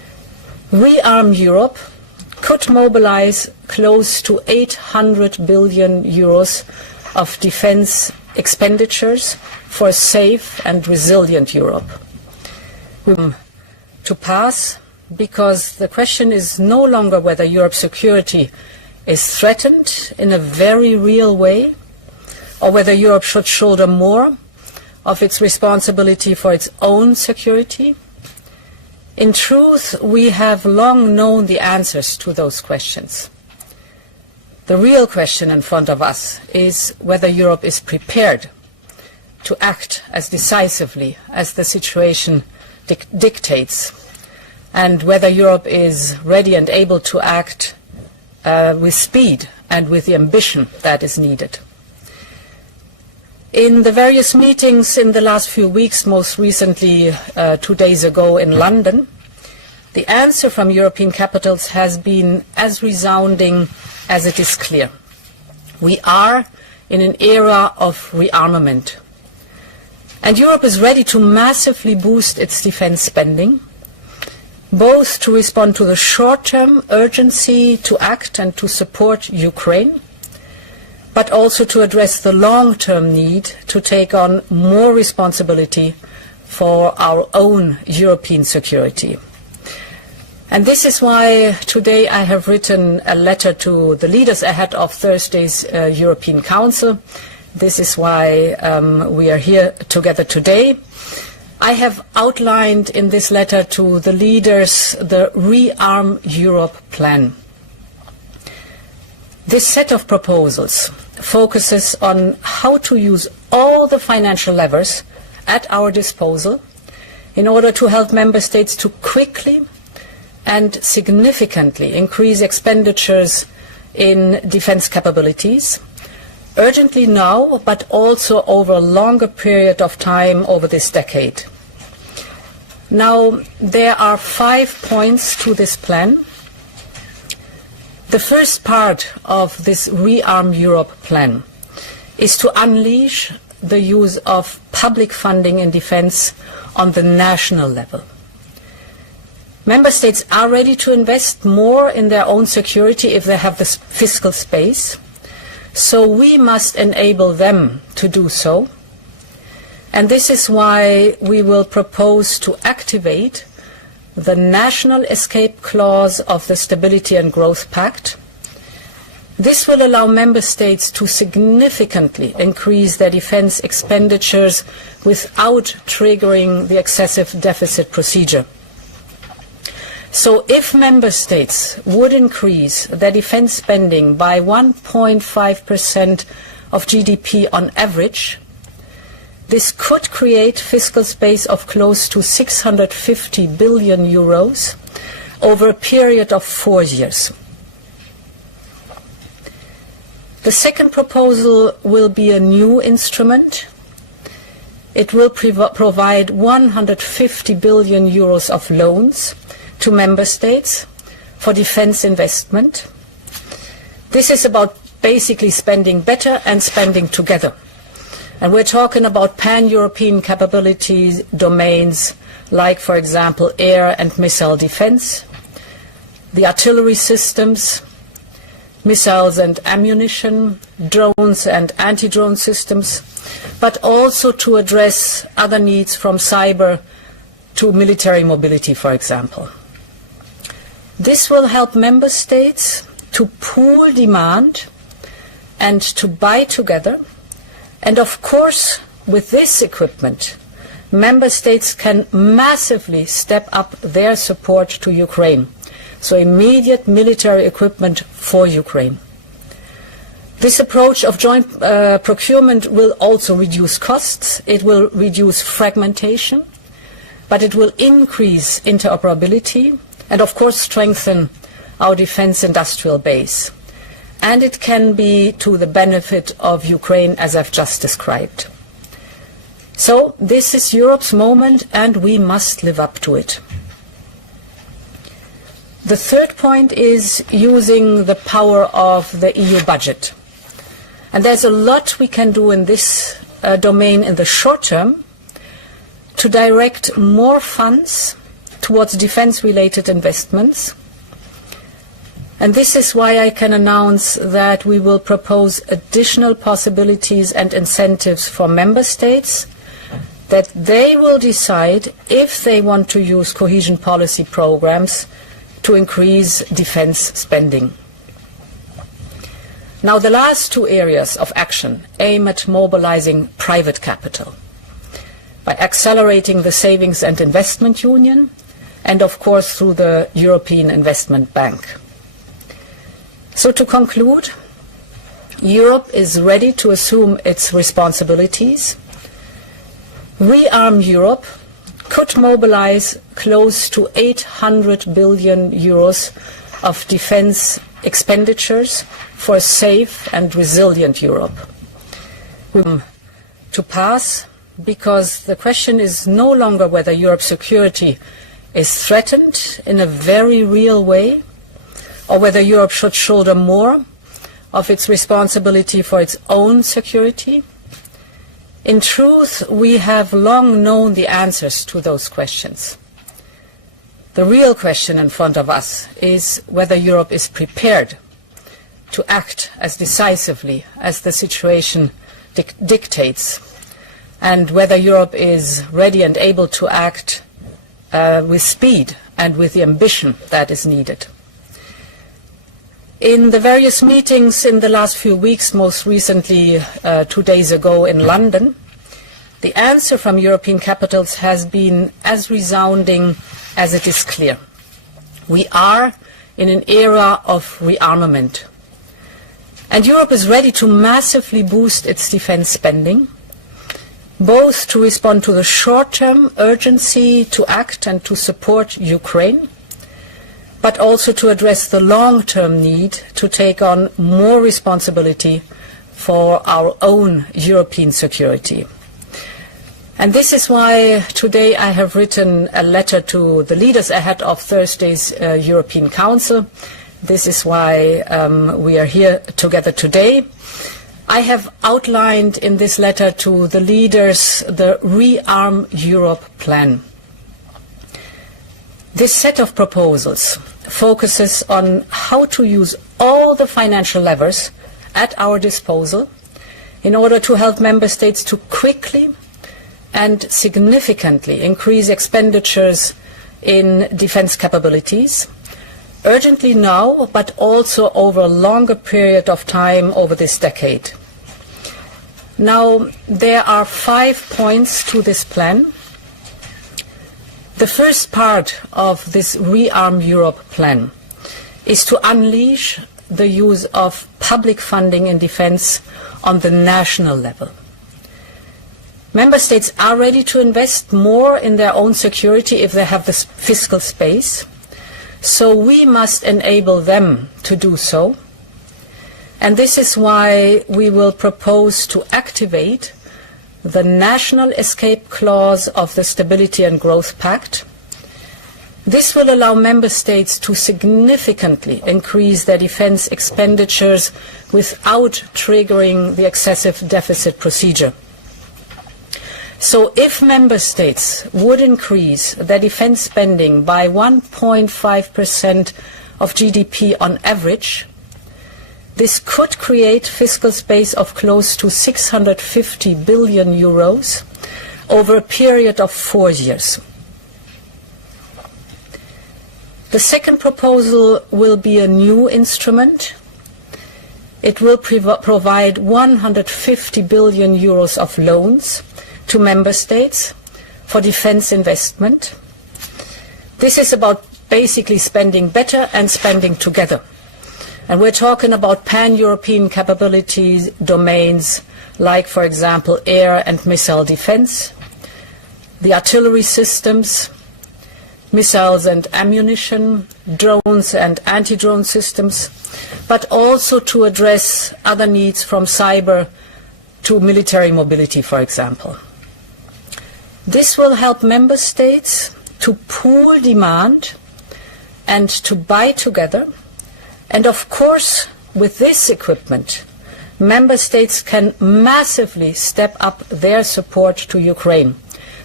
Rearm Europe could mobilize close to 800 billion euros of defense expenditures for a safe and resilient Europe. To pass, because the question is no longer whether Europe's security is threatened in a very real way, or whether Europe should shoulder more of its responsibility for its own security. In truth, we have long known the answers to those questions. The real question in front of us is whether Europe is prepared to act as decisively as the situation dictates, and whether Europe is ready and able to act with speed and with the ambition that is needed. In the various meetings in the last few weeks, most recently 2 days ago in London, the answer from European capitals has been as resounding as it is clear. We are in an era of rearmament, and Europe is ready to massively boost its defense spending, both to respond to the short-term urgency to act and to support Ukraine, but also to address the long-term need to take on more responsibility for our own European security. And this is why today I have written a letter to the leaders ahead of Thursday's European Council. This is why we are here together today. I have outlined in this letter to the leaders the Rearm Europe plan. This set of proposals focuses on how to use all the financial levers at our disposal in order to help member states to quickly and significantly increase expenditures in defense capabilities, urgently now, but also over a longer period of time over this decade. Now, there are 5 points to this plan. The first part of this Rearm Europe plan is to unleash the use of public funding in defense on the national level. Member states are ready to invest more in their own security if they have the fiscal space, so we must enable them to do so. And this is why we will propose to activate the national escape clause of the Stability and Growth Pact. This will allow member states to significantly increase their defense expenditures without triggering the excessive deficit procedure. So if member states would increase their defense spending by 1.5% of GDP on average, this could create fiscal space of close to 650 billion euros over a period of 4 years. The second proposal will be a new instrument. It will provide 150 billion euros of loans to member states for defense investment. This is about basically spending better and spending together. And we're talking about pan-European capabilities domains like, for example, air and missile defense, the artillery systems, missiles and ammunition, drones and anti-drone systems, but also to address other needs from cyber to military mobility, for example. This will help member states to pool demand and to buy together. And of course, with this equipment, member states can massively step up their support to Ukraine. So immediate military equipment for Ukraine. This approach of joint procurement will also reduce costs. It will reduce fragmentation, but it will increase interoperability and of course strengthen our defense industrial base. And it can be to the benefit of Ukraine, as I've just described. So this is Europe's moment, and we must live up to it. The third point is using the power of the EU budget. And there's a lot we can do in this domain in the short term to direct more funds towards defense-related investments. And this is why I can announce that we will propose additional possibilities and incentives for member states, that they will decide if they want to use cohesion policy programs to increase defense spending. Now, the last two areas of action aim at mobilizing private capital by accelerating the Savings and Investment Union and, of course, through the European Investment Bank. So to conclude, Europe is ready to assume its responsibilities. Rearm Europe could mobilize close to 800 billion euros of defense expenditures for a safe and resilient Europe. To pass, because the question is no longer whether Europe's security is threatened in a very real way, or whether Europe should shoulder more of its responsibility for its own security. In truth, we have long known the answers to those questions. The real question in front of us is whether Europe is prepared to act as decisively as the situation dictates, and whether Europe is ready and able to act with speed and with the ambition that is needed. In the various meetings in the last few weeks, most recently 2 days ago in London, the answer from European capitals has been as resounding as it is clear. We are in an era of rearmament, and Europe is ready to massively boost its defense spending, both to respond to the short-term urgency to act and to support Ukraine, but also to address the long-term need to take on more responsibility for our own European security. And this is why today I have written a letter to the leaders ahead of Thursday's European Council. This is why we are here together today. I have outlined in this letter to the leaders the Rearm Europe plan. This set of proposals focuses on how to use all the financial levers at our disposal in order to help member states to quickly and significantly increase expenditures in defense capabilities, urgently now, but also over a longer period of time over this decade. Now, there are 5 points to this plan. The first part of this Rearm Europe plan is to unleash the use of public funding in defense on the national level. Member states are ready to invest more in their own security if they have the fiscal space, so we must enable them to do so. And this is why we will propose to activate the national escape clause of the Stability and Growth Pact. This will allow member states to significantly increase their defense expenditures without triggering the excessive deficit procedure. So if member states would increase their defense spending by 1.5% of GDP on average, this could create fiscal space of close to 650 billion euros over a period of 4 years. The second proposal will be a new instrument. It will provide 150 billion euros of loans to member states for defense investment. This is about basically spending better and spending together. And we're talking about pan-European capabilities domains like, for example, air and missile defense, the artillery systems, missiles and ammunition, drones and anti-drone systems, but also to address other needs from cyber to military mobility, for example. This will help member states to pool demand and to buy together. And of course, with this equipment, member states can massively step up their support to Ukraine.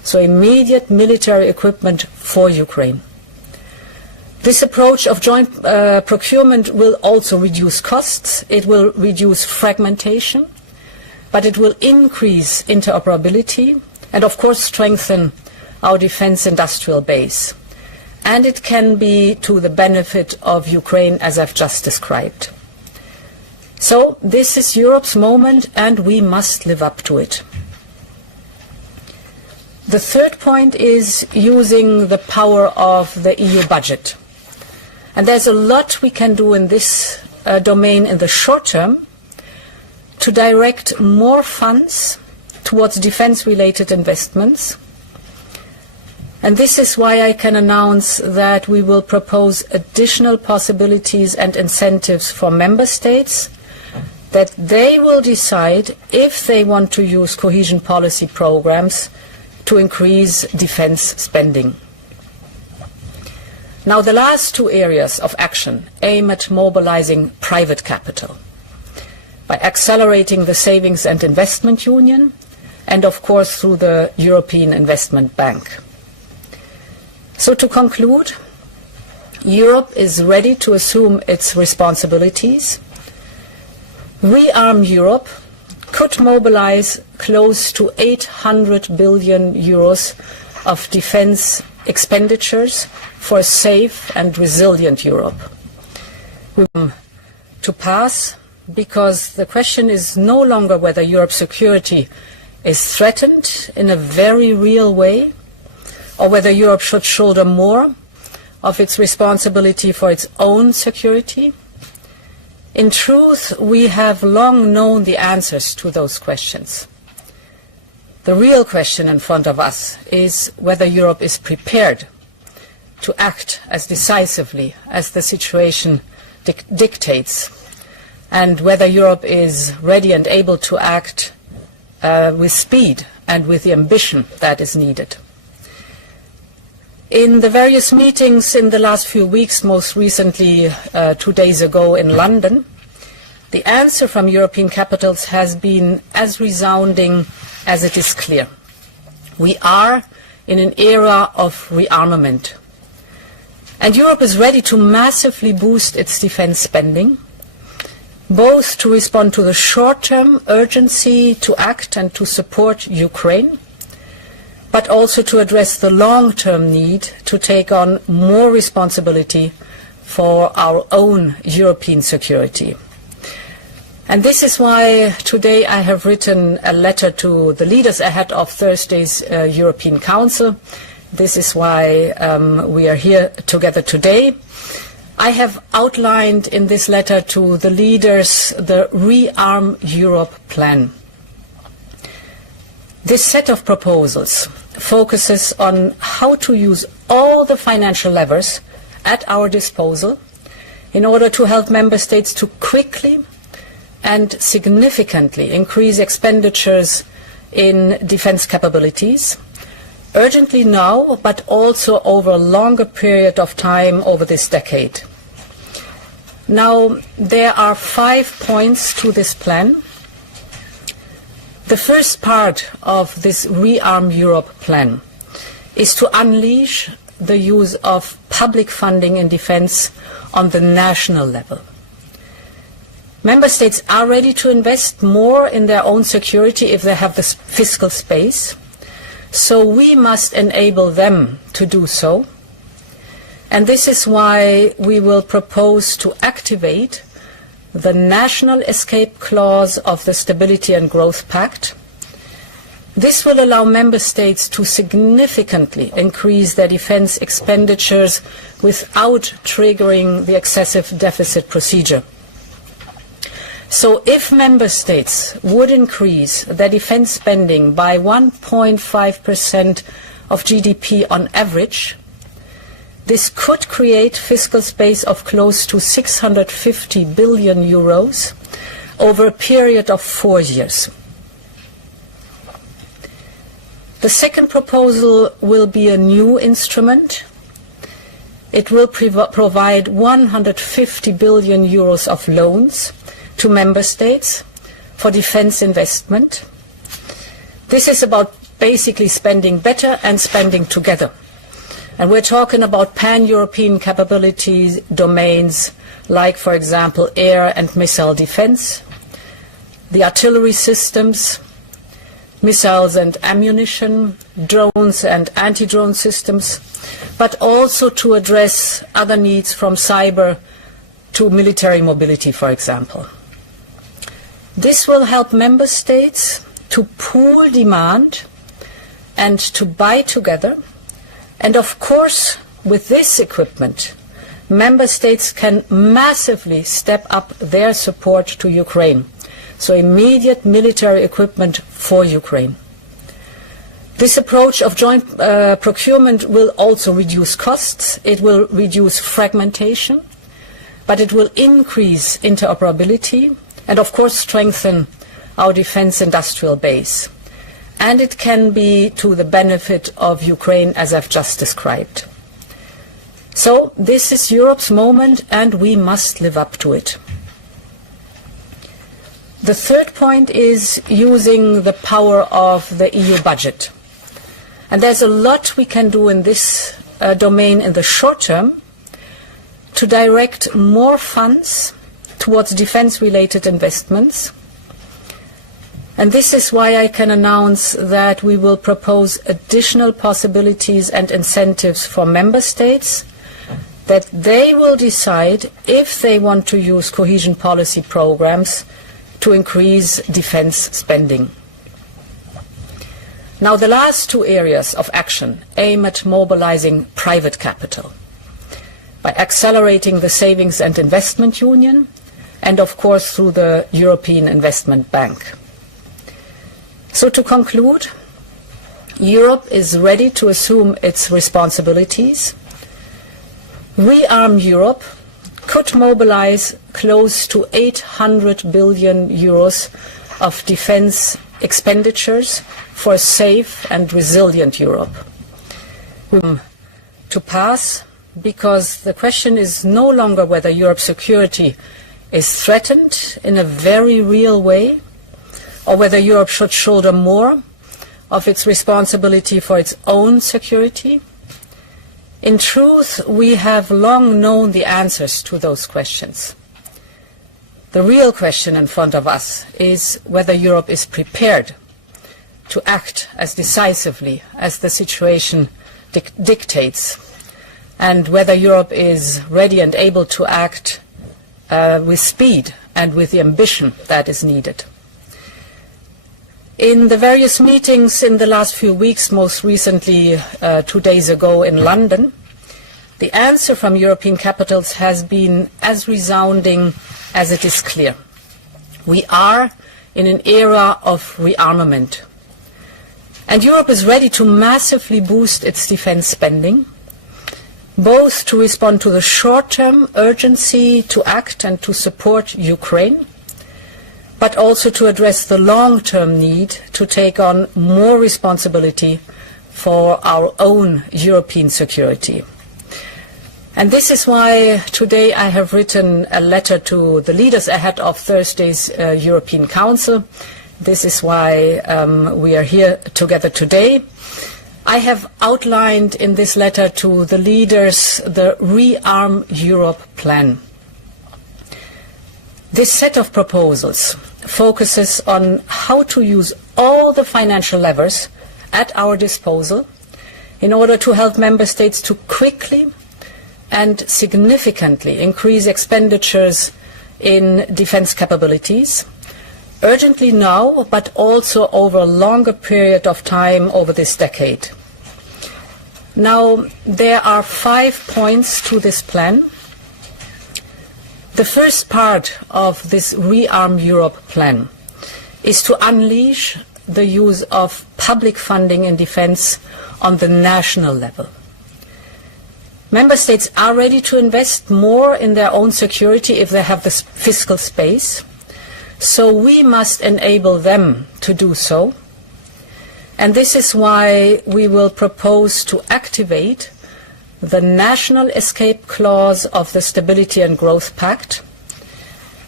so immediate military equipment for Ukraine. This approach of joint procurement will also reduce costs, it will reduce fragmentation, but it will increase interoperability and of course strengthen our defence industrial base. And it can be to the benefit of Ukraine, as I've just described. So this is Europe's moment and we must live up to it. The third point is using the power of the EU budget. And there's a lot we can do in this domain in the short term to direct more funds towards defence-related investments. And this is why I can announce that we will propose additional possibilities and incentives for member states, that they will decide if they want to use cohesion policy programs to increase defence spending. Now, the last two areas of action aim at mobilizing private capital by accelerating the Savings and Investment Union and, of course, through the European Investment Bank. So to conclude, Europe is ready to assume its responsibilities. Rearm Europe could mobilize close to 800 billion euros of defence expenditures for a safe and resilient Europe. To pass, because the question is no longer whether Europe's security is threatened in a very real way, or whether Europe should shoulder more of its responsibility for its own security. In truth, we have long known the answers to those questions. The real question in front of us is whether Europe is prepared to act as decisively as the situation dictates, and whether Europe is ready and able to act with speed and with the ambition that is needed. In the various meetings in the last few weeks, most recently 2 days ago in London, the answer from European capitals has been as resounding as it is clear. We are in an era of rearmament. And Europe is ready to massively boost its defence spending, both to respond to the short-term urgency to act and to support Ukraine, but also to address the long-term need to take on more responsibility for our own European security. And this is why today I have written a letter to the leaders ahead of Thursday's European Council. This is why we are here together today. I have outlined in this letter to the leaders the Rearm Europe plan. This set of proposals focuses on how to use all the financial levers at our disposal in order to help member states to quickly and significantly increase expenditures in defence capabilities, urgently now, but also over a longer period of time over this decade. Now, there are 5 points to this plan. The first part of this Rearm Europe plan is to unleash the use of public funding in defence on the national level. Member states are ready to invest more in their own security if they have the fiscal space, so we must enable them to do so. And this is why we will propose to activate the national escape clause of the Stability and Growth Pact. This will allow member states to significantly increase their defence expenditures without triggering the excessive deficit procedure. So if member states would increase their defence spending by 1.5% of GDP on average, this could create fiscal space of close to 650 billion euros over a period of 4 years. The second proposal will be a new instrument. It will provide 150 billion euros of loans to member states for defence investment. This is about basically spending better and spending together. And we're talking about pan-European capabilities domains like, for example, air and missile defense, the artillery systems, missiles and ammunition, drones and anti-drone systems, but also to address other needs from cyber to military mobility, for example. This will help member states to pool demand and to buy together. And of course, with this equipment, member states can massively step up their support to Ukraine. So immediate military equipment for Ukraine. This approach of joint procurement will also reduce costs, it will reduce fragmentation, but it will increase interoperability and of course strengthen our defense industrial base. And it can be to the benefit of Ukraine, as I've just described. So this is Europe's moment and we must live up to it. The third point is using the power of the EU budget. And there's a lot we can do in this domain in the short term to direct more funds towards defense-related investments. And this is why I can announce that we will propose additional possibilities and incentives for member states, that they will decide if they want to use cohesion policy programs to increase defense spending. Now, the last two areas of action aim at mobilizing private capital by accelerating the Savings and Investment Union and, of course, through the European Investment Bank. So to conclude, Europe is ready to assume its responsibilities. Rearm Europe could mobilize close to 800 billion euros of defense expenditures for a safe and resilient Europe. To pass, because the question is no longer whether Europe's security is threatened in a very real way, or whether Europe should shoulder more of its responsibility for its own security. In truth, we have long known the answers to those questions. The real question in front of us is whether Europe is prepared to act as decisively as the situation dictates, and whether Europe is ready and able to act with speed and with the ambition that is needed. In the various meetings in the last few weeks, most recently 2 days ago in London, the answer from European capitals has been as resounding as it is clear. We are in an era of rearmament. And Europe is ready to massively boost its defense spending, both to respond to the short-term urgency to act and to support Ukraine, but also to address the long-term need to take on more responsibility for our own European security. And this is why today I have written a letter to the leaders ahead of Thursday's European Council. This is why we are here together today. I have outlined in this letter to the leaders the Rearm Europe plan. This set of proposals focuses on how to use all the financial levers at our disposal in order to help member states to quickly and significantly increase expenditures in defense capabilities, urgently now, but also over a longer period of time over this decade. Now, there are 5 points to this plan. The first part of this Rearm Europe plan is to unleash the use of public funding in defense on the national level. Member states are ready to invest more in their own security if they have the fiscal space, so we must enable them to do so. And this is why we will propose to activate the national escape clause of the Stability and Growth Pact,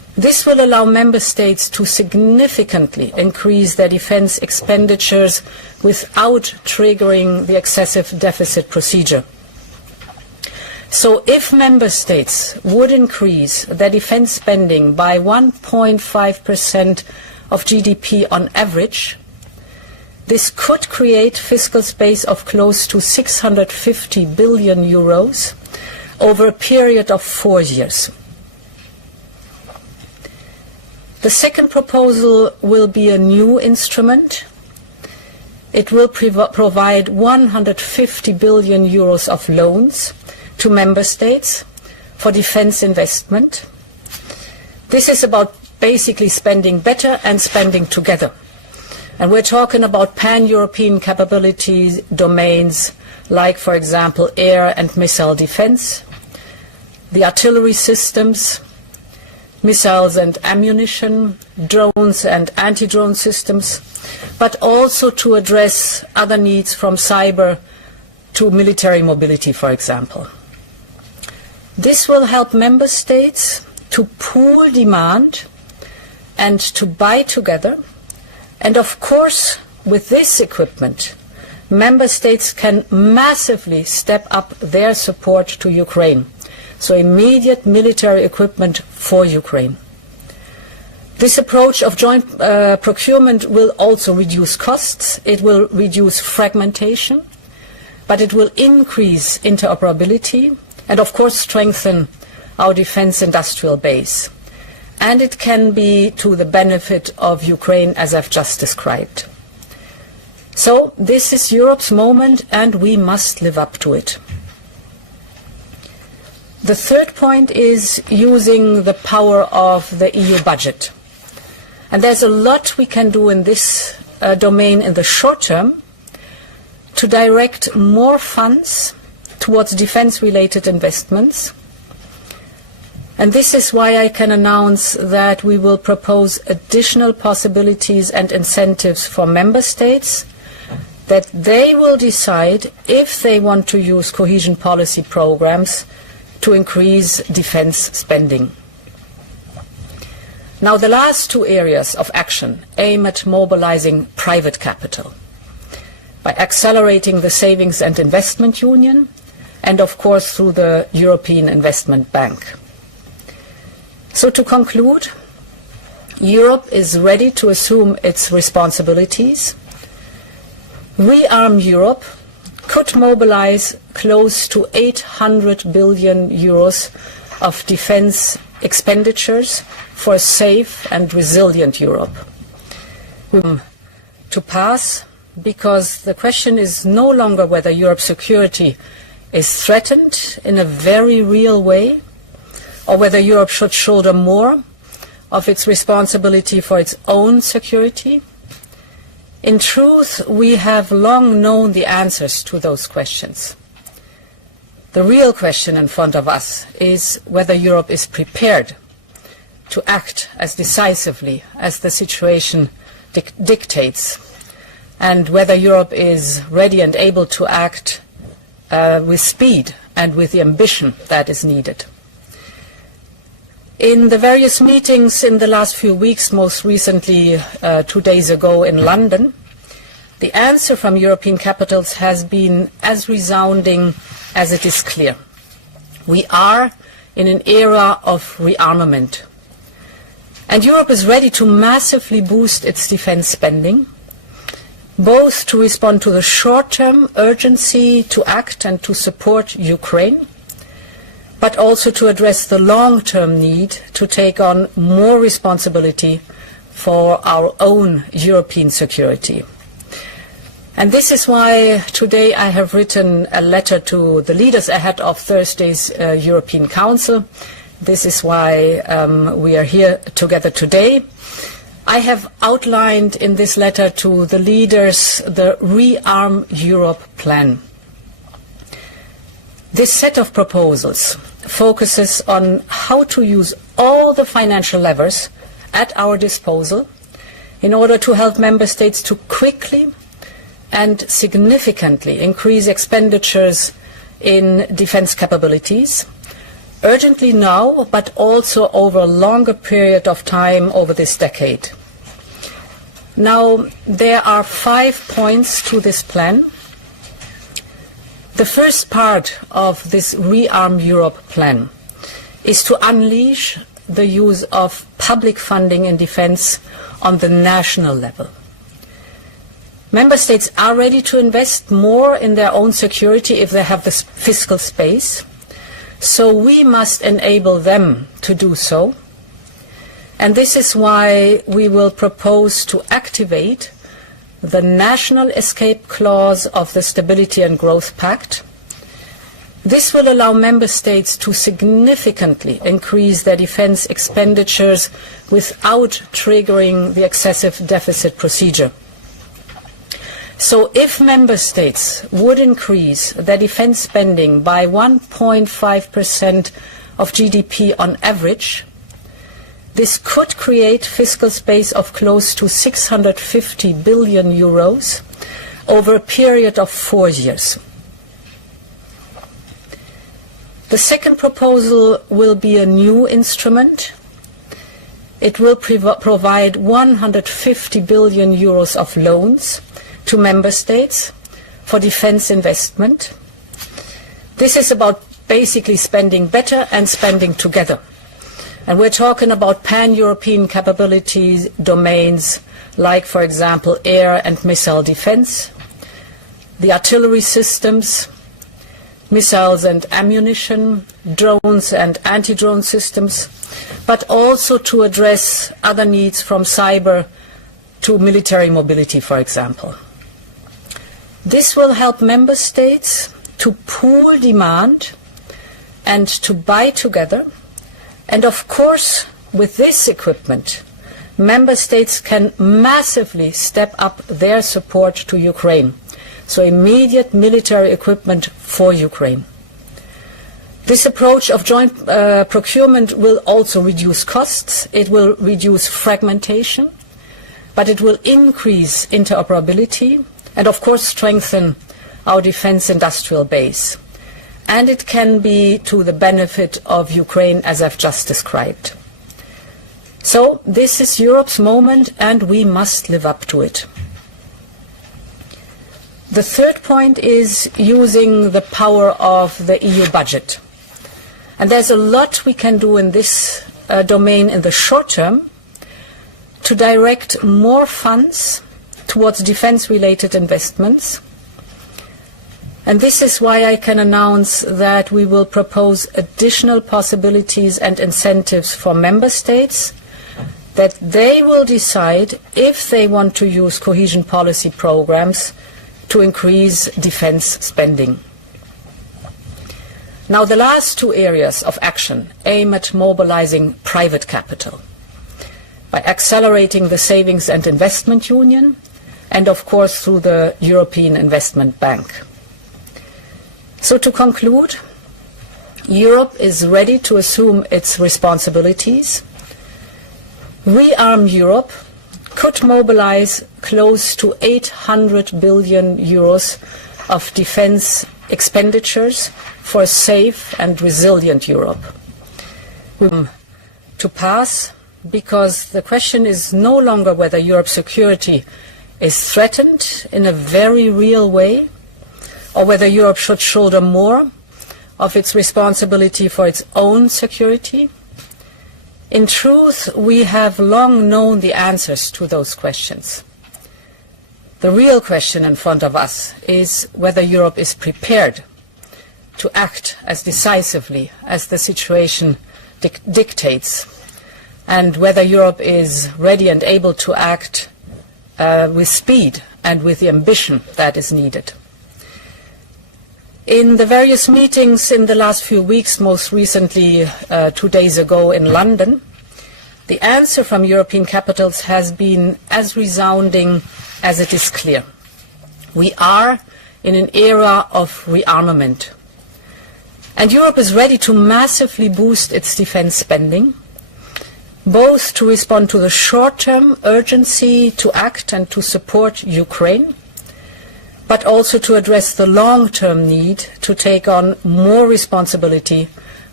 This will allow member states to significantly increase their defense expenditures without triggering the excessive deficit procedure. So if member states would increase their defense spending by 1.5% of GDP on average, this could create fiscal space of close to 650 billion euros over a period of 4 years. The second proposal will be a new instrument. It will provide 150 billion euros of loans to member states for defense investment. This is about basically spending better and spending together. And we're talking about pan-European capabilities domains like, for example, air and missile defense, the artillery systems, missiles and ammunition, drones and anti-drone systems, but also to address other needs from cyber to military mobility, for example. This will help member states to pool demand and to buy together. And of course, with this equipment, member states can massively step up their support to Ukraine. So immediate military equipment for Ukraine. This approach of joint procurement will also reduce costs. It will reduce fragmentation, but it will increase interoperability and, of course, strengthen our defense industrial base. And it can be to the benefit of Ukraine, as I've just described. So this is Europe's moment, and we must live up to it. The third point is using the power of the EU budget. And there's a lot we can do in this domain in the short term to direct more funds towards defense-related investments. And this is why I can announce that we will propose additional possibilities and incentives for member states, that they will decide if they want to use cohesion policy programs to increase defense spending. Now, the last two areas of action aim at mobilizing private capital by accelerating the savings and investment union and, of course, through the European Investment Bank. So to conclude, Europe is ready to assume its responsibilities. Rearm Europe could mobilize close to 800 billion euros of defense expenditures for a safe and resilient Europe. To pass, because the question is no longer whether Europe's security is threatened in a very real way, or whether Europe should shoulder more of its responsibility for its own security. In truth, we have long known the answers to those questions. The real question in front of us is whether Europe is prepared to act as decisively as the situation dictates, and whether Europe is ready and able to act with speed and with the ambition that is needed. In the various meetings in the last few weeks, most recently 2 days ago in London, the answer from European capitals has been as resounding as it is clear. We are in an era of rearmament. And Europe is ready to massively boost its defense spending, both to respond to the short-term urgency to act and to support Ukraine, but also to address the long-term need to take on more responsibility for our own European security. And this is why today I have written a letter to the leaders ahead of Thursday's European Council. This is why we are here together today. I have outlined in this letter to the leaders the Rearm Europe plan. This set of proposals focuses on how to use all the financial levers at our disposal in order to help member states to quickly and significantly increase expenditures in defense capabilities, urgently now, but also over a longer period of time over this decade. Now, there are 5 points to this plan. The first part of this Rearm Europe plan is to unleash the use of public funding in defense on the national level. Member states are ready to invest more in their own security if they have the fiscal space, so we must enable them to do so. And this is why we will propose to activate the national escape clause of the Stability and Growth Pact. This will allow member states to significantly increase their defense expenditures without triggering the excessive deficit procedure. So if member states would increase their defense spending by 1.5% of GDP on average, this could create fiscal space of close to 650 billion euros over a period of 4 years. The second proposal will be a new instrument. It will provide 150 billion euros of loans to member states for defense investment. This is about basically spending better and spending together. And we're talking about pan-European capabilities domains like, for example, air and missile defense, the artillery systems, missiles and ammunition, drones and anti-drone systems, but also to address other needs from cyber to military mobility, for example. This will help member states to pool demand and to buy together. And of course, with this equipment, member states can massively step up their support to Ukraine. So immediate military equipment for Ukraine. This approach of joint procurement will also reduce costs. It will reduce fragmentation, but it will increase interoperability and, of course, strengthen our defense industrial base. And it can be to the benefit of Ukraine, as I've just described. So this is Europe's moment, and we must live up to it. The third point is using the power of the EU budget. And there's a lot we can do in this domain in the short term to direct more funds towards defense-related investments. And this is why I can announce that we will propose additional possibilities and incentives for member states, that they will decide if they want to use cohesion policy programs to increase defense spending. Now, the last 2 areas of action aim at mobilizing private capital by accelerating the Savings and Investment Union and, of course, through the European Investment Bank. So to conclude, Europe is ready to assume its responsibilities. Rearm Europe could mobilize close to 800 billion euros of defense expenditures for a safe and resilient Europe. To pass, because the question is no longer whether Europe's security is threatened in a very real way, or whether Europe should shoulder more of its responsibility for its own security. In truth, we have long known the answers to those questions. The real question in front of us is whether Europe is prepared to act as decisively as the situation dictates, and whether Europe is ready and able to act with speed and with the ambition that is needed. In the various meetings in the last few weeks, most recently 2 days ago in London, the answer from European capitals has been as resounding as it is clear. We are in an era of rearmament. And Europe is ready to massively boost its defense spending, both to respond to the short-term urgency to act and to support Ukraine, but also to address the long-term need to take on more responsibility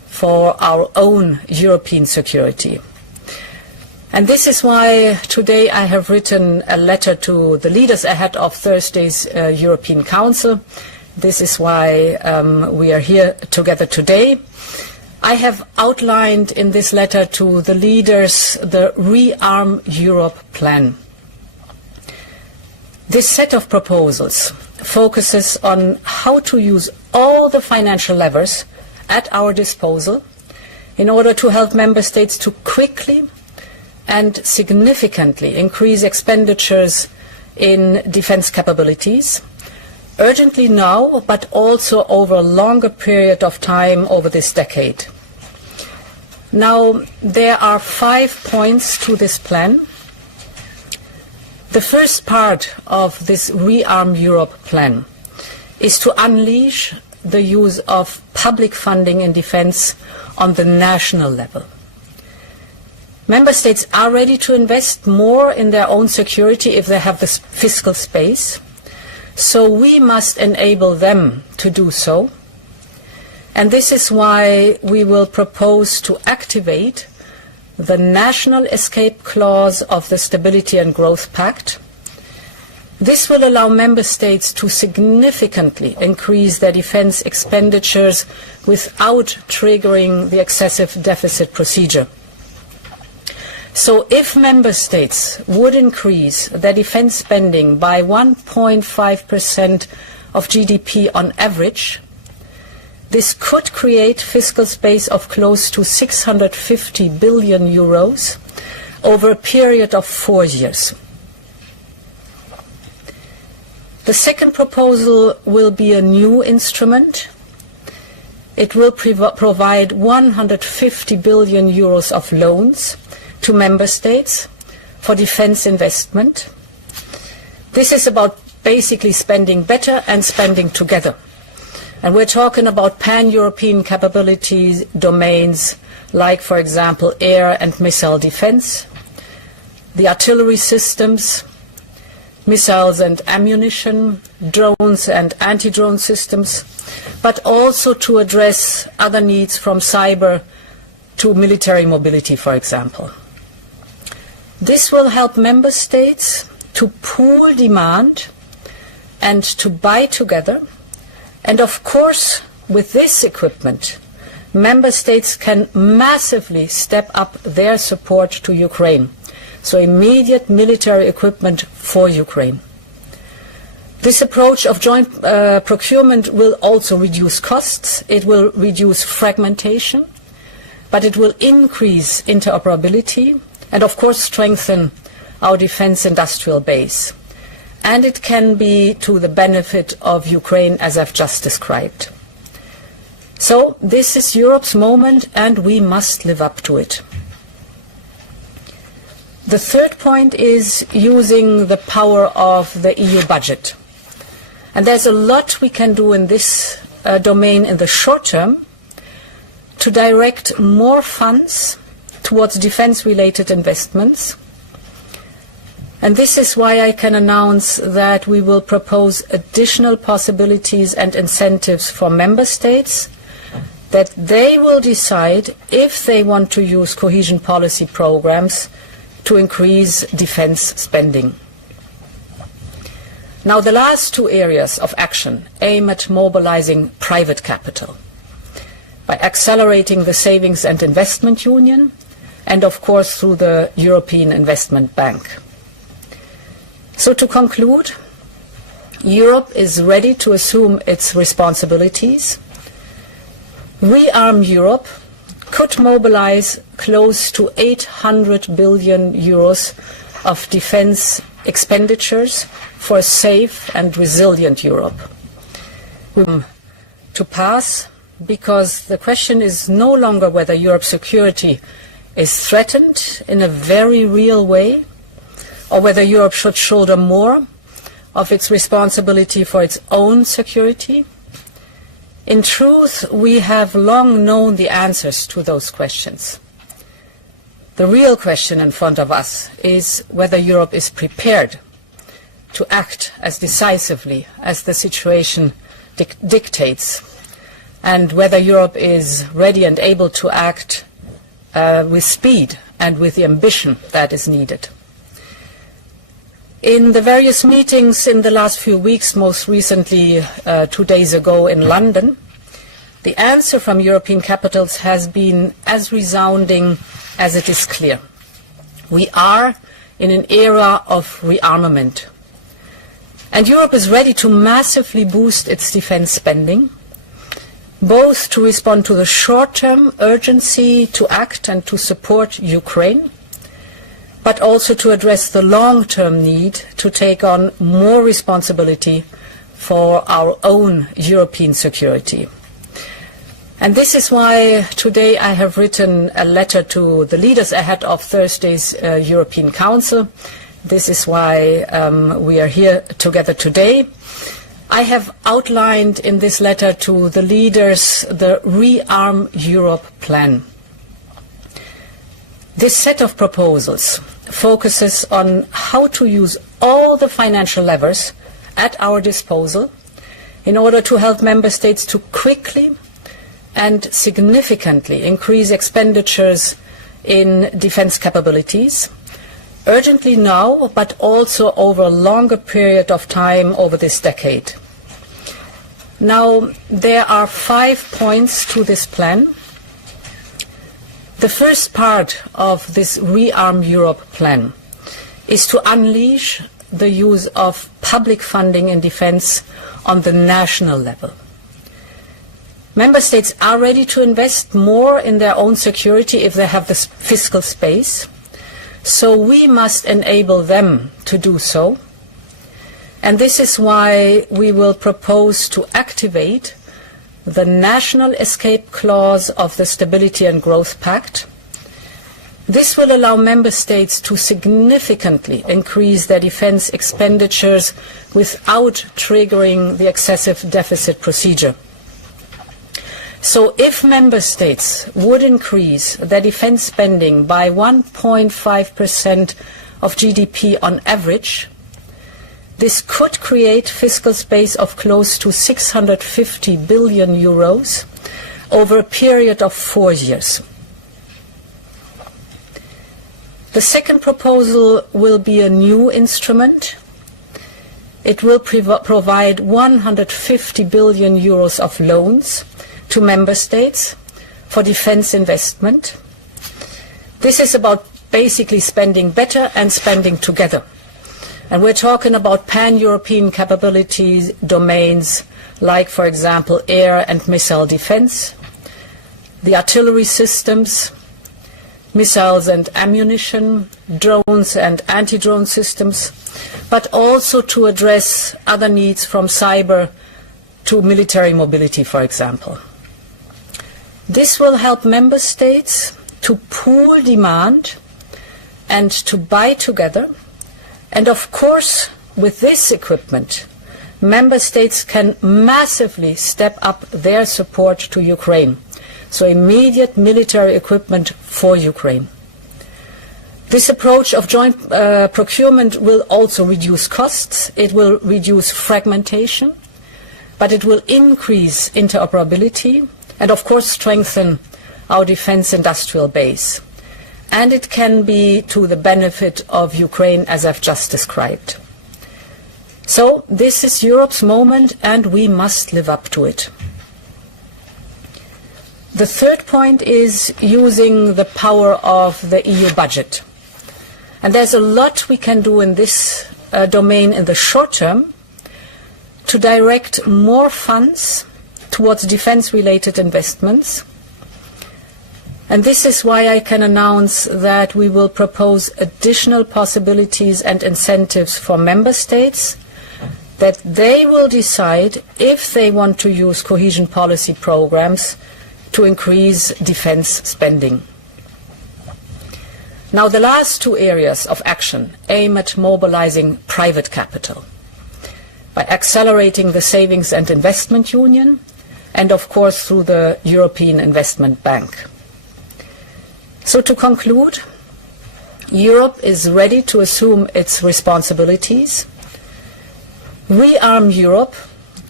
for our own European security. And this is why today I have written a letter to the leaders ahead of Thursday's European Council. This is why we are here together today. I have outlined in this letter to the leaders the Rearm Europe plan. This set of proposals focuses on how to use all the financial levers at our disposal in order to help member states to quickly and significantly increase expenditures in defense capabilities, urgently now, but also over a longer period of time over this decade. Now, there are 5 points to this plan. The first part of this Rearm Europe plan is to unleash the use of public funding in defense on the national level. Member states are ready to invest more in their own security if they have the fiscal space, so we must enable them to do so. And this is why we will propose to activate the national escape clause of the Stability and Growth Pact. This will allow member states to significantly increase their defense expenditures without triggering the excessive deficit procedure. So if member states would increase their defense spending by 1.5% of GDP on average, this could create fiscal space of close to 650 billion euros over a period of 4 years. The second proposal will be a new instrument. It will provide 150 billion euros of loans to member states for defense investment. This is about basically spending better and spending together. And we're talking about pan-European capabilities domains like, for example, air and missile defense, the artillery systems, missiles and ammunition, drones and anti-drone systems, but also to address other needs from cyber to military mobility, for example. This will help member states to pool demand and to buy together. And of course, with this equipment, member states can massively step up their support to Ukraine. So immediate military equipment for Ukraine. This approach of joint procurement will also reduce costs. It will reduce fragmentation, but it will increase interoperability and, of course, strengthen our defense industrial base. And it can be to the benefit of Ukraine, as I've just described. So this is Europe's moment, and we must live up to it. The third point is using the power of the EU budget. And there's a lot we can do in this domain in the short term to direct more funds towards defense-related investments. And this is why I can announce that we will propose additional possibilities and incentives for member states, that they will decide if they want to use cohesion policy programs to increase defense spending. Now, the last 2 areas of action aim at mobilizing private capital by accelerating the Savings and Investment Union and, of course, through the European Investment Bank. So to conclude, Europe is ready to assume its responsibilities. Rearm Europe could mobilize close to 800 billion euros of defense expenditures for a safe and resilient Europe. To pass, because the question is no longer whether Europe's security is threatened in a very real way, or whether Europe should shoulder more of its responsibility for its own security. In truth, we have long known the answers to those questions. The real question in front of us is whether Europe is prepared to act as decisively as the situation dictates, and whether Europe is ready and able to act with speed and with the ambition that is needed. In the various meetings in the last few weeks, most recently 2 days ago in London, the answer from European capitals has been as resounding as it is clear. We are in an era of rearmament. And Europe is ready to massively boost its defense spending, both to respond to the short-term urgency to act and to support Ukraine, but also to address the long-term need to take on more responsibility for our own European security. And this is why today I have written a letter to the leaders ahead of Thursday's European Council. This is why we are here together today. I have outlined in this letter to the leaders the Rearm Europe plan. This set of proposals focuses on how to use all the financial levers at our disposal in order to help member states to quickly and significantly increase expenditures in defense capabilities, urgently now, but also over a longer period of time over this decade. Now, there are 5 points to this plan. The first part of this Rearm Europe plan is to unleash the use of public funding in defense on the national level. Member states are ready to invest more in their own security if they have the fiscal space. So we must enable them to do so. And this is why we will propose to activate the national escape clause of the Stability and Growth Pact. This will allow member states to significantly increase their defense expenditures without triggering the excessive deficit procedure. So if member states would increase their defense spending by 1.5% of GDP on average, this could create fiscal space of close to 650 billion euros over a period of 4 years. The second proposal will be a new instrument. It will provide 150 billion euros of loans to member states for defense investment. This is about basically spending better and spending together. And we're talking about pan-European capabilities domains like, for example, air and missile defense, the artillery systems, missiles and ammunition, drones and anti-drone systems, but also to address other needs from cyber to military mobility, for example. This will help member states to pool demand and to buy together. And of course, with this equipment, member states can massively step up their support to Ukraine. So immediate military equipment for Ukraine. This approach of joint procurement will also reduce costs. It will reduce fragmentation, but it will increase interoperability and of course strengthen our defense industrial base. And it can be to the benefit of Ukraine, as I've just described. So this is Europe's moment and we must live up to it. The third point is using the power of the EU budget. And there's a lot we can do in this domain in the short term to direct more funds towards defense-related investments. And this is why I can announce that we will propose additional possibilities and incentives for member states, that they will decide if they want to use cohesion policy programs to increase defense spending. Now, the last 2 areas of action aim at mobilizing private capital by accelerating the Savings and Investment Union and, of course, through the European Investment Bank. So to conclude, Europe is ready to assume its responsibilities. Rearm Europe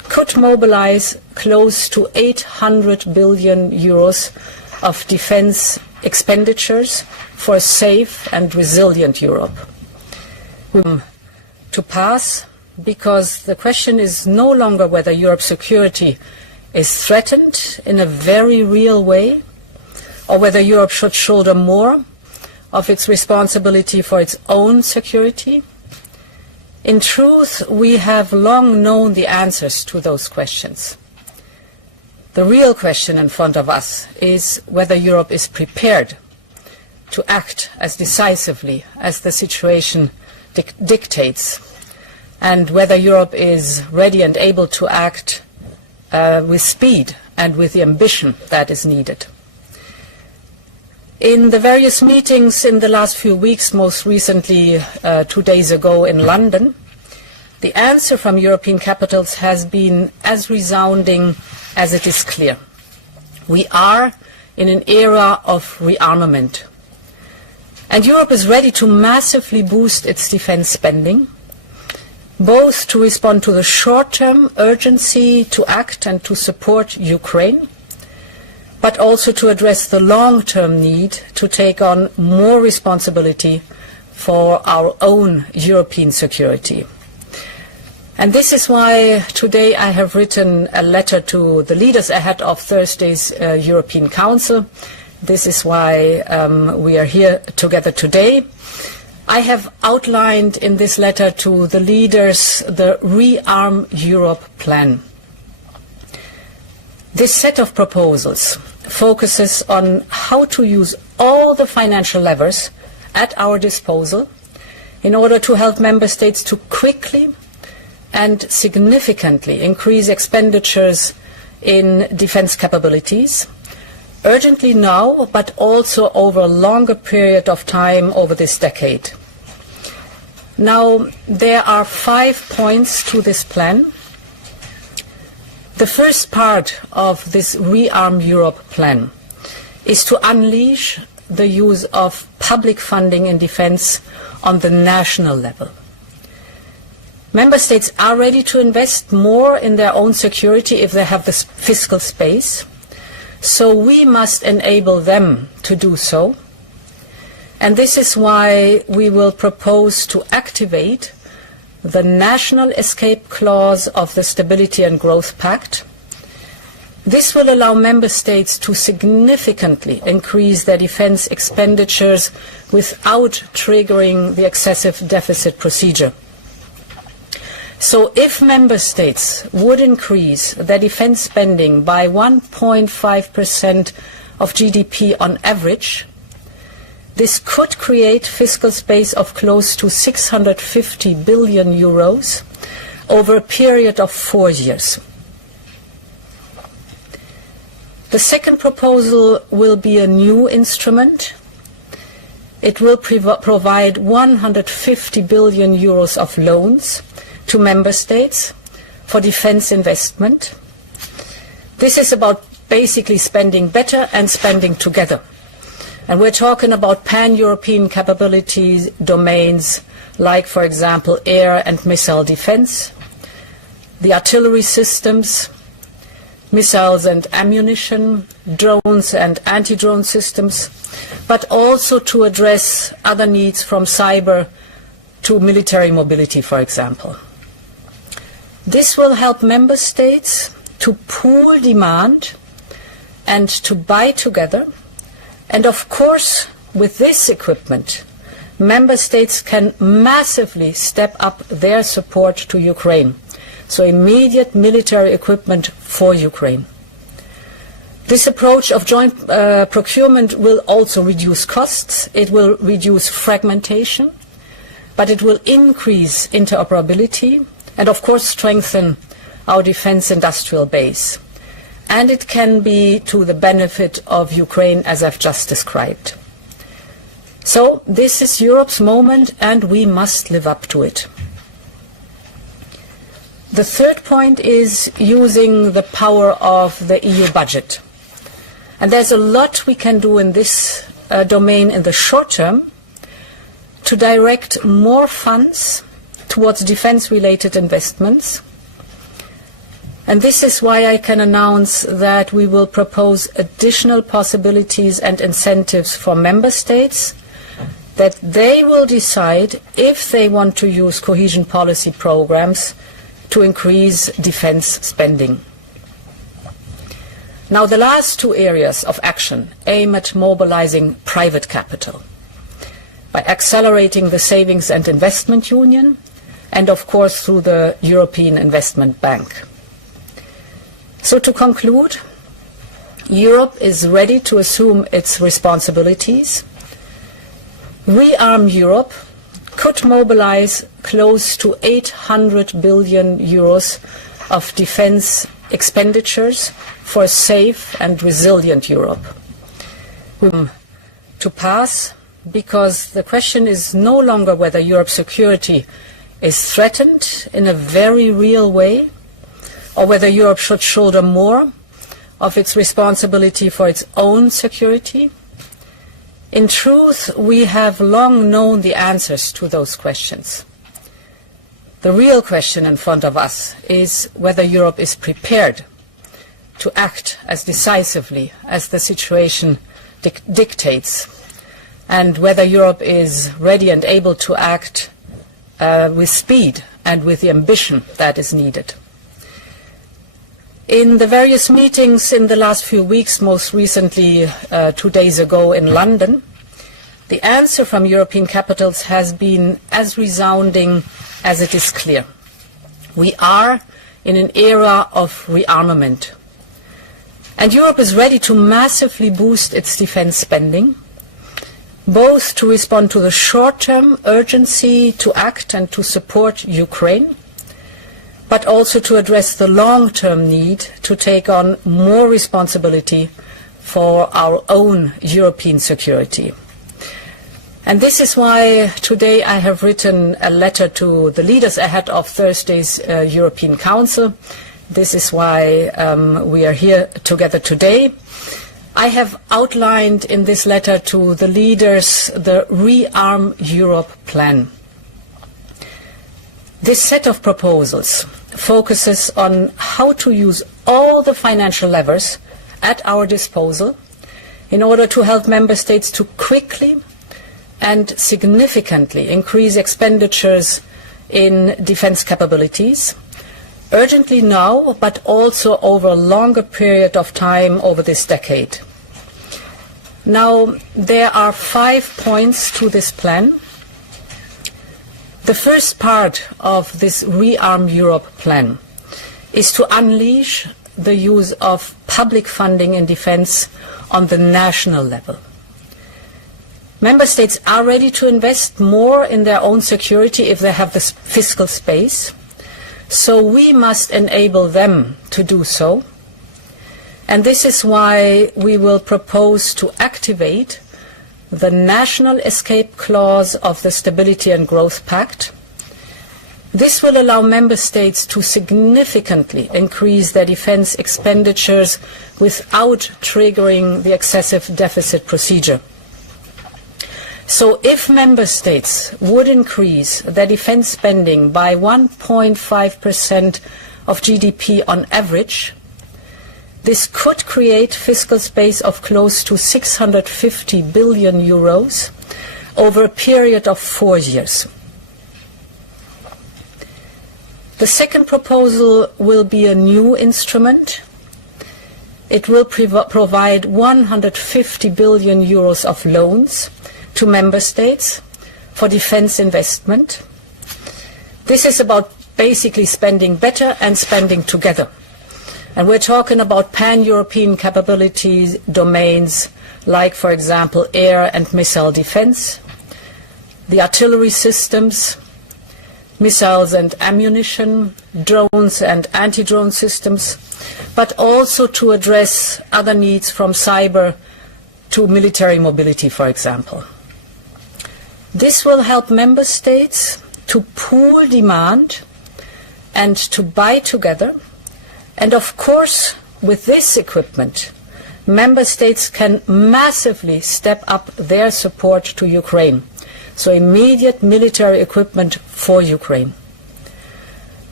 could mobilize close to 800 billion euros of defense expenditures for a safe and resilient Europe. To pass, because the question is no longer whether Europe's security is threatened in a very real way, or whether Europe should shoulder more of its responsibility for its own security. In truth, we have long known the answers to those questions. The real question in front of us is whether Europe is prepared to act as decisively as the situation dictates, and whether Europe is ready and able to act with speed and with the ambition that is needed. In the various meetings in the last few weeks, most recently 2 days ago in London, the answer from European capitals has been as resounding as it is clear. We are in an era of rearmament, and Europe is ready to massively boost its defense spending, both to respond to the short-term urgency to act and to support Ukraine, but also to address the long-term need to take on more responsibility for our own European security. And this is why today I have written a letter to the leaders ahead of Thursday's European Council. This is why we are here together today. I have outlined in this letter to the leaders the Rearm Europe plan. This set of proposals focuses on how to use all the financial levers at our disposal in order to help member states to quickly and significantly increase expenditures in defense capabilities, urgently now, but also over a longer period of time over this decade. Now, there are 5 points to this plan. The first part of this Rearm Europe plan is to unleash the use of public funding in defense on the national level. Member states are ready to invest more in their own security if they have the fiscal space, so we must enable them to do so. And this is why we will propose to activate the national escape clause of the Stability and Growth Pact. This will allow member states to significantly increase their defense expenditures without triggering the excessive deficit procedure. So if member states would increase their defense spending by 1.5% of GDP on average, this could create fiscal space of close to 650 billion euros over a period of 4 years. The second proposal will be a new instrument. It will provide 150 billion euros of loans to member states for defense investment. This is about basically spending better and spending together. And we're talking about pan-European capabilities domains like, for example, air and missile defense, the artillery systems, missiles and ammunition, drones and anti-drone systems, but also to address other needs from cyber to military mobility, for example. This will help member states to pool demand and to buy together. And of course, with this equipment, member states can massively step up their support to Ukraine. So immediate military equipment for Ukraine. This approach of joint procurement will also reduce costs. It will reduce fragmentation, but it will increase interoperability and, of course, strengthen our defense industrial base. And it can be to the benefit of Ukraine, as I've just described. So this is Europe's moment, and we must live up to it. The third point is using the power of the EU budget. And there's a lot we can do in this domain in the short term to direct more funds towards defense-related investments. And this is why I can announce that we will propose additional possibilities and incentives for member states, that they will decide if they want to use cohesion policy programs to increase defense spending. Now, the last two areas of action aim at mobilizing private capital by accelerating the Savings and Investment Union and, of course, through the European Investment Bank. So to conclude, Europe is ready to assume its responsibilities. Rearm Europe could mobilize close to 800 billion euros of defense expenditures for a safe and resilient Europe. To pass, because the question is no longer whether Europe's security is threatened in a very real way, or whether Europe should shoulder more of its responsibility for its own security. In truth, we have long known the answers to those questions. The real question in front of us is whether Europe is prepared to act as decisively as the situation dictates, and whether Europe is ready and able to act with speed and with the ambition that is needed. In the various meetings in the last few weeks, most recently 2 days ago in London, the answer from European capitals has been as resounding as it is clear. We are in an era of rearmament. And Europe is ready to massively boost its defense spending, both to respond to the short-term urgency to act and to support Ukraine, but also to address the long-term need to take on more responsibility for our own European security. And this is why today I have written a letter to the leaders ahead of Thursday's European Council. This is why we are here together today. I have outlined in this letter to the leaders the Rearm Europe plan. This set of proposals focuses on how to use all the financial levers at our disposal in order to help member states to quickly and significantly increase expenditures in defense capabilities, urgently now, but also over a longer period of time over this decade. Now, there are 5 points to this plan. The first part of this Rearm Europe plan is to unleash the use of public funding in defense on the national level. Member states are ready to invest more in their own security if they have the fiscal space, so we must enable them to do so. And this is why we will propose to activate the national escape clause of the Stability and Growth Pact. This will allow member states to significantly increase their defense expenditures without triggering the excessive deficit procedure. So if member states would increase their defense spending by 1.5% of GDP on average, this could create fiscal space of close to 650 billion euros over a period of 4 years. The second proposal will be a new instrument. It will provide 150 billion euros of loans to member states for defense investment. This is about basically spending better and spending together. And we're talking about pan-European capabilities domains like, for example, air and missile defense, the artillery systems, missiles and ammunition, drones and anti-drone systems, but also to address other needs from cyber to military mobility, for example. This will help member states to pool demand and to buy together. And of course, with this equipment, member states can massively step up their support to Ukraine. So immediate military equipment for Ukraine.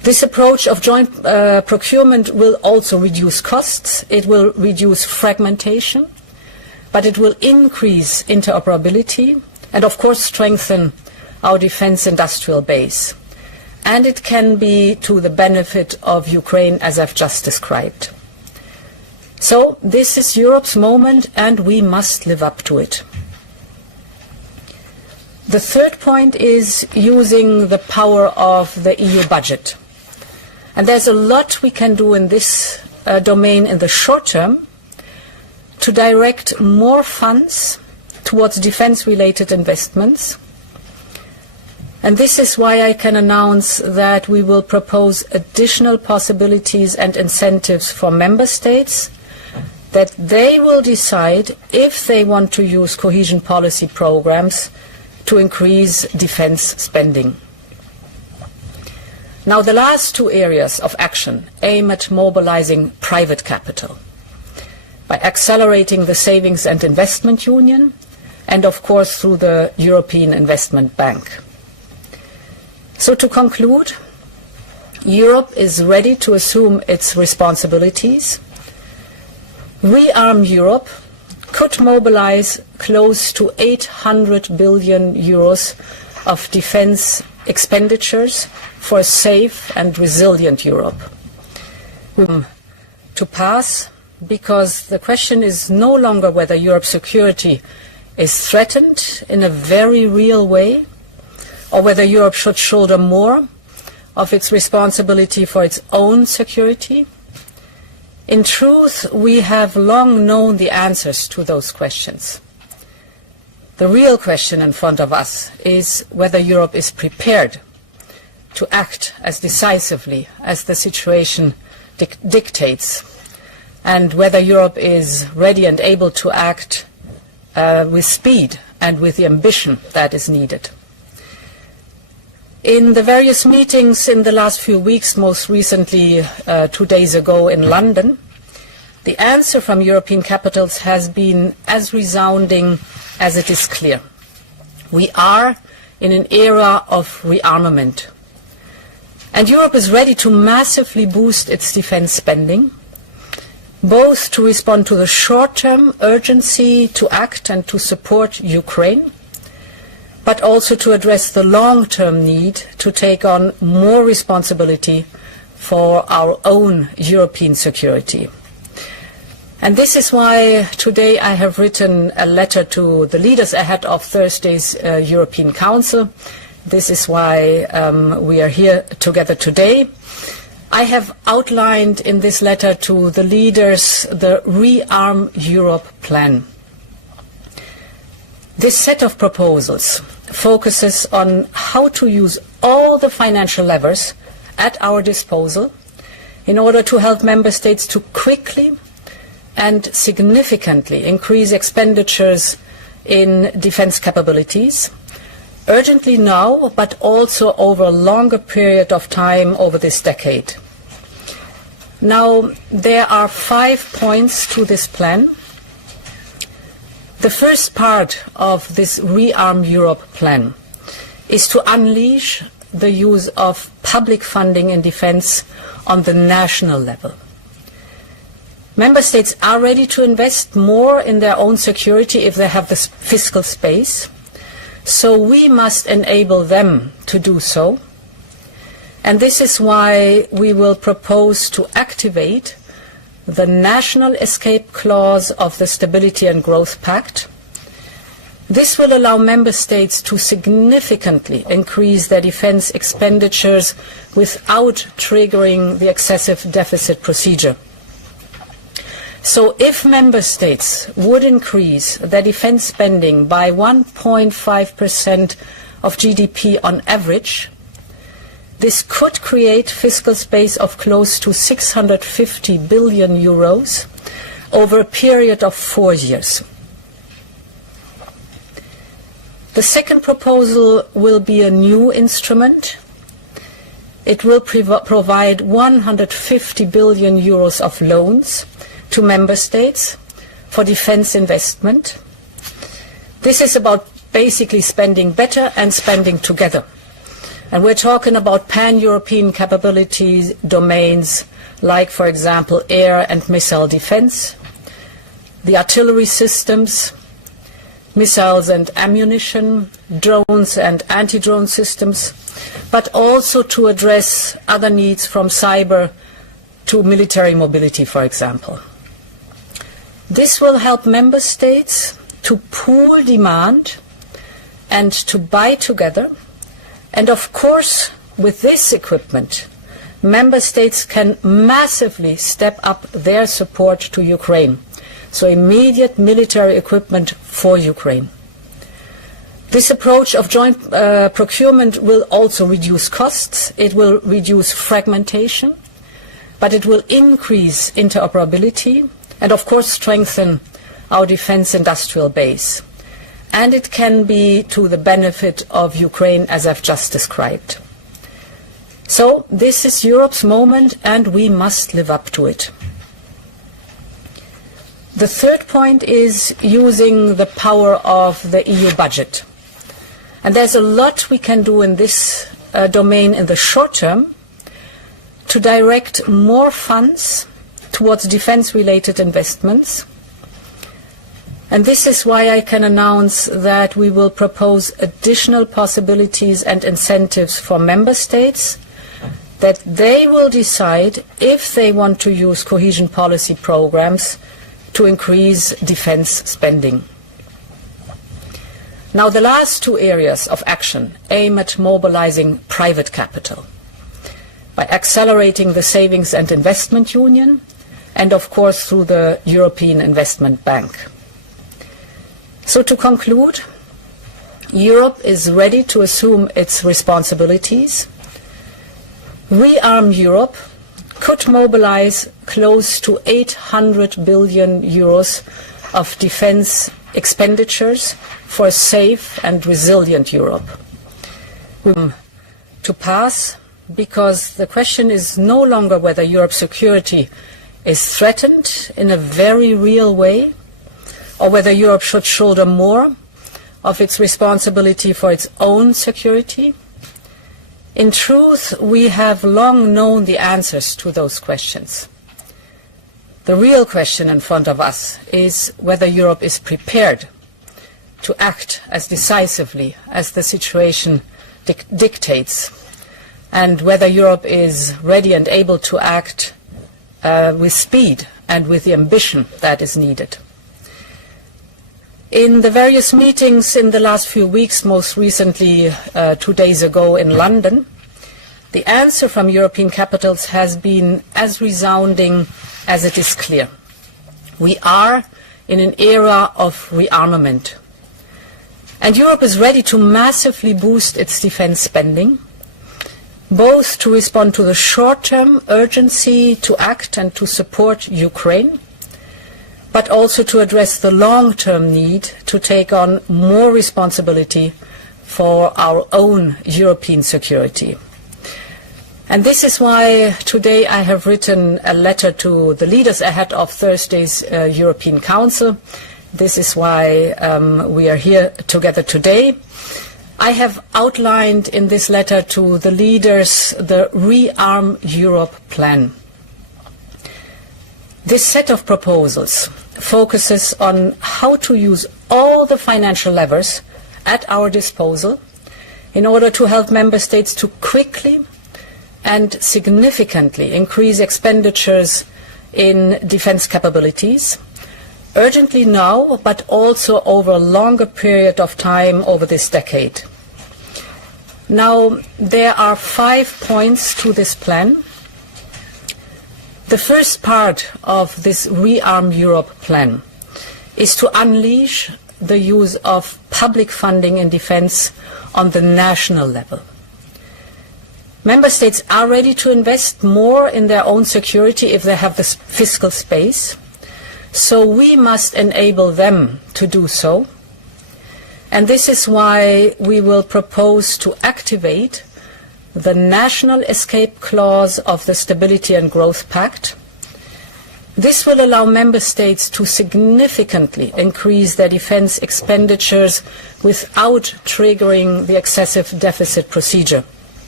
This approach of joint procurement will also reduce costs, it will reduce fragmentation, but it will increase interoperability and, of course, strengthen our defense industrial base. And it can be to the benefit of Ukraine, as I've just described. So this is Europe's moment, and we must live up to it. The third point is using the power of the EU budget. And there's a lot we can do in this domain in the short term to direct more funds towards defense-related investments. And this is why I can announce that we will propose additional possibilities and incentives for member states, that they will decide if they want to use cohesion policy programs to increase defense spending. Now, the last two areas of action aim at mobilizing private capital by accelerating the Savings and Investment Union and, of course, through the European Investment Bank. So to conclude, Europe is ready to assume its responsibilities. Rearm Europe could mobilize close to 800 billion euros of defense expenditures for a safe and resilient Europe. To pass, because the question is no longer whether Europe's security is threatened in a very real way, or whether Europe should shoulder more of its responsibility for its own security. In truth, we have long known the answers to those questions. The real question in front of us is whether Europe is prepared to act as decisively as the situation dictates, and whether Europe is ready and able to act with speed and with the ambition that is needed. In the various meetings in the last few weeks, most recently 2 days ago in London, the answer from European capitals has been as resounding as it is clear. We are in an era of rearmament. And Europe is ready to massively boost its defense spending, both to respond to the short-term urgency to act and to support Ukraine, but also to address the long-term need to take on more responsibility for our own European security. And this is why today I have written a letter to the leaders ahead of Thursday's European Council. This is why we are here together today. I have outlined in this letter to the leaders the Rearm Europe plan. This set of proposals focuses on how to use all the financial levers at our disposal in order to help member states to quickly and significantly increase expenditures in defense capabilities, urgently now, but also over a longer period of time over this decade. Now, there are 5 points to this plan. The first part of this Rearm Europe plan is to unleash the use of public funding in defense on the national level. Member states are ready to invest more in their own security if they have the fiscal space, so we must enable them to do so. And this is why we will propose to activate the national escape clause of the Stability and Growth Pact. This will allow member states to significantly increase their defense expenditures without triggering the excessive deficit procedure. So if member states would increase their defense spending by 1.5% of GDP on average, this could create fiscal space of close to 650 billion euros over a period of 4 years. The second proposal will be a new instrument. It will provide 150 billion euros of loans to member states for defense investment. This is about basically spending better and spending together. And we're talking about pan-European capabilities domains like, for example, air and missile defense, the artillery systems, missiles and ammunition, drones and anti-drone systems, but also to address other needs from cyber to military mobility, for example. This will help member states to pool demand and to buy together. And of course, with this equipment, member states can massively step up their support to Ukraine. So immediate military equipment for Ukraine. This approach of joint procurement will also reduce costs, it will reduce fragmentation, but it will increase interoperability and of course strengthen our defense industrial base. And it can be to the benefit of Ukraine, as I've just described. So this is Europe's moment and we must live up to it. The third point is using the power of the EU budget. And there's a lot we can do in this domain in the short term to direct more funds towards defense-related investments. And this is why I can announce that we will propose additional possibilities and incentives for member states, that they will decide if they want to use cohesion policy programs to increase defense spending. Now, the last two areas of action aim at mobilizing private capital by accelerating the Savings and Investment Union and, of course, through the European Investment Bank. So to conclude, Europe is ready to assume its responsibilities. Rearm Europe could mobilize close to 800 billion euros of defense expenditures for a safe and resilient Europe. To pass, because the question is no longer whether Europe's security is threatened in a very real way, or whether Europe should shoulder more of its responsibility for its own security. In truth, we have long known the answers to those questions. The real question in front of us is whether Europe is prepared to act as decisively as the situation dictates, and whether Europe is ready and able to act with speed and with the ambition that is needed. In the various meetings in the last few weeks, most recently 2 days ago in London, the answer from European capitals has been as resounding as it is clear. We are in an era of rearmament. And Europe is ready to massively boost its defense spending, both to respond to the short-term urgency to act and to support Ukraine, but also to address the long-term need to take on more responsibility for our own European security. And this is why today I have written a letter to the leaders ahead of Thursday's European Council. This is why we are here together today. I have outlined in this letter to the leaders the Rearm Europe plan. This set of proposals focuses on how to use all the financial levers at our disposal in order to help member states to quickly and significantly increase expenditures in defense capabilities, urgently now, but also over a longer period of time over this decade. Now, there are 5 points to this plan. The first part of this Rearm Europe plan is to unleash the use of public funding in defense on the national level. Member states are ready to invest more in their own security if they have the fiscal space. So we must enable them to do so. And this is why we will propose to activate the national escape clause of the Stability and Growth Pact. This will allow member states to significantly increase their defense expenditures without triggering the excessive deficit procedure.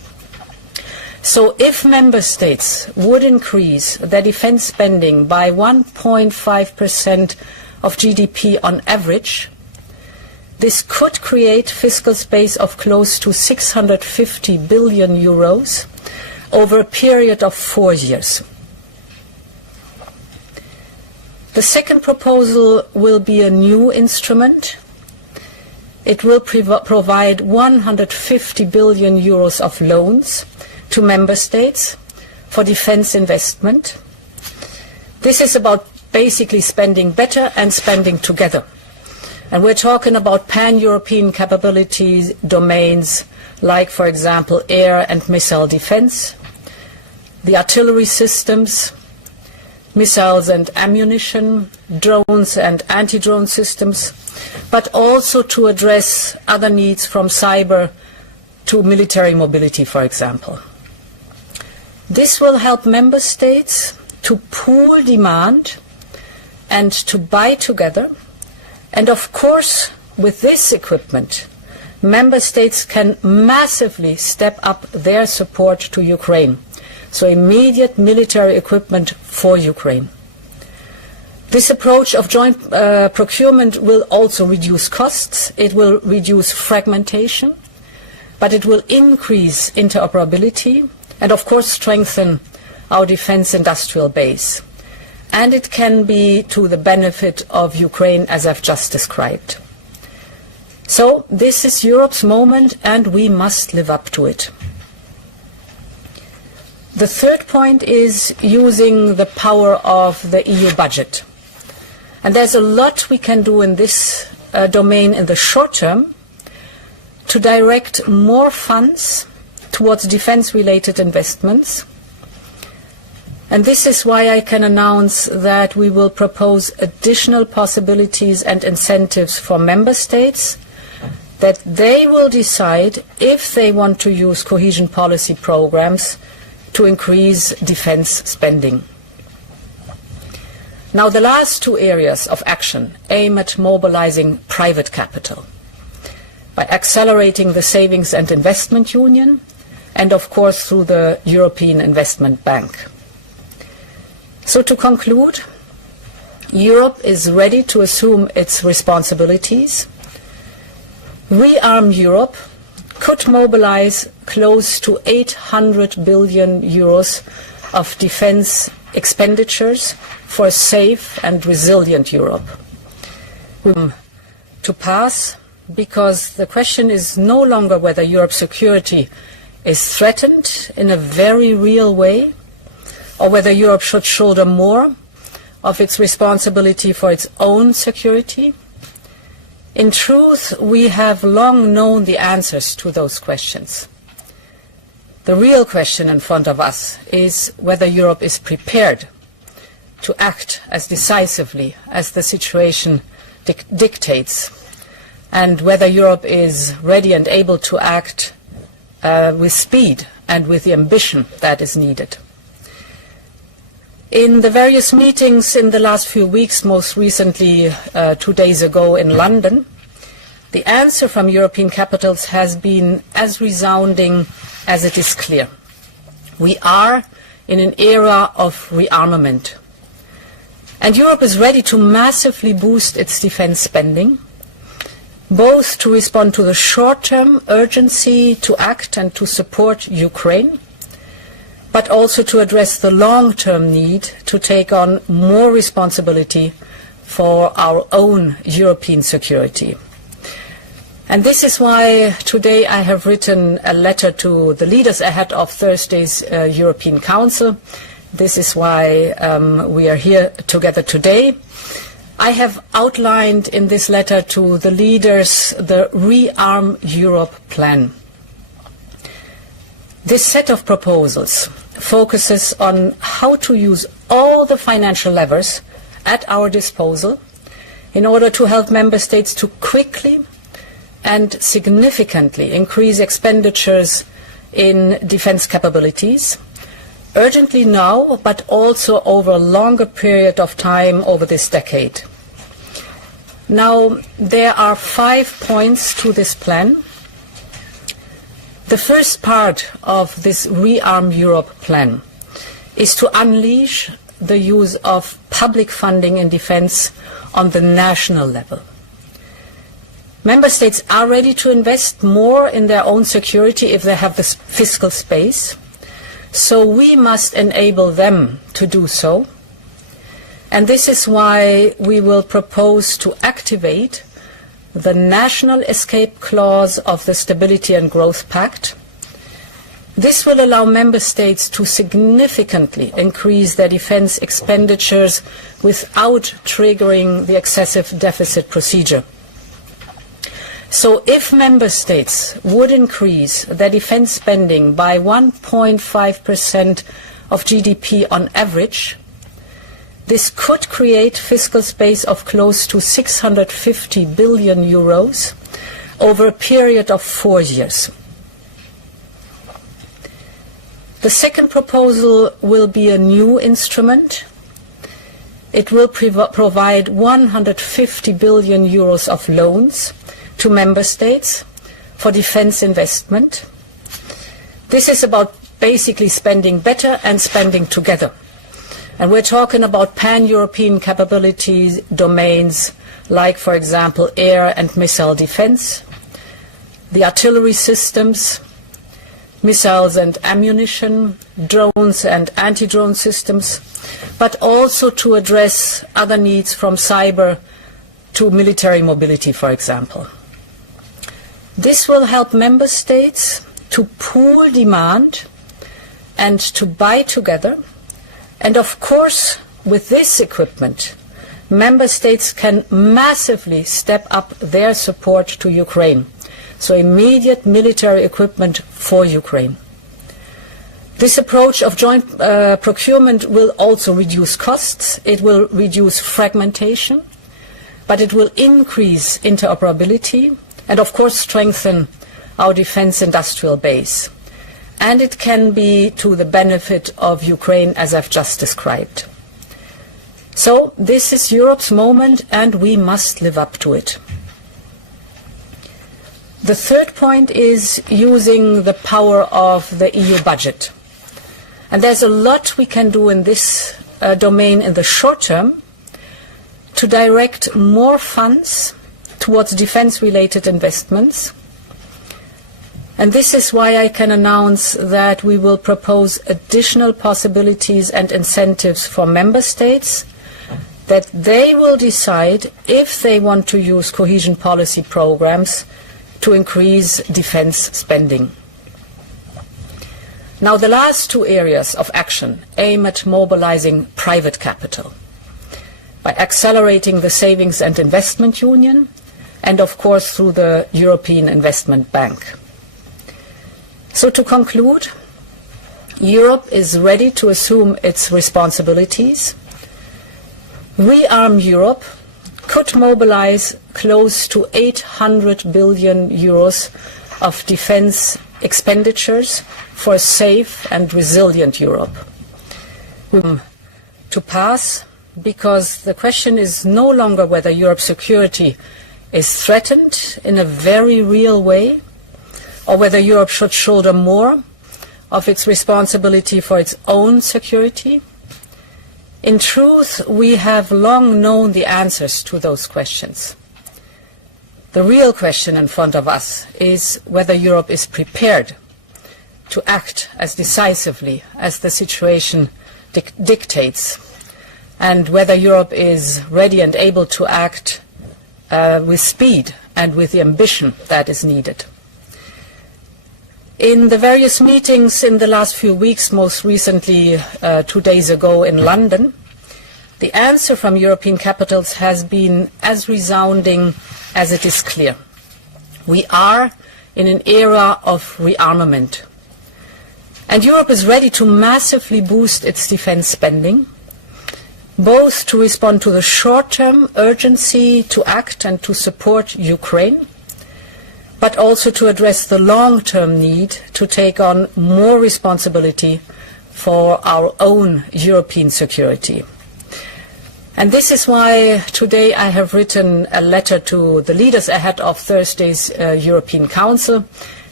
So if member states would increase their defense spending by 1.5% of GDP on average, this could create fiscal space of close to 650 billion euros over a period of 4 years. The second proposal will be a new instrument. It will provide 150 billion euros of loans to member states for defense investment. This is about basically spending better and spending together. And we're talking about pan-European capabilities domains like, for example, air and missile defense, the artillery systems, missiles and ammunition, drones and anti-drone systems, but also to address other needs from cyber to military mobility, for example. This will help member states to pool demand and to buy together. And of course, with this equipment, member states can massively step up their support to Ukraine. So immediate military equipment for Ukraine. This approach of joint procurement will also reduce costs. It will reduce fragmentation, but it will increase interoperability and, of course, strengthen our defense industrial base. And it can be to the benefit of Ukraine, as I've just described. So this is Europe's moment, and we must live up to it. The third point is using the power of the EU budget. And there's a lot we can do in this domain in the short term to direct more funds towards defense-related investments. And this is why I can announce that we will propose additional possibilities and incentives for member states, that they will decide if they want to use cohesion policy programs to increase defense spending. Now, the last two areas of action aim at mobilizing private capital by accelerating the savings and investment union and, of course, through the European Investment Bank. So to conclude, Europe is ready to assume its responsibilities. Rearm Europe could mobilize close to 800 billion euros of defense expenditures for a safe and resilient Europe. To pass, because the question is no longer whether Europe's security is threatened in a very real way, or whether Europe should shoulder more of its responsibility for its own security. In truth, we have long known the answers to those questions. The real question in front of us is whether Europe is prepared to act as decisively as the situation dictates, and whether Europe is ready and able to act with speed and with the ambition that is needed. In the various meetings in the last few weeks, most recently 2 days ago in London, the answer from European capitals has been as resounding as it is clear. We are in an era of rearmament. And Europe is ready to massively boost its defense spending, both to respond to the short-term urgency to act and to support Ukraine, but also to address the long-term need to take on more responsibility for our own European security. And this is why today I have written a letter to the leaders ahead of Thursday's European Council. This is why we are here together today. I have outlined in this letter to the leaders the Rearm Europe plan. This set of proposals focuses on how to use all the financial levers at our disposal in order to help member states to quickly and significantly increase expenditures in defense capabilities, urgently now, but also over a longer period of time over this decade. Now, there are 5 points to this plan. The first part of this Rearm Europe plan is to unleash the use of public funding in defense on the national level. Member States are ready to invest more in their own security if they have the fiscal space, so we must enable them to do so. And this is why we will propose to activate the national escape clause of the Stability and Growth Pact. This will allow Member States to significantly increase their defense expenditures without triggering the excessive deficit procedure. So if Member States would increase their defense spending by 1.5% of GDP on average, this could create fiscal space of close to 650 billion euros over a period of 4 years. The second proposal will be a new instrument. It will provide 150 billion euros of loans to Member States for defense investment. This is about basically spending better and spending together. And we're talking about pan-European capabilities domains like, for example, air and missile defense, the artillery systems, missiles and ammunition, drones and anti-drone systems, but also to address other needs from cyber to military mobility, for example. This will help Member States to pool demand and to buy together. And of course, with this equipment, Member States can massively step up their support to Ukraine. So immediate military equipment for Ukraine. This approach of joint procurement will also reduce costs. It will reduce fragmentation, but it will increase interoperability and, of course, strengthen our defense industrial base. And it can be to the benefit of Ukraine, as I've just described. So this is Europe's moment, and we must live up to it. The third point is using the power of the EU budget. And there's a lot we can do in this domain in the short term to direct more funds towards defense-related investments. And this is why I can announce that we will propose additional possibilities and incentives for Member States, that they will decide if they want to use cohesion policy programs to increase defense spending. Now, the last two areas of action aim at mobilizing private capital by accelerating the Savings and Investment Union and, of course, through the European Investment Bank. So to conclude, Europe is ready to assume its responsibilities. Rearm Europe could mobilize close to 800 billion euros of defense expenditures for a safe and resilient Europe. To pass, because the question is no longer whether Europe's security is threatened in a very real way, or whether Europe should shoulder more of its responsibility for its own security. In truth, we have long known the answers to those questions. The real question in front of us is whether Europe is prepared to act as decisively as the situation dictates, and whether Europe is ready and able to act with speed and with the ambition that is needed. In the various meetings in the last few weeks, most recently 2 days ago in London, the answer from European capitals has been as resounding as it is clear. We are in an era of rearmament. And Europe is ready to massively boost its defense spending, both to respond to the short-term urgency to act and to support Ukraine, but also to address the long-term need to take on more responsibility for our own European security. And this is why today I have written a letter to the leaders ahead of Thursday's European Council,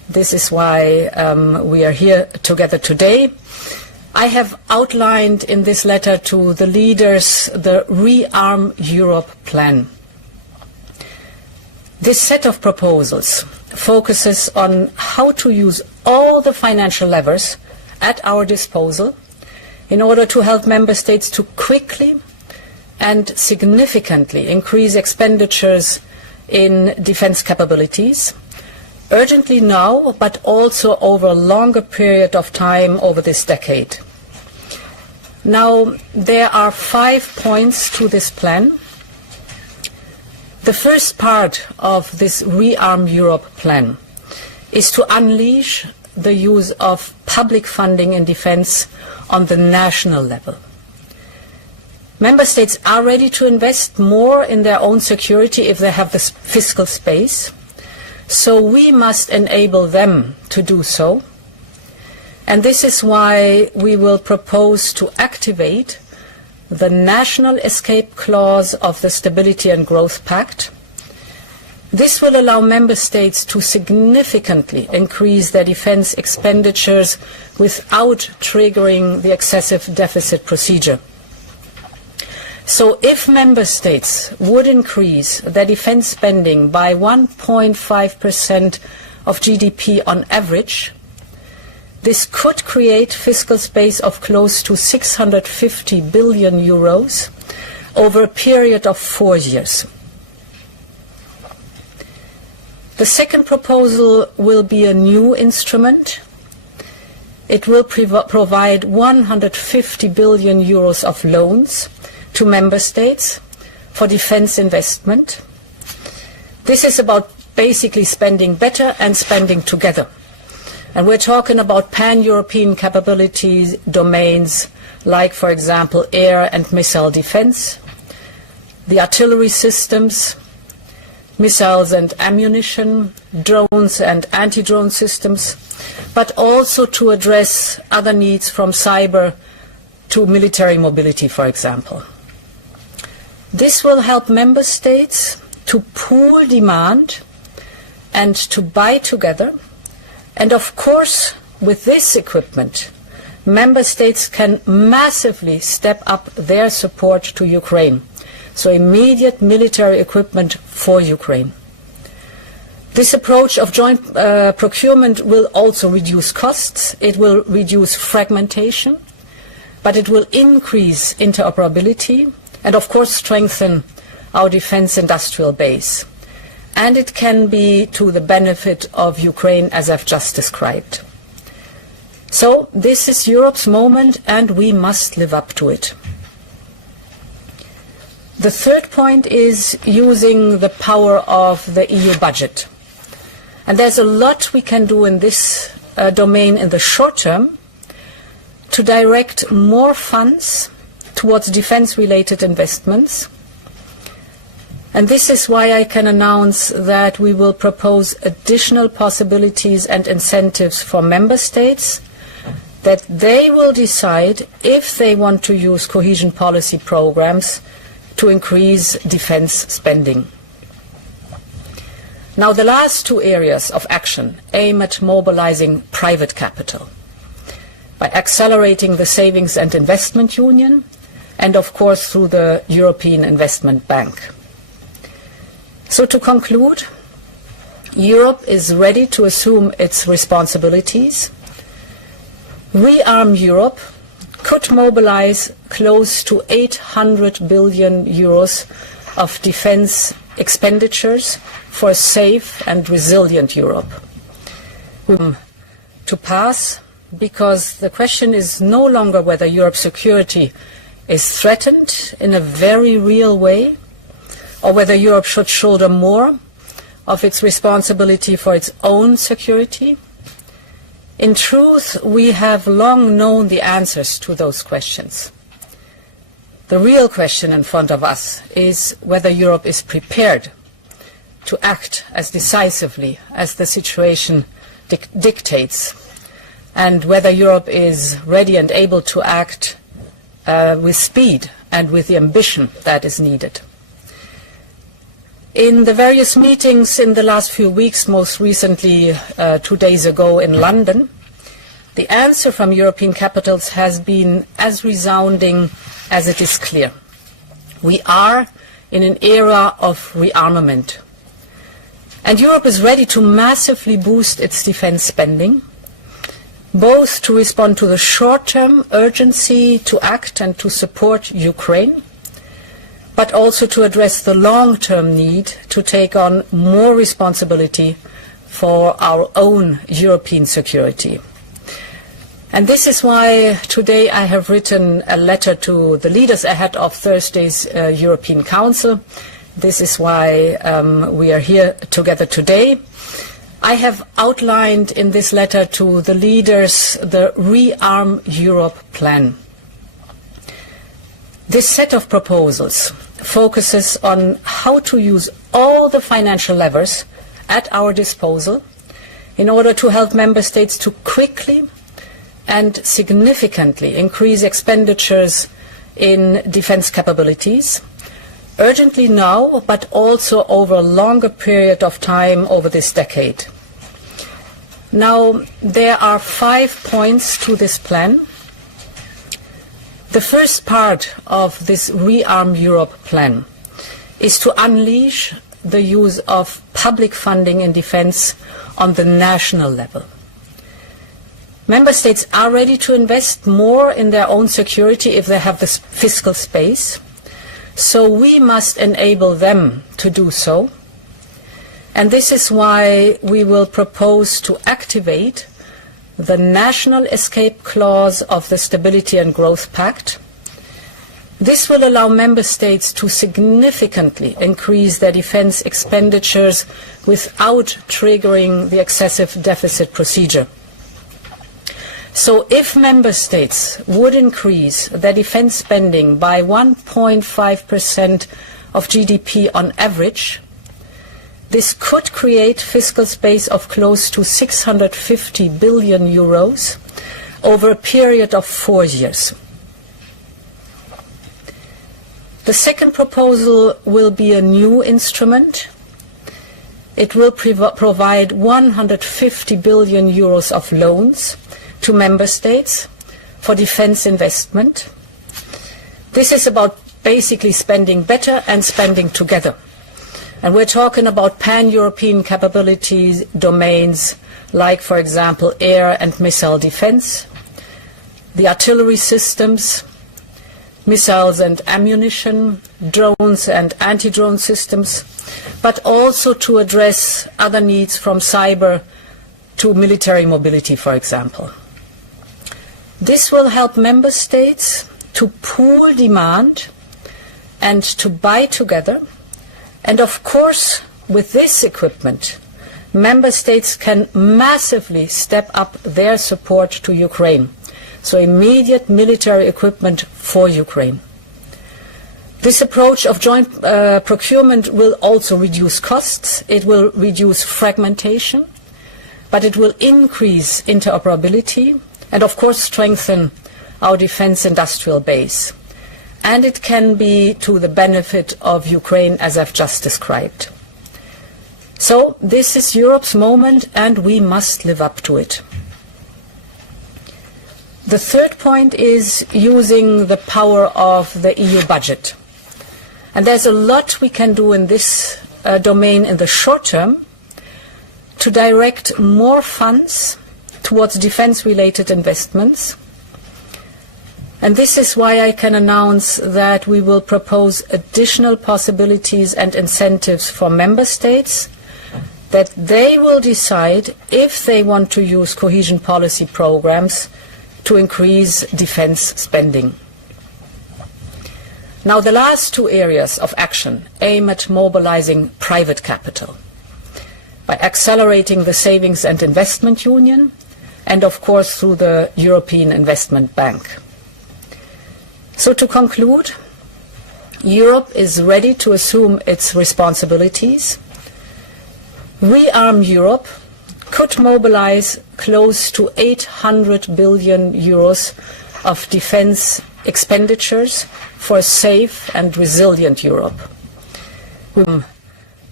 This is why we are here together today. I have outlined in this letter to the leaders the Rearm Europe plan. This set of proposals focuses on how to use all the financial levers at our disposal in order to help member states to quickly and significantly increase expenditures in defense capabilities, urgently now, but also over a longer period of time over this decade. Now, there are 5 points to this plan. The first part of this Rearm Europe plan is to unleash the use of public funding in defense on the national level. Member states are ready to invest more in their own security if they have the fiscal space, so we must enable them to do so. And this is why we will propose to activate the national escape clause of the Stability and Growth Pact. This will allow member states to significantly increase their defense expenditures without triggering the excessive deficit procedure. So if member states would increase their defense spending by 1.5% of GDP on average, this could create fiscal space of close to 650 billion euros over a period of 4 years. The second proposal will be a new instrument. It will provide 150 billion euros of loans to member states for defense investment. This is about basically spending better and spending together. And we're talking about pan-European capabilities domains like, for example, air and missile defense, the artillery systems, missiles and ammunition, drones and anti-drone systems, but also to address other needs from cyber to military mobility, for example. This will help member states to pool demand and to buy together. And of course, with this equipment, member states can massively step up their support to Ukraine. So immediate military equipment for Ukraine. This approach of joint procurement will also reduce costs. It will reduce fragmentation, but it will increase interoperability and, of course, strengthen our defense industrial base. And it can be to the benefit of Ukraine, as I've just described. So this is Europe's moment, and we must live up to it. The third point is using the power of the EU budget. And there's a lot we can do in this domain in the short term to direct more funds towards defense-related investments. And this is why I can announce that we will propose additional possibilities and incentives for member states, that they will decide if they want to use cohesion policy programs to increase defense spending. Now, the last 2 areas of action aim at mobilizing private capital by accelerating the Savings and Investment Union and, of course, through the European Investment Bank. So to conclude, Europe is ready to assume its responsibilities. Rearm Europe could mobilize close to 800 billion euros of defense expenditures for a safe and resilient Europe. To pass, because the question is no longer whether Europe's security is threatened in a very real way, or whether Europe should shoulder more of its responsibility for its own security. In truth, we have long known the answers to those questions. The real question in front of us is whether Europe is prepared to act as decisively as the situation dictates, and whether Europe is ready and able to act with speed and with the ambition that is needed. In the various meetings in the last few weeks, most recently 2 days ago in London, the answer from European capitals has been as resounding as it is clear. We are in an era of rearmament. And Europe is ready to massively boost its defense spending, both to respond to the short-term urgency to act and to support Ukraine, but also to address the long-term need to take on more responsibility for our own European security. And this is why today I have written a letter to the leaders ahead of Thursday's European Council. This is why we are here together today. I have outlined in this letter to the leaders the Rearm Europe plan. This set of proposals focuses on how to use all the financial levers at our disposal in order to help member states to quickly and significantly increase expenditures in defense capabilities, urgently now, but also over a longer period of time over this decade. Now, there are 5 points to this plan. The first part of this Rearm Europe plan is to unleash the use of public funding in defense on the national level. Member states are ready to invest more in their own security if they have the fiscal space, so we must enable them to do so. And this is why we will propose to activate the national escape clause of the Stability and Growth Pact. This will allow member states to significantly increase their defense expenditures without triggering the excessive deficit procedure. So if member states would increase their defense spending by 1.5% of GDP on average, this could create fiscal space of close to 650 billion euros over a period of 4 years. The second proposal will be a new instrument. It will provide 150 billion euros of loans to member states for defense investment. This is about basically spending better and spending together. And we're talking about pan-European capabilities domains like, for example, air and missile defense, the artillery systems, missiles and ammunition, drones and anti-drone systems, but also to address other needs from cyber to military mobility, for example. This will help member states to pool demand and to buy together. And of course, with this equipment, member states can massively step up their support to Ukraine. So immediate military equipment for Ukraine. This approach of joint procurement will also reduce costs. It will reduce fragmentation, but it will increase interoperability and, of course, strengthen our defense industrial base. And it can be to the benefit of Ukraine, as I've just described. So this is Europe's moment, and we must live up to it. The third point is using the power of the EU budget. And there's a lot we can do in this domain in the short term to direct more funds towards defense-related investments. And this is why I can announce that we will propose additional possibilities and incentives for member states, that they will decide if they want to use cohesion policy programs to increase defense spending. Now, the last 2 areas of action aim at mobilizing private capital by accelerating the Savings and Investment Union and, of course, through the European Investment Bank. So to conclude, Europe is ready to assume its responsibilities. Rearm Europe could mobilize close to 800 billion euros of defense expenditures for a safe and resilient Europe.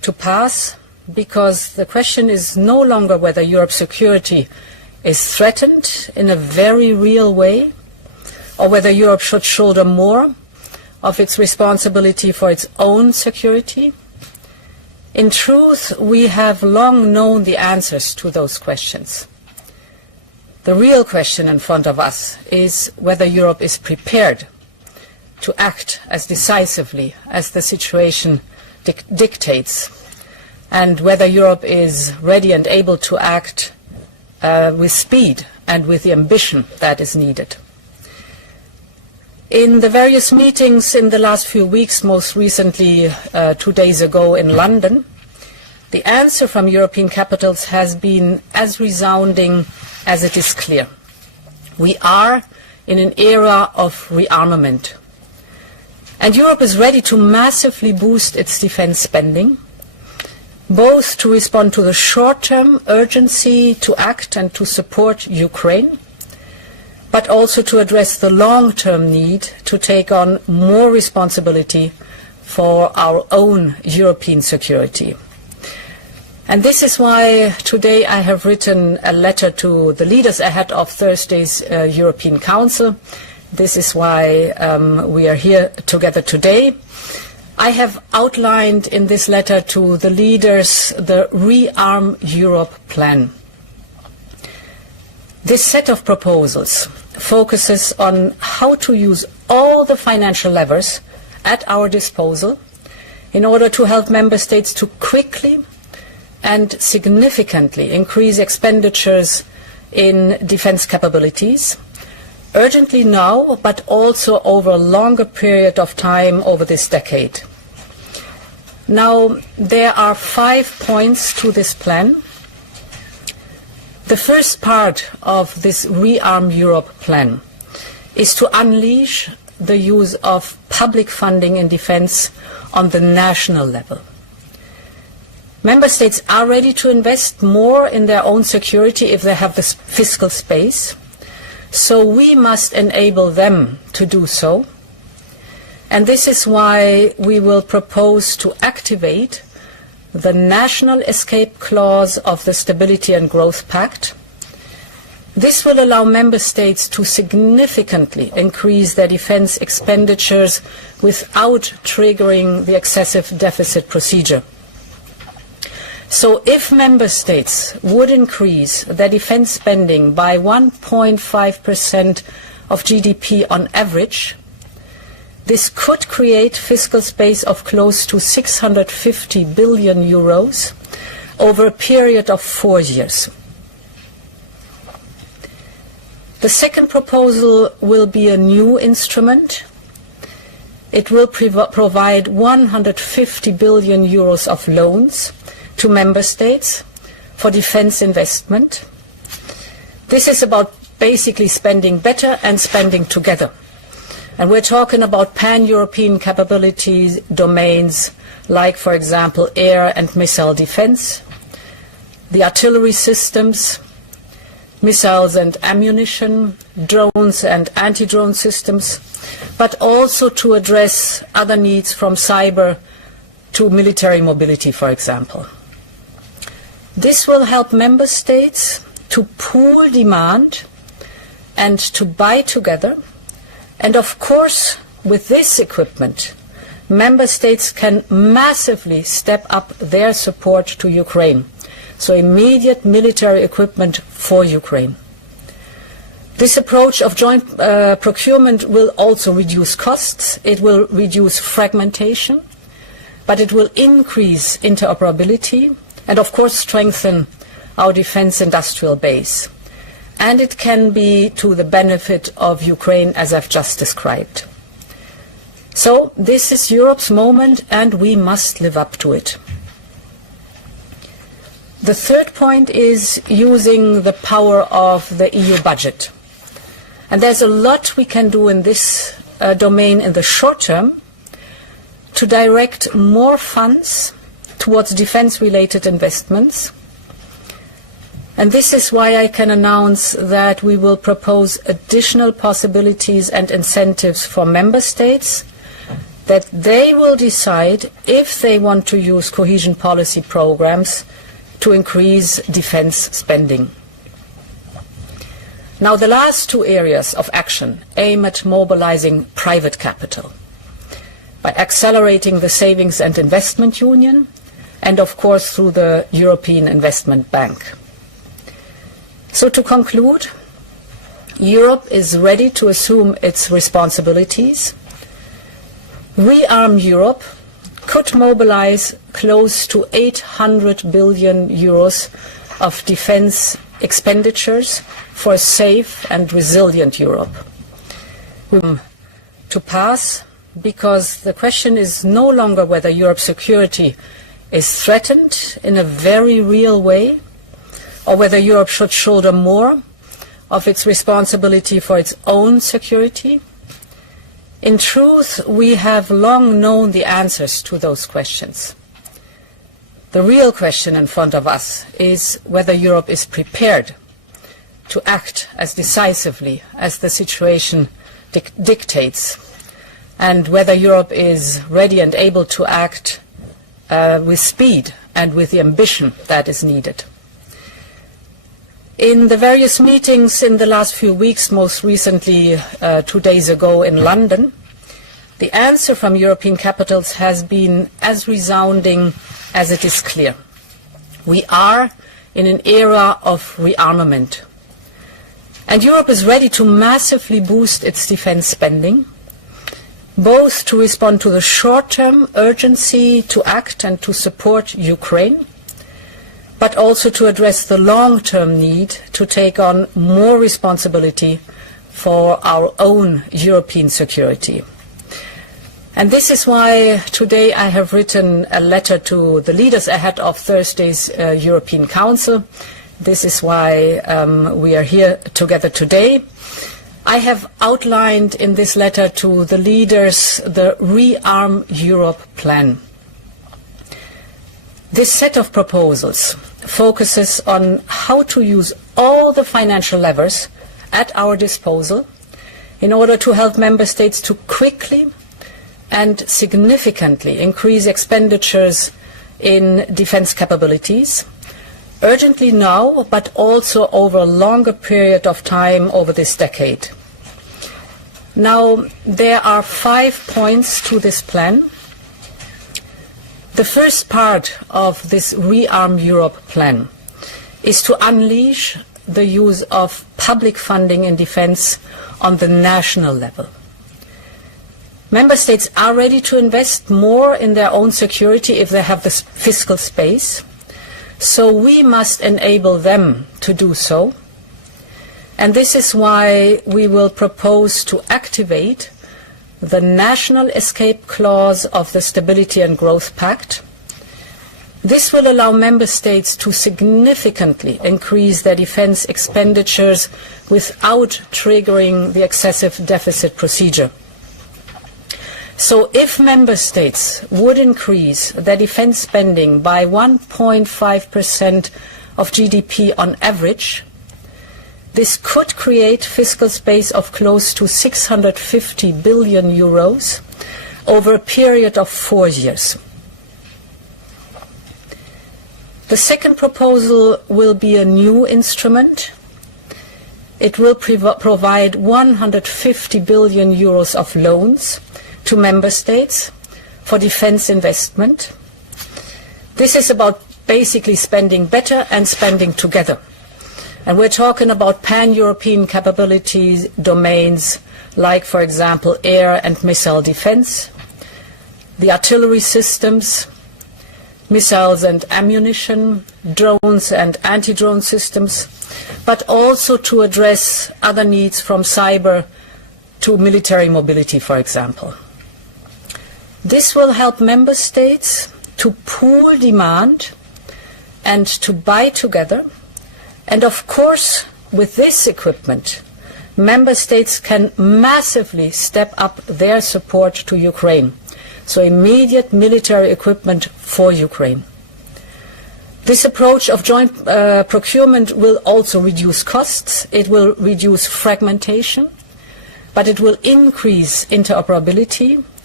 to pass, because the question is no longer whether Europe's security is threatened in a very real way, or whether Europe should shoulder more of its responsibility for its own security. In truth, we have long known the answers to those questions. The real question in front of us is whether Europe is prepared to act as decisively as the situation dictates, and whether Europe is ready and able to act with speed and with the ambition that is needed. In the various meetings in the last few weeks, most recently 2 days ago in London, the answer from European capitals has been as resounding as it is clear. We are in an era of rearmament, and Europe is ready to massively boost its defense spending, both to respond to the short-term urgency to act and to support Ukraine, but also to address the long-term need to take on more responsibility for our own European security. And this is why today I have written a letter to the leaders ahead of Thursday's European Council. This is why we are here together today. I have outlined in this letter to the leaders the Rearm Europe plan. This set of proposals focuses on how to use all the financial levers at our disposal in order to help member states to quickly and significantly increase expenditures in defense capabilities, urgently now, but also over a longer period of time over this decade. Now, there are 5 points to this plan. The first part of this Rearm Europe plan is to unleash the use of public funding in defense on the national level. Member states are ready to invest more in their own security if they have the fiscal space, so we must enable them to do so. And this is why we will propose to activate the national escape clause of the Stability and Growth Pact. This will allow member states to significantly increase their defense expenditures without triggering the excessive deficit procedure. So if member states would increase their defense spending by 1.5% of GDP on average, this could create fiscal space of close to 650 billion euros over a period of 4 years. The second proposal will be a new instrument. It will provide 150 billion euros of loans to member states for defense investment. This is about basically spending better and spending together. And we're talking about pan-European capabilities domains like, for example, air and missile defense, the artillery systems, missiles and ammunition, drones and anti-drone systems, but also to address other needs from cyber to military mobility, for example. This will help member states to pool demand and to buy together. And of course, with this equipment, member states can massively step up their support to Ukraine. So immediate military equipment for Ukraine. This approach of joint procurement will also reduce costs. It will reduce fragmentation, but it will increase interoperability and, of course, strengthen our defense industrial base. And it can be to the benefit of Ukraine, as I've just described. So this is Europe's moment, and we must live up to it. The third point is using the power of the EU budget. And there's a lot we can do in this domain in the short term to direct more funds towards defense-related investments. And this is why I can announce that we will propose additional possibilities and incentives for member states that they will decide if they want to use cohesion policy programs to increase defense spending. Now, the last two areas of action aim at mobilizing private capital by accelerating the Savings and Investment Union and, of course, through the European Investment Bank. So to conclude, Europe is ready to assume its responsibilities. Rearm Europe could mobilize close to 800 billion euros of defense expenditures for a safe and resilient Europe. To pass, because the question is no longer whether Europe's security is threatened in a very real way, or whether Europe should shoulder more of its responsibility for its own security. In truth, we have long known the answers to those questions. The real question in front of us is whether Europe is prepared to act as decisively as the situation dictates, and whether Europe is ready and able to act with speed and with the ambition that is needed. In the various meetings in the last few weeks, most recently 2 days ago in London, the answer from European capitals has been as resounding as it is clear. We are in an era of rearmament, and Europe is ready to massively boost its defense spending, both to respond to the short-term urgency to act and to support Ukraine, but also to address the long-term need to take on more responsibility for our own European security. And this is why today I have written a letter to the leaders ahead of Thursday's European Council. This is why we are here together today. I have outlined in this letter to the leaders the Rearm Europe plan. This set of proposals focuses on how to use all the financial levers at our disposal in order to help member states to quickly and significantly increase expenditures in defense capabilities, urgently now, but also over a longer period of time over this decade. Now, there are 5 points to this plan. The first part of this Rearm Europe plan is to unleash the use of public funding in defense on the national level. Member states are ready to invest more in their own security if they have the fiscal space, so we must enable them to do so. And this is why we will propose to activate the national escape clause of the Stability and Growth Pact. This will allow member states to significantly increase their defense expenditures without triggering the excessive deficit procedure. So if member states would increase their defense spending by 1.5% of GDP on average, this could create fiscal space of close to 650 billion euros over a period of 4 years. The second proposal will be a new instrument. It will provide 150 billion euros of loans to member states for defense investment. This is about basically spending better and spending together. And we're talking about pan-European capabilities domains like, for example, air and missile defense, the artillery systems, missiles and ammunition, drones and anti-drone systems, but also to address other needs from cyber to military mobility, for example. This will help member states to pool demand and to buy together. And of course, with this equipment, member states can massively step up their support to Ukraine. So immediate military equipment for Ukraine. This approach of joint procurement will also reduce costs. It will reduce fragmentation, but it will increase interoperability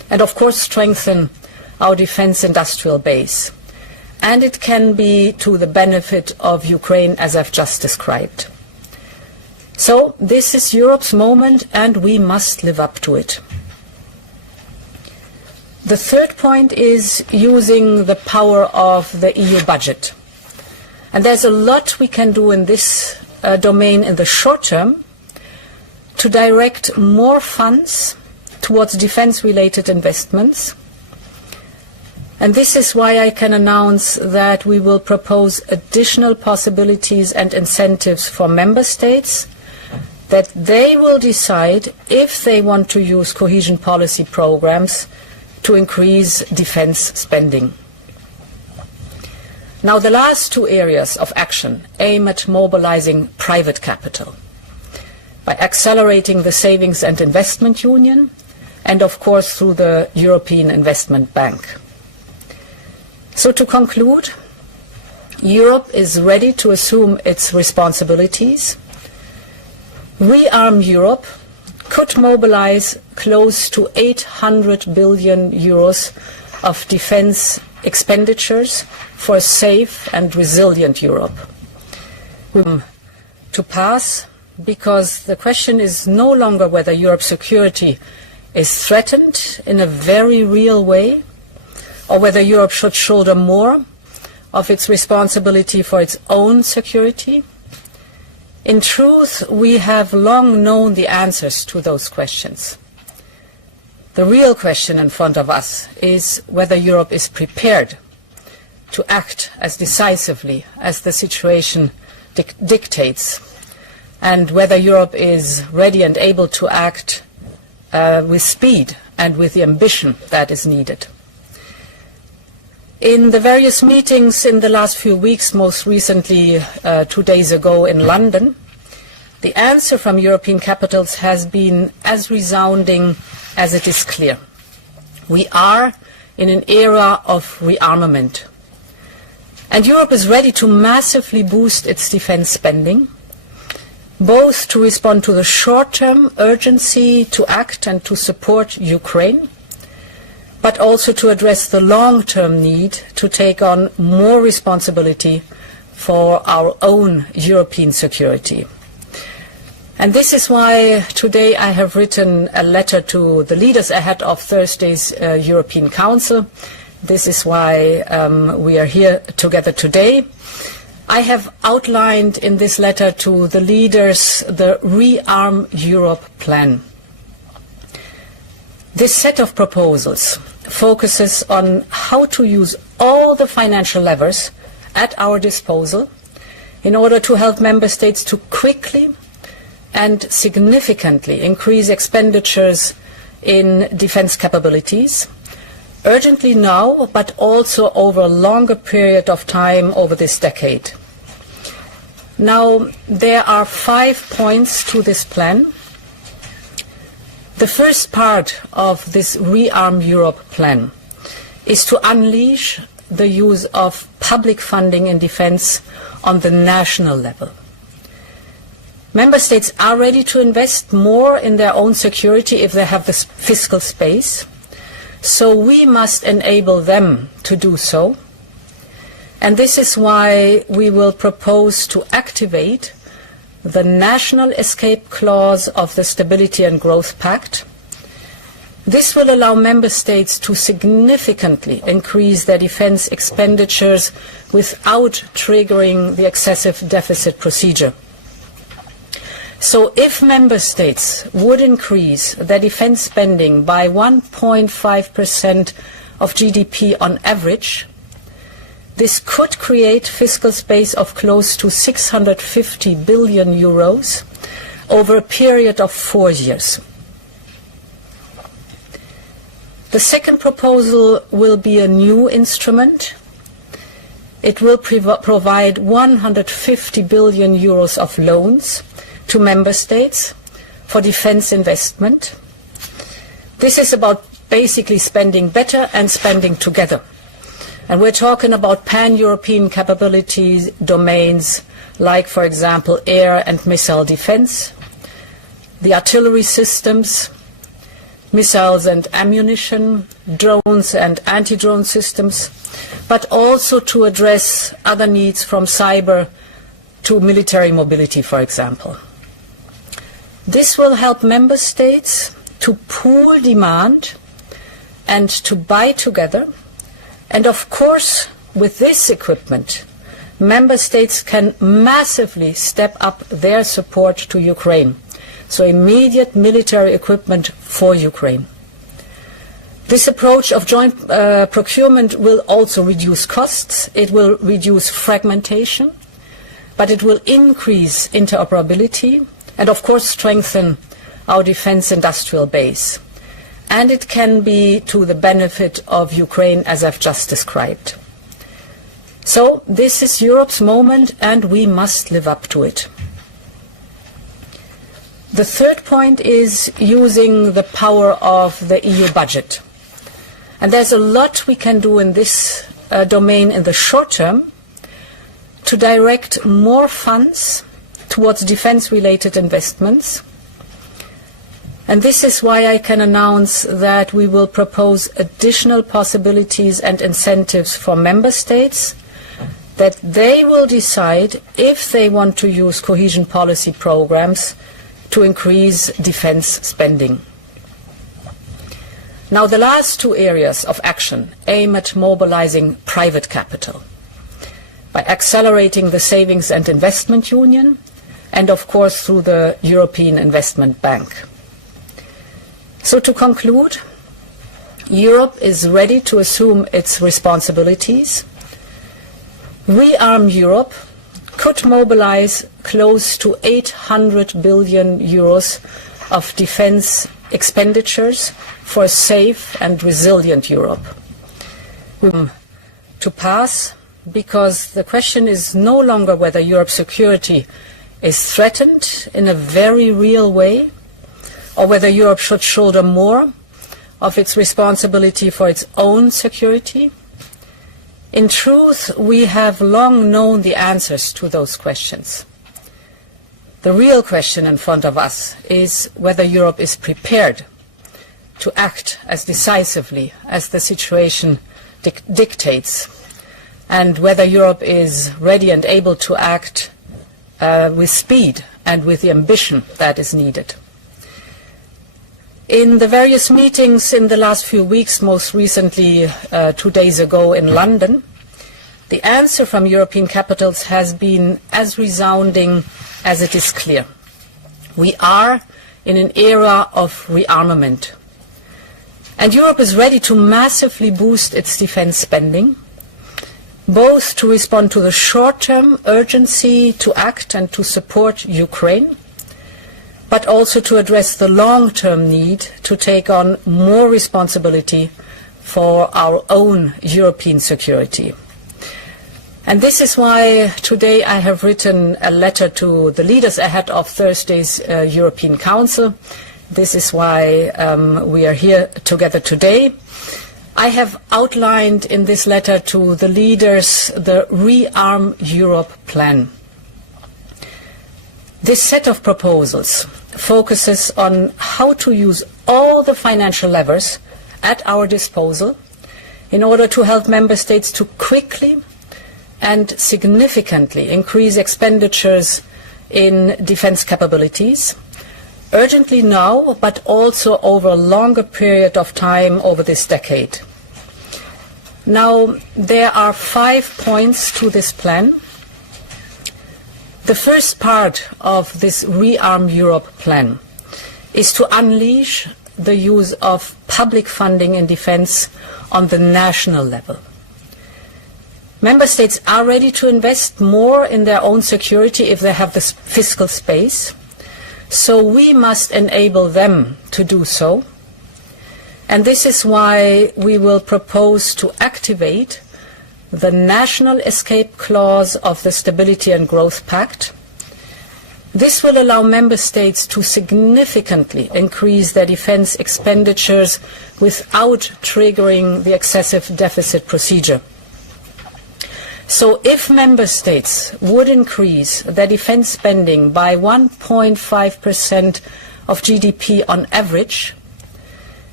and of course strengthen our defense industrial base. And it can be to the benefit of Ukraine, as I've just described. So this is Europe's moment, and we must live up to it. The third point is using the power of the EU budget. And there's a lot we can do in this domain in the short term to direct more funds towards defense-related investments. And this is why I can announce that we will propose additional possibilities and incentives for member states, that they will decide if they want to use cohesion policy programs to increase defense spending. Now, the last two areas of action aim at mobilizing private capital by accelerating the Savings and Investment Union and, of course, through the European Investment Bank. So to conclude, Europe is ready to assume its responsibilities. Rearm Europe could mobilize close to 800 billion euros of defense expenditures for a safe and resilient Europe. To pass, because the question is no longer whether Europe's security is threatened in a very real way, or whether Europe should shoulder more of its responsibility for its own security. In truth, we have long known the answers to those questions. The real question in front of us is whether Europe is prepared to act as decisively as the situation dictates, and whether Europe is ready and able to act with speed and with the ambition that is needed. In the various meetings in the last few weeks, most recently 2 days ago in London, the answer from European capitals has been as resounding as it is clear. We are in an era of rearmament. And Europe is ready to massively boost its defense spending, both to respond to the short-term urgency to act and to support Ukraine, but also to address the long-term need to take on more responsibility for our own European security. And this is why today I have written a letter to the leaders ahead of Thursday's European Council. This is why we are here together today. I have outlined in this letter to the leaders the Rearm Europe plan. This set of proposals focuses on how to use all the financial levers at our disposal in order to help member states to quickly and significantly increase expenditures in defense capabilities, urgently now, but also over a longer period of time over this decade. Now, there are 5 points to this plan. The first part of this Rearm Europe plan is to unleash the use of public funding in defense on the national level. Member states are ready to invest more in their own security if they have the fiscal space, so we must enable them to do so. And this is why we will propose to activate the national escape clause of the Stability and Growth Pact. This will allow member states to significantly increase their defense expenditures without triggering the excessive deficit procedure. So if member states would increase their defense spending by 1.5% of GDP on average, this could create fiscal space of close to 650 billion euros over a period of 4 years. The second proposal will be a new instrument. It will provide 150 billion euros of loans to member states for defense investment. This is about basically spending better and spending together. And we're talking about pan-European capabilities domains like, for example, air and missile defense, the artillery systems, missiles and ammunition, drones and anti-drone systems, but also to address other needs from cyber to military mobility, for example. This will help member states to pool demand and to buy together. And of course, with this equipment, member states can massively step up their support to Ukraine. So immediate military equipment for Ukraine. This approach of joint procurement will also reduce costs, it will reduce fragmentation, but it will increase interoperability and of course strengthen our defense industrial base. And it can be to the benefit of Ukraine, as I've just described. So this is Europe's moment and we must live up to it. The third point is using the power of the EU budget. And there's a lot we can do in this domain in the short term to direct more funds towards defense-related investments. And this is why I can announce that we will propose additional possibilities and incentives for member states, that they will decide if they want to use cohesion policy programs to increase defense spending. Now, the last two areas of action aim at mobilizing private capital by accelerating the Savings and Investment Union and, of course, through the European Investment Bank. So to conclude, Europe is ready to assume its responsibilities. Rearm Europe could mobilize close to 800 billion euros of defense expenditures for a safe and resilient Europe. To pass, because the question is no longer whether Europe's security is threatened in a very real way, or whether Europe should shoulder more of its responsibility for its own security. In truth, we have long known the answers to those questions. The real question in front of us is whether Europe is prepared to act as decisively as the situation dictates, and whether Europe is ready and able to act with speed and with the ambition that is needed. In the various meetings in the last few weeks, most recently 2 days ago in London, the answer from European capitals has been as resounding as it is clear. We are in an era of rearmament. And Europe is ready to massively boost its defense spending, both to respond to the short-term urgency to act and to support Ukraine, but also to address the long-term need to take on more responsibility for our own European security. And this is why today I have written a letter to the leaders ahead of Thursday's European Council. This is why we are here together today. I have outlined in this letter to the leaders the Rearm Europe plan. This set of proposals focuses on how to use all the financial levers at our disposal in order to help member states to quickly and significantly increase expenditures in defense capabilities, urgently now, but also over a longer period of time over this decade. Now, there are 5 points to this plan. The first part of this Rearm Europe plan is to unleash the use of public funding in defense on the national level. Member states are ready to invest more in their own security if they have the fiscal space, so we must enable them to do so. And this is why we will propose to activate the national escape clause of the Stability and Growth Pact. This will allow member states to significantly increase their defense expenditures without triggering the excessive deficit procedure. So if member states would increase their defense spending by 1.5% of GDP on average,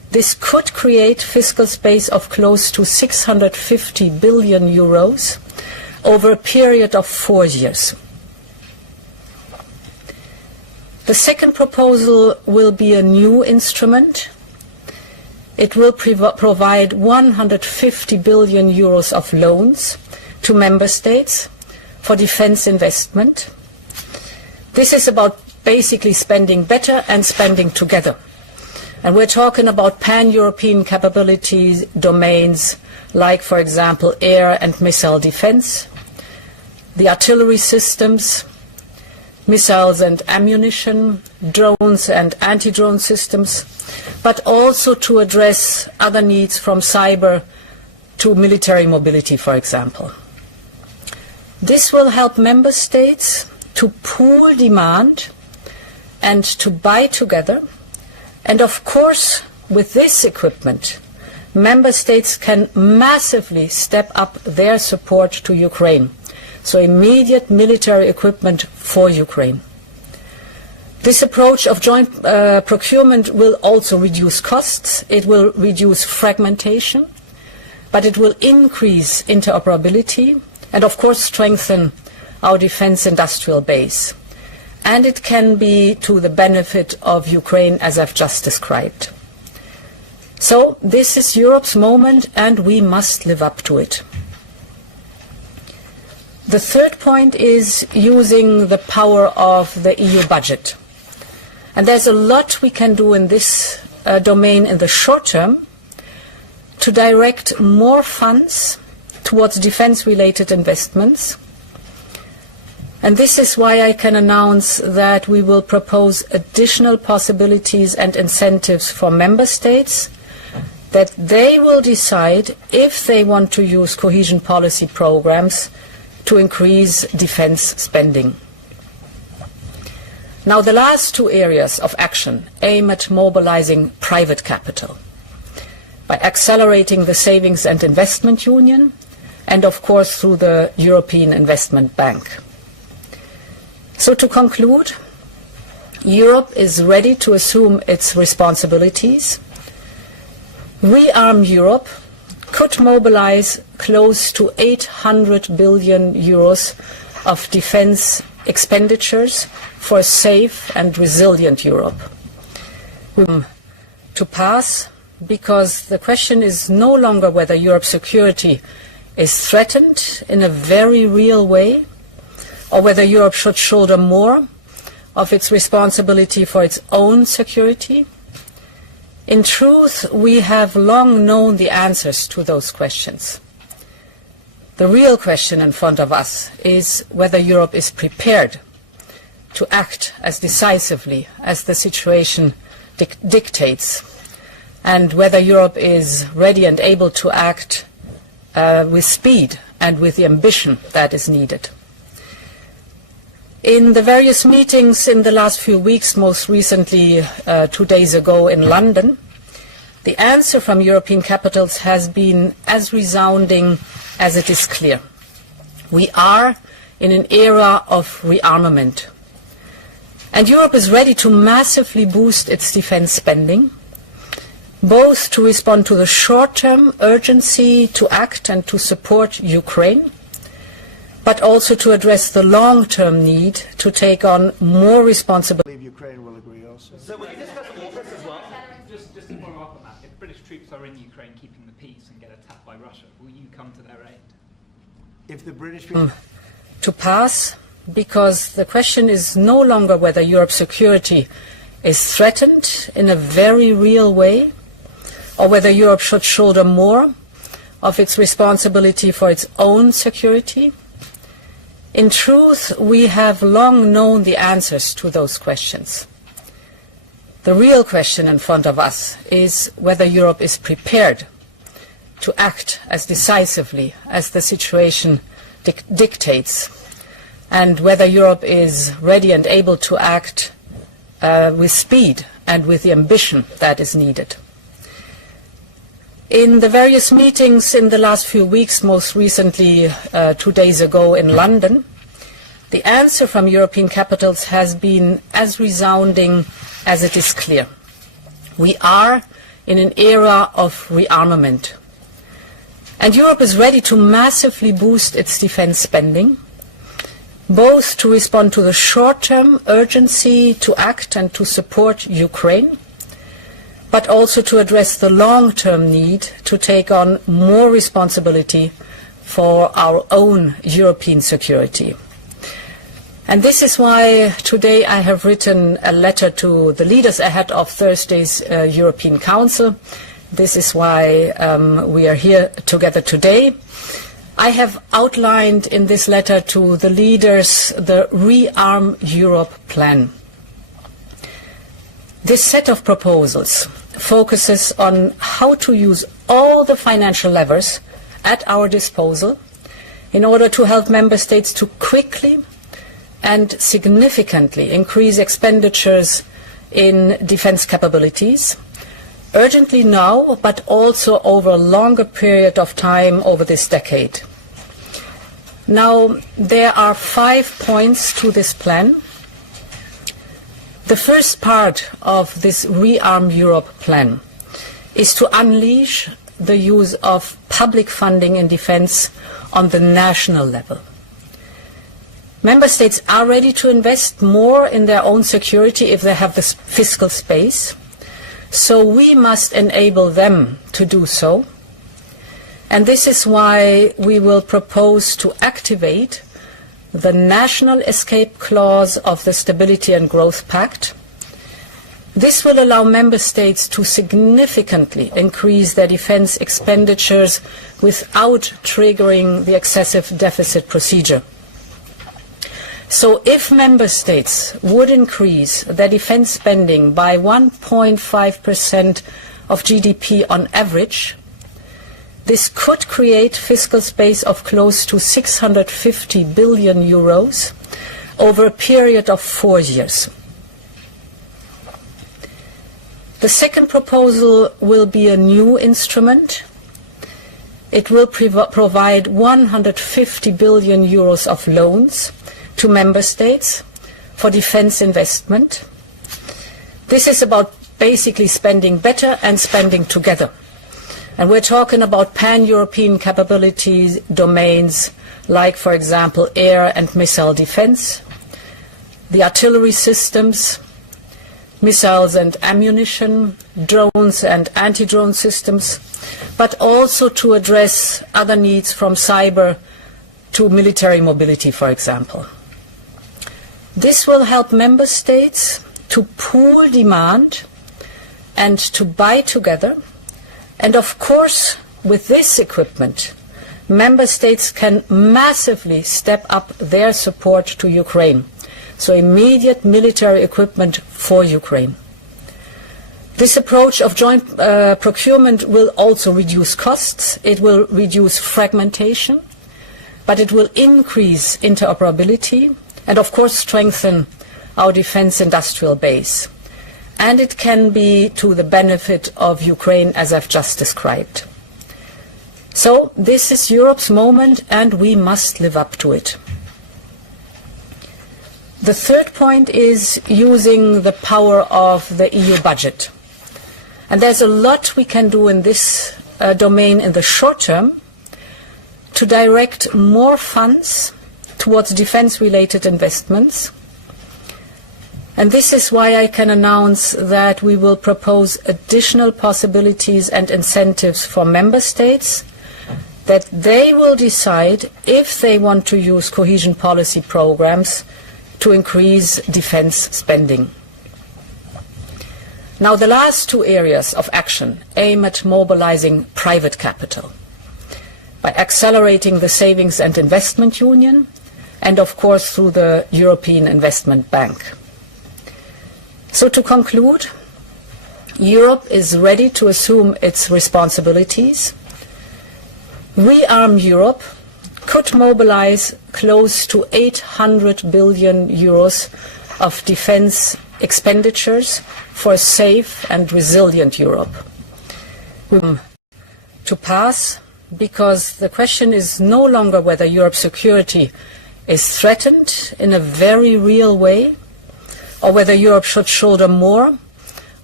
This could create fiscal space of close to 650 billion euros over a period of 4 years. The second proposal will be a new instrument. It will provide 150 billion euros of loans to member states for defense investment. This is about basically spending better and spending together. And we're talking about pan-European capabilities domains like, for example, air and missile defense, the artillery systems, missiles and ammunition, drones and anti-drone systems, but also to address other needs from cyber to military mobility, for example. This will help member states to pool demand and to buy together. And of course, with this equipment, member states can massively step up their support to Ukraine. So immediate military equipment for Ukraine. This approach of joint procurement will also reduce costs. It will reduce fragmentation, but it will increase interoperability and, of course, strengthen our defense industrial base. And it can be to the benefit of Ukraine, as I've just described. So this is Europe's moment, and we must live up to it. The third point is using the power of the EU budget. And there's a lot we can do in this domain in the short term to direct more funds towards defense-related investments. And this is why I can announce that we will propose additional possibilities and incentives for member states, that they will decide if they want to use cohesion policy programs to increase defense spending. Now, the last two areas of action aim at mobilizing private capital by accelerating the Savings and Investment Union and, of course, through the European Investment Bank. So to conclude, Europe is ready to assume its responsibilities. Rearm Europe could mobilize close to 800 billion euros of defense expenditures for a safe and resilient Europe. To pass, because the question is no longer whether Europe's security is threatened in a very real way, or whether Europe should shoulder more of its responsibility for its own security. In truth, we have long known the answers to those questions. The real question in front of us is whether Europe is prepared to act as decisively as the situation dictates, and whether Europe is ready and able to act with speed and with the ambition that is needed. In the various meetings in the last few weeks, most recently 2 days ago in London, the answer from European capitals has been as resounding as it is clear. We are in an era of rearmament. And Europe is ready to massively boost its defense spending, both to respond to the short-term urgency to act and to support Ukraine, but also to address the long-term need to take on more responsibility. I believe Ukraine will agree also. So will you discuss AUKUS as well? Just to follow up on that, if British troops are in Ukraine keeping the peace and get attacked by Russia, will you come to their aid? If the British people... To pass, because the question is no longer whether Europe's security is threatened in a very real way, or whether Europe should shoulder more of its responsibility for its own security. In truth, we have long known the answers to those questions. The real question in front of us is whether Europe is prepared to act as decisively as the situation dictates, and whether Europe is ready and able to act with speed and with the ambition that is needed. In the various meetings in the last few weeks, most recently 2 days ago in London, the answer from European capitals has been as resounding as it is clear. We are in an era of rearmament. And Europe is ready to massively boost its defense spending, both to respond to the short-term urgency to act and to support Ukraine, but also to address the long-term need to take on more responsibility for our own European security. And this is why today I have written a letter to the leaders ahead of Thursday's European Council. This is why we are here together today. I have outlined in this letter to the leaders the Rearm Europe plan. This set of proposals focuses on how to use all the financial levers at our disposal in order to help member states to quickly and significantly increase expenditures in defense capabilities, urgently now, but also over a longer period of time over this decade. Now, there are 5 points to this plan. The first part of this Rearm Europe plan is to unleash the use of public funding in defense on the national level. Member states are ready to invest more in their own security if they have the fiscal space, so we must enable them to do so. And this is why we will propose to activate the national escape clause of the Stability and Growth Pact. This will allow member states to significantly increase their defense expenditures without triggering the excessive deficit procedure. So if member states would increase their defense spending by 1.5% of GDP on average, this could create fiscal space of close to 650 billion euros over a period of 4 years. The second proposal will be a new instrument. It will provide 150 billion euros of loans to member states for defense investment. This is about basically spending better and spending together. And we're talking about pan-European capabilities domains like, for example, air and missile defense, the artillery systems, missiles and ammunition, drones and anti-drone systems, but also to address other needs from cyber to military mobility, for example. This will help member states to pool demand and to buy together. And of course, with this equipment, member states can massively step up their support to Ukraine. So immediate military equipment for Ukraine. This approach of joint procurement will also reduce costs. It will reduce fragmentation, but it will increase interoperability and of course strengthen our defense industrial base. And it can be to the benefit of Ukraine, as I've just described. So this is Europe's moment, and we must live up to it. The third point is using the power of the EU budget. And there's a lot we can do in this domain in the short term to direct more funds towards defense-related investments. And this is why I can announce that we will propose additional possibilities and incentives for member states, that they will decide if they want to use cohesion policy programs to increase defense spending. Now, the last 2 areas of action aim at mobilizing private capital by accelerating the savings and investment union and, of course, through the European Investment Bank. So to conclude, Europe is ready to assume its responsibilities. Rearm Europe could mobilize close to 800 billion euros of defense expenditures for a safe and resilient Europe. To pass, because the question is no longer whether Europe's security is threatened in a very real way, or whether Europe should shoulder more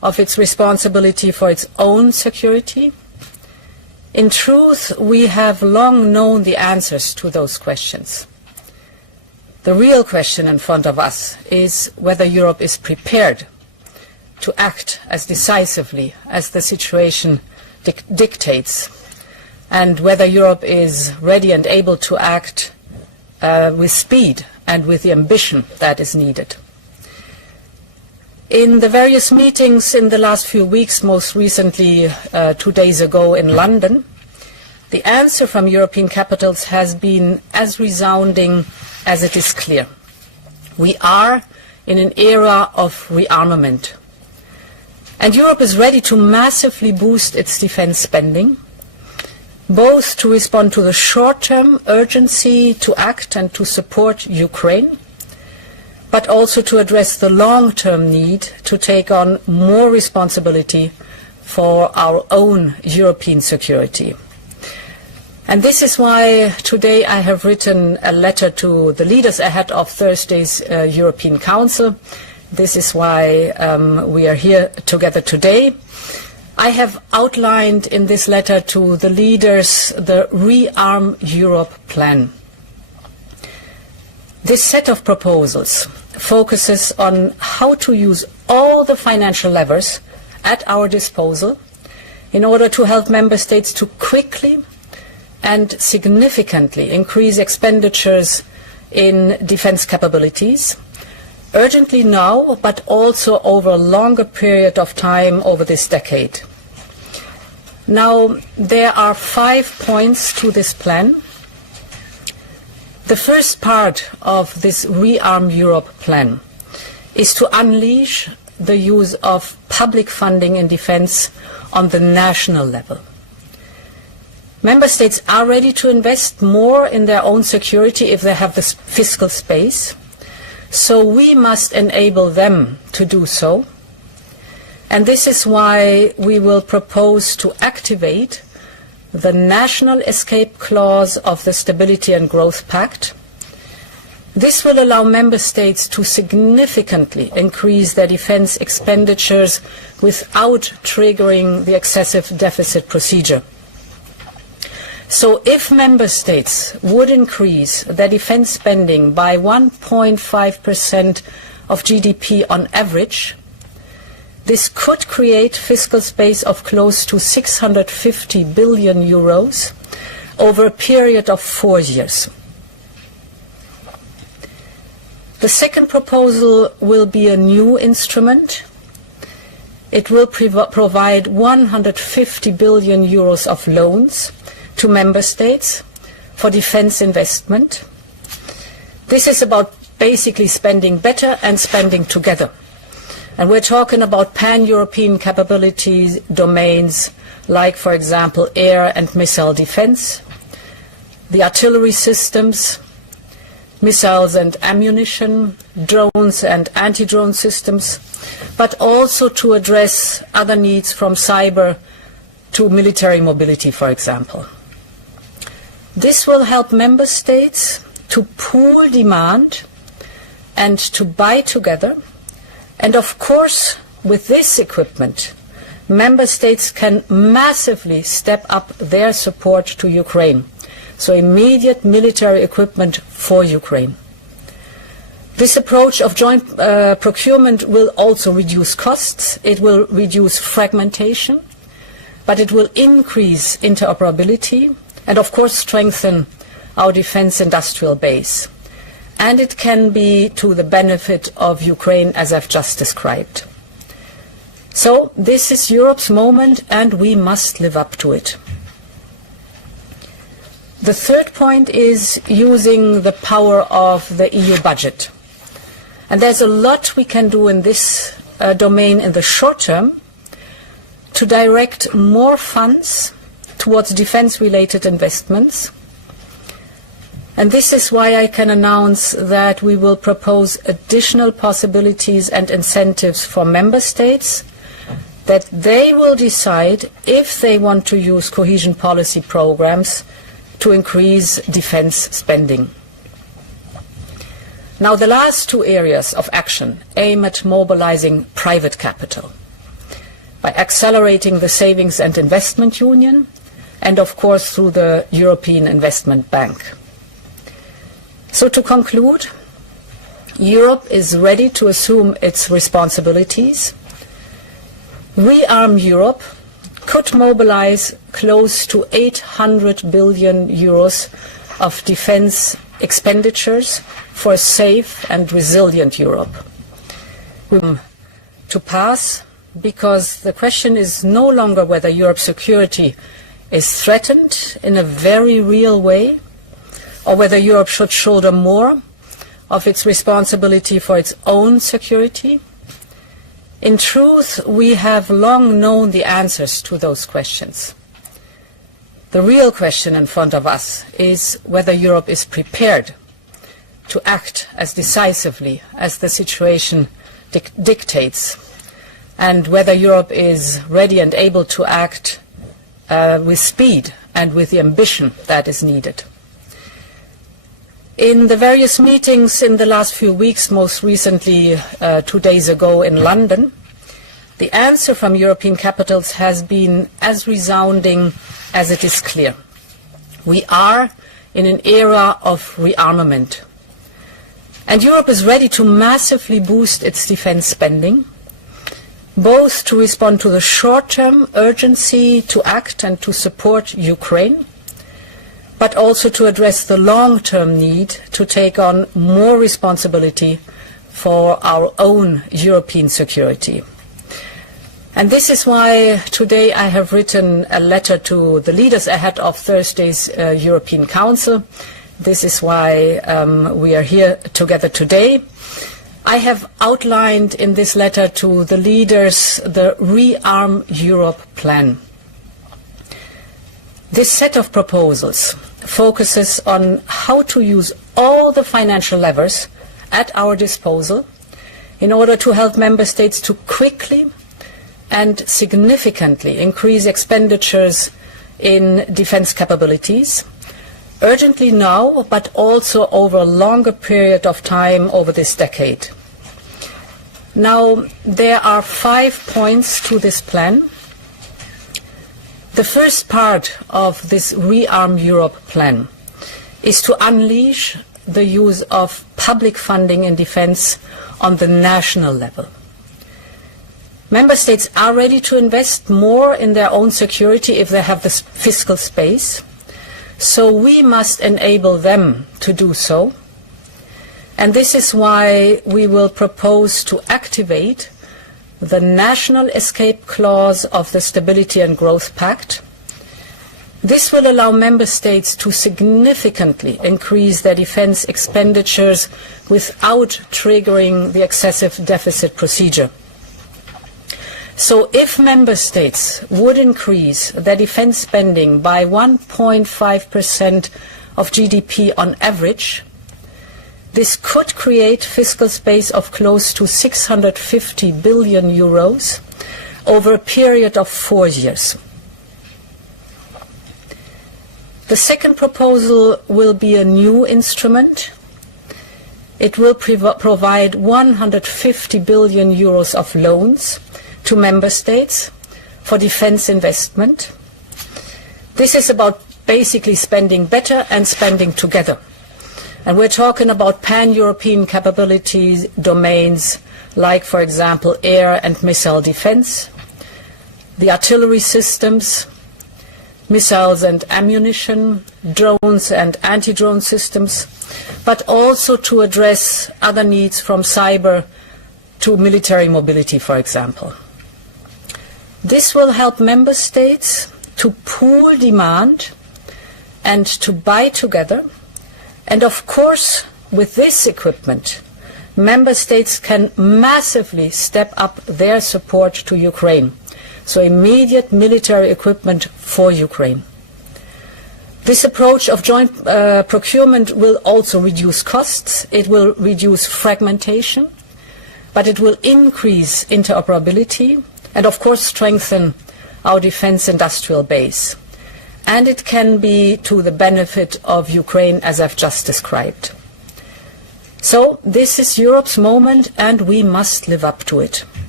of its responsibility for its own security? In truth, we have long known the answers to those questions. The real question in front of us is whether Europe is prepared to act as decisively as the situation dictates, and whether Europe is ready and able to act with speed and with the ambition that is needed. In the various meetings in the last few weeks, most recently 2 days ago in London, the answer from European capitals has been as resounding as it is clear. We are in an era of rearmament. And Europe is ready to massively boost its defense spending, both to respond to the short-term urgency to act and to support Ukraine, but also to address the long-term need to take on more responsibility for our own European security. And this is why today I have written a letter to the leaders ahead of Thursday's European Council. This is why we are here together today. I have outlined in this letter to the leaders the Rearm Europe plan. This set of proposals focuses on how to use all the financial levers at our disposal in order to help member states to quickly and significantly increase expenditures in defense capabilities, urgently now, but also over a longer period of time over this decade. Now, there are 5 points to this plan. The first part of this Rearm Europe plan is to unleash the use of public funding in defense on the national level. Member states are ready to invest more in their own security if they have the fiscal space. So we must enable them to do so. And this is why we will propose to activate the national escape clause of the Stability and Growth Pact. This will allow member states to significantly increase their defense expenditures without triggering the excessive deficit procedure. So if member states would increase their defense spending by 1.5% of GDP on average, this could create fiscal space of close to 650 billion euros over a period of 4 years. The second proposal will be a new instrument. It will provide 150 billion euros of loans to member states for defense investment. This is about basically spending better and spending together. And we're talking about pan-European capabilities domains like, for example, air and missile defense, the artillery systems, missiles and ammunition, drones and anti-drone systems, but also to address other needs from cyber to military mobility, for example. This will help member states to pool demand and to buy together. And of course, with this equipment, member states can massively step up their support to Ukraine. So immediate military equipment for Ukraine. This approach of joint procurement will also reduce costs. It will reduce fragmentation, but it will increase interoperability and of course strengthen our defense industrial base. And it can be to the benefit of Ukraine, as I've just described. So this is Europe's moment and we must live up to it. The third point is using the power of the EU budget. And there's a lot we can do in this domain in the short term to direct more funds towards defense-related investments. And this is why I can announce that we will propose additional possibilities and incentives for member states, that they will decide if they want to use cohesion policy programs to increase defense spending. Now, the last 2 areas of action aim at mobilizing private capital. by accelerating the Savings and Investment Union, and of course through the European Investment Bank. So to conclude, Europe is ready to assume its responsibilities. Rearm Europe could mobilize close to 800 billion euros of defense expenditures for a safe and resilient Europe. To pass, because the question is no longer whether Europe's security is threatened in a very real way, or whether Europe should shoulder more of its responsibility for its own security. In truth, we have long known the answers to those questions. The real question in front of us is whether Europe is prepared to act as decisively as the situation dictates, and whether Europe is ready and able to act with speed and with the ambition that is needed. In the various meetings in the last few weeks, most recently 2 days ago in London, the answer from European capitals has been as resounding as it is clear. We are in an era of rearmament, and Europe is ready to massively boost its defense spending, both to respond to the short-term urgency to act and to support Ukraine, but also to address the long-term need to take on more responsibility for our own European security. And this is why today I have written a letter to the leaders ahead of Thursday's European Council. This is why we are here together today. I have outlined in this letter to the leaders the Rearm Europe plan. This set of proposals focuses on how to use all the financial levers at our disposal in order to help member states to quickly and significantly increase expenditures in defense capabilities, urgently now, but also over a longer period of time over this decade. Now, there are 5 points to this plan. The first part of this Rearm Europe plan is to unleash the use of public funding in defense on the national level. Member states are ready to invest more in their own security if they have the fiscal space, so we must enable them to do so. And this is why we will propose to activate the national escape clause of the Stability and Growth Pact. This will allow member states to significantly increase their defense expenditures without triggering the excessive deficit procedure. So if member states would increase their defense spending by 1.5% of GDP on average, this could create fiscal space of close to 650 billion euros over a period of 4 years. The second proposal will be a new instrument. It will provide 150 billion euros of loans to member states for defense investment. This is about basically spending better and spending together. And we're talking about pan-European capabilities domains like, for example, air and missile defense, the artillery systems, missiles and ammunition, drones and anti-drone systems, but also to address other needs from cyber to military mobility, for example. This will help member states to pool demand and to buy together. And of course, with this equipment, member states can massively step up their support to Ukraine. So immediate military equipment for Ukraine. This approach of joint procurement will also reduce costs. It will reduce fragmentation, but it will increase interoperability and of course strengthen our defense industrial base. And it can be to the benefit of Ukraine, as I've just described. So this is Europe's moment, and we must live up to it.